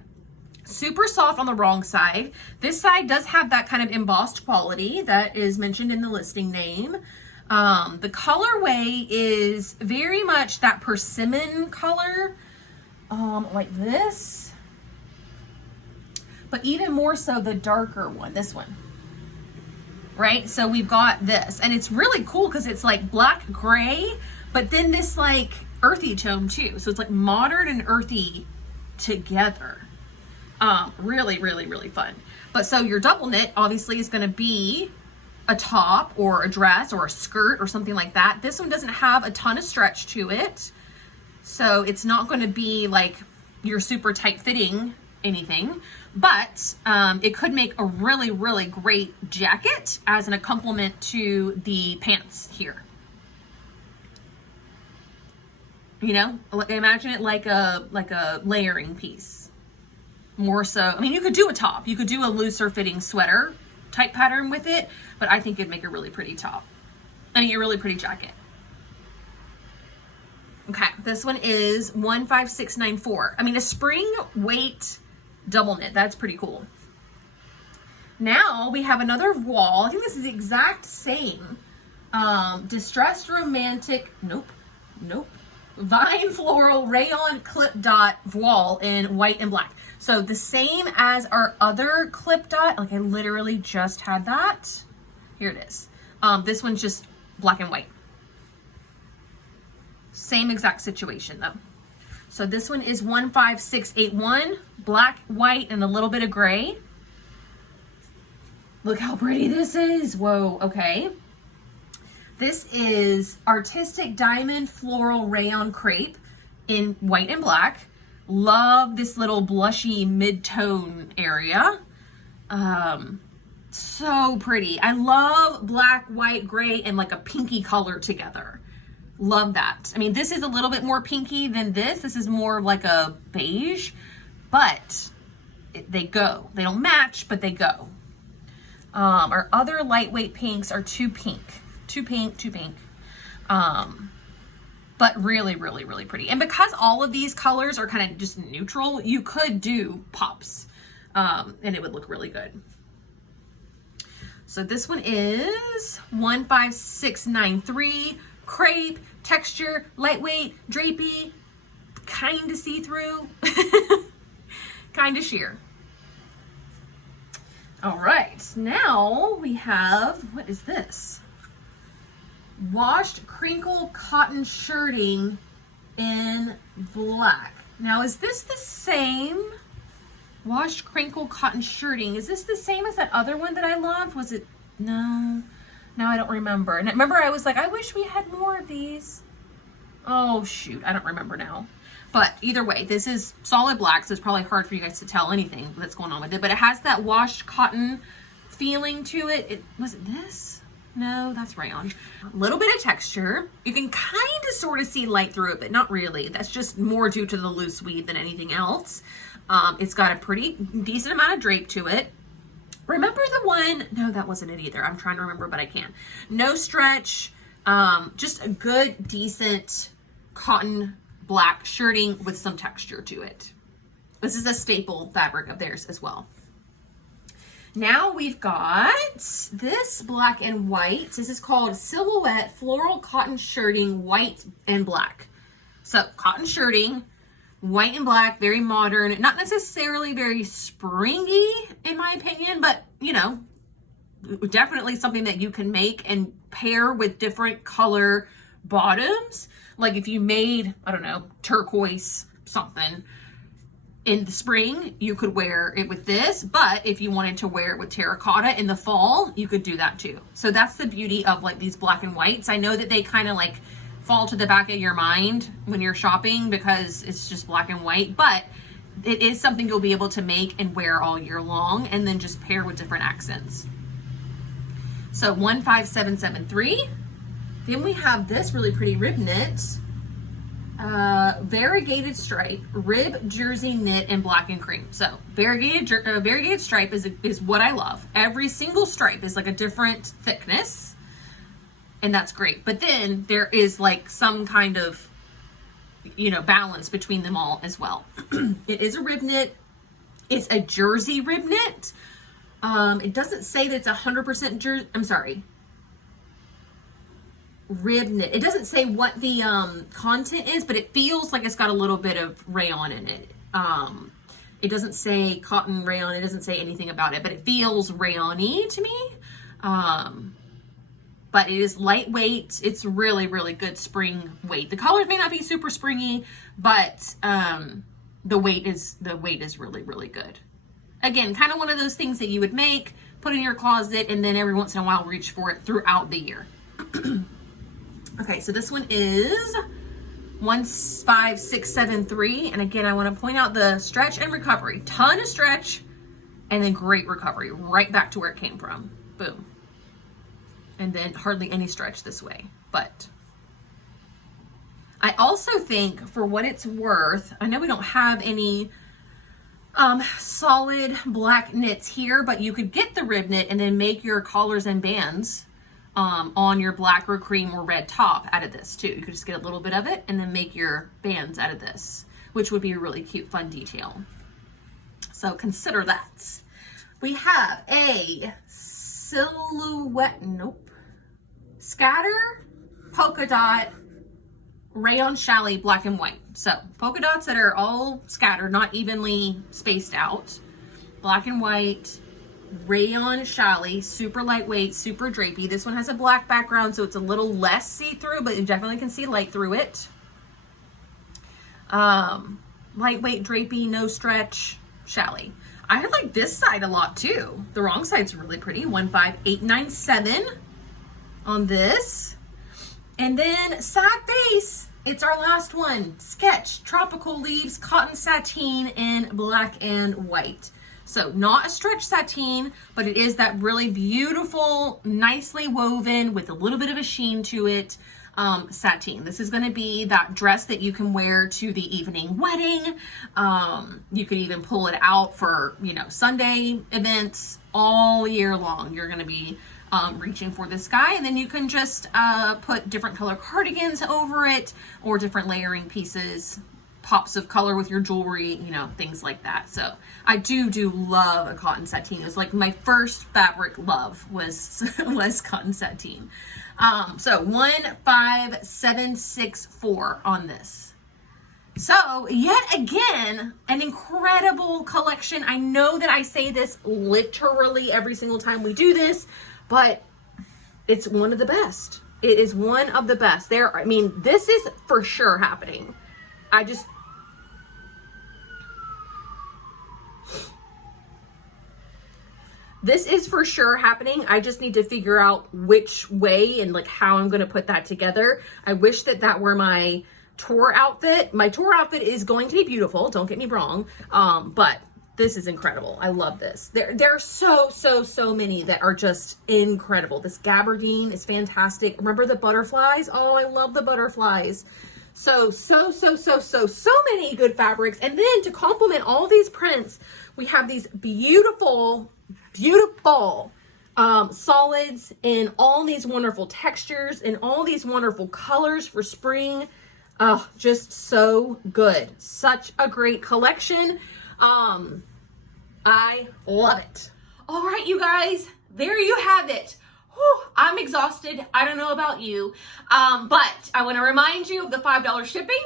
Super soft on the wrong side. This side does have that kind of embossed quality that is mentioned in the listing name. The colorway is very much that persimmon color, like this, but even more so the darker one, this one, right? So we've got this, and it's really cool because it's like black gray, but then this like earthy tone too. So it's like modern and earthy together. Really, really, really fun. But so your double knit obviously is going to be a top or a dress or a skirt or something like that. This one doesn't have a ton of stretch to it, so it's not going to be like your super tight fitting anything, but it could make a really, really great jacket as a complement to the pants here. You know, imagine it like a layering piece. More so, I mean, you could do a top, you could do a looser fitting sweater type pattern with it, but I think it'd make a really pretty top. I mean, a really pretty jacket. Okay, this one is 15694. I mean, a spring weight double knit, that's pretty cool. Now we have another voile. I think this is the exact same. Distressed romantic, nope. Vine floral rayon clip dot voile in white and black. So the same as our other clip dot, like I literally just had that. Here it is. This one's just black and white. Same exact situation though. So this one is 15681, black, white, and a little bit of gray. Look how pretty this is. Whoa, okay. This is artistic diamond floral rayon crepe in white and black. Love this little blushy mid-tone area. So pretty. I love black, white, gray, and like a pinky color together. Love that. I mean, this is a little bit more pinky than this. This is more like a beige, but they go. They don't match, but they go. Our other lightweight pinks are too pink. But really, really, really pretty. And because all of these colors are kind of just neutral, you could do pops, and it would look really good. So this one is 15693, crepe, texture, lightweight, drapey, kind of see-through, kind of sheer. All right, now we have, what is this? Washed crinkle cotton shirting in black. Now, is this the same? Washed crinkle cotton shirting. Is this the same as that other one that I loved? Was it? No, I don't remember. And remember, I was like, I wish we had more of these. Oh shoot, I don't remember now. But either way, this is solid black, so it's probably hard for you guys to tell anything that's going on with it. But it has that washed cotton feeling to it. Was it this? No, that's rayon. A little bit of texture. You can kind of sort of see light through it, but not really. That's just more due to the loose weave than anything else. It's got a pretty decent amount of drape to it. Remember the one? No, that wasn't it either. I'm trying to remember, but I can't. No stretch. Just a good, decent cotton black shirting with some texture to it. This is a staple fabric of theirs as well. Now we've got this black and white. This is called Silhouette Floral Cotton Shirting, white and black. So cotton shirting, white and black, very modern, not necessarily very springy in my opinion, but you know, definitely something that you can make and pair with different color bottoms. Like if you made, I don't know, turquoise something in the spring, you could wear it with this, but if you wanted to wear it with terracotta in the fall, you could do that too. So that's the beauty of like these black and whites. I know that they kind of like fall to the back of your mind when you're shopping because it's just black and white, but it is something you'll be able to make and wear all year long and then just pair with different accents. So 15773. Then we have this really pretty rib knit. Variegated stripe, rib jersey knit in black and cream. So variegated stripe is what I love. Every single stripe is like a different thickness, and that's great. But then there is like some kind of, you know, balance between them all as well. It is a rib knit. It's a jersey rib knit. It doesn't say that it's 100% jersey. I'm sorry. Rib knit. It doesn't say what the content is, but it feels like it's got a little bit of rayon in it. It doesn't say cotton rayon. It doesn't say anything about it, but it feels rayon-y to me. But it is lightweight. It's really, really good spring weight. The colors may not be super springy, but the weight is really, really good. Again, kind of one of those things that you would make, put in your closet, and then every once in a while reach for it throughout the year. Okay, so this one is 15673, and again, I want to point out the stretch and recovery. Ton of stretch, and then great recovery, right back to where it came from. Boom. And then hardly any stretch this way, but I also think for what it's worth, I know we don't have any solid black knits here, but you could get the rib knit and then make your collars and bands on your black or cream or red top out of this too. You could just get a little bit of it and then make your bands out of this, which would be a really cute, fun detail. So consider that. We have a silhouette, scatter polka dot rayon challis black and white. So polka dots that are all scattered, not evenly spaced out. Black and white. Rayon challis, super lightweight, super drapey. This one has a black background, so it's a little less see-through, but you definitely can see light through it. Lightweight, drapey, no stretch challis. I like this side a lot too. The wrong side's really pretty. 15897 on this. And then sad base. It's our last one. Sketch, tropical leaves, cotton sateen in black and white. So not a stretch sateen, but it is that really beautiful, nicely woven with a little bit of a sheen to it, sateen. This is going to be that dress that you can wear to the evening wedding. You could even pull it out for, you know, Sunday events all year long. You're going to be reaching for this guy, and then you can just put different color cardigans over it or different layering pieces, pops of color with your jewelry, you know, things like that. So I do love a cotton sateen. It was like my first fabric love was cotton sateen. So 15764 on this. So yet again, an incredible collection. I know that I say this literally every single time we do this, but it's one of the best. It is one of the best. I mean, this is for sure happening. This is for sure happening. I just need to figure out which way and like how I'm going to put that together. I wish that that were my tour outfit. My tour outfit is going to be beautiful. Don't get me wrong. But this is incredible. I love this. There are so many that are just incredible. This gabardine is fantastic. Remember the butterflies? Oh, I love the butterflies. So many good fabrics. And then to complement all these prints, we have these beautiful solids in all these wonderful textures and all these wonderful colors for spring. Oh, just so good. Such a great collection. I love it. All right, you guys, there you have it. Whew, I'm exhausted. I don't know about you, but I want to remind you of the $5 shipping.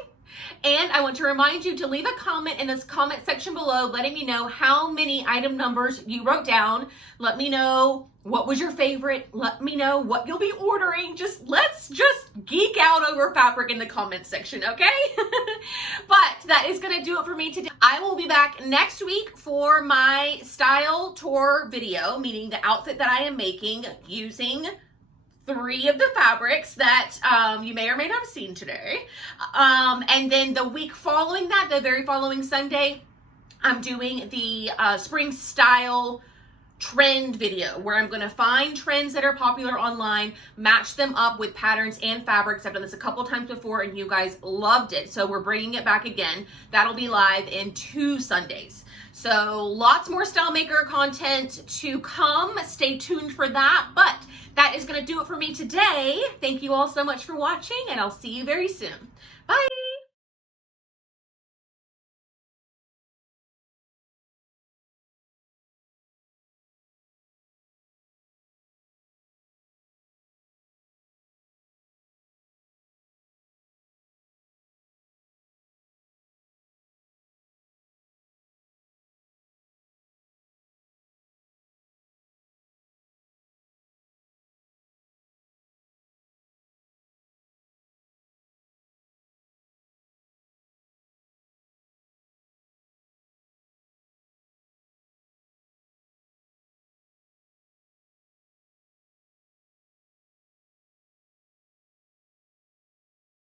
And I want to remind you to leave a comment in this comment section below letting me know how many item numbers you wrote down. Let me know What was your favorite? Let me know what you'll be ordering. Let's just geek out over fabric in the comments section, okay? But that is gonna do it for me today. I will be back next week for my style tour video, meaning the outfit that I am making using 3 of the fabrics that you may or may not have seen today. And then the week following that, the very following Sunday, I'm doing the spring style trend video where I'm going to find trends that are popular online, match them up with patterns and fabrics. I've done this a couple times before and you guys loved it, so we're bringing it back again. That'll be live in 2 Sundays. So lots more style maker content to come. Stay tuned for that, but that is going to do it for me today. Thank you all so much for watching, and I'll see you very soon.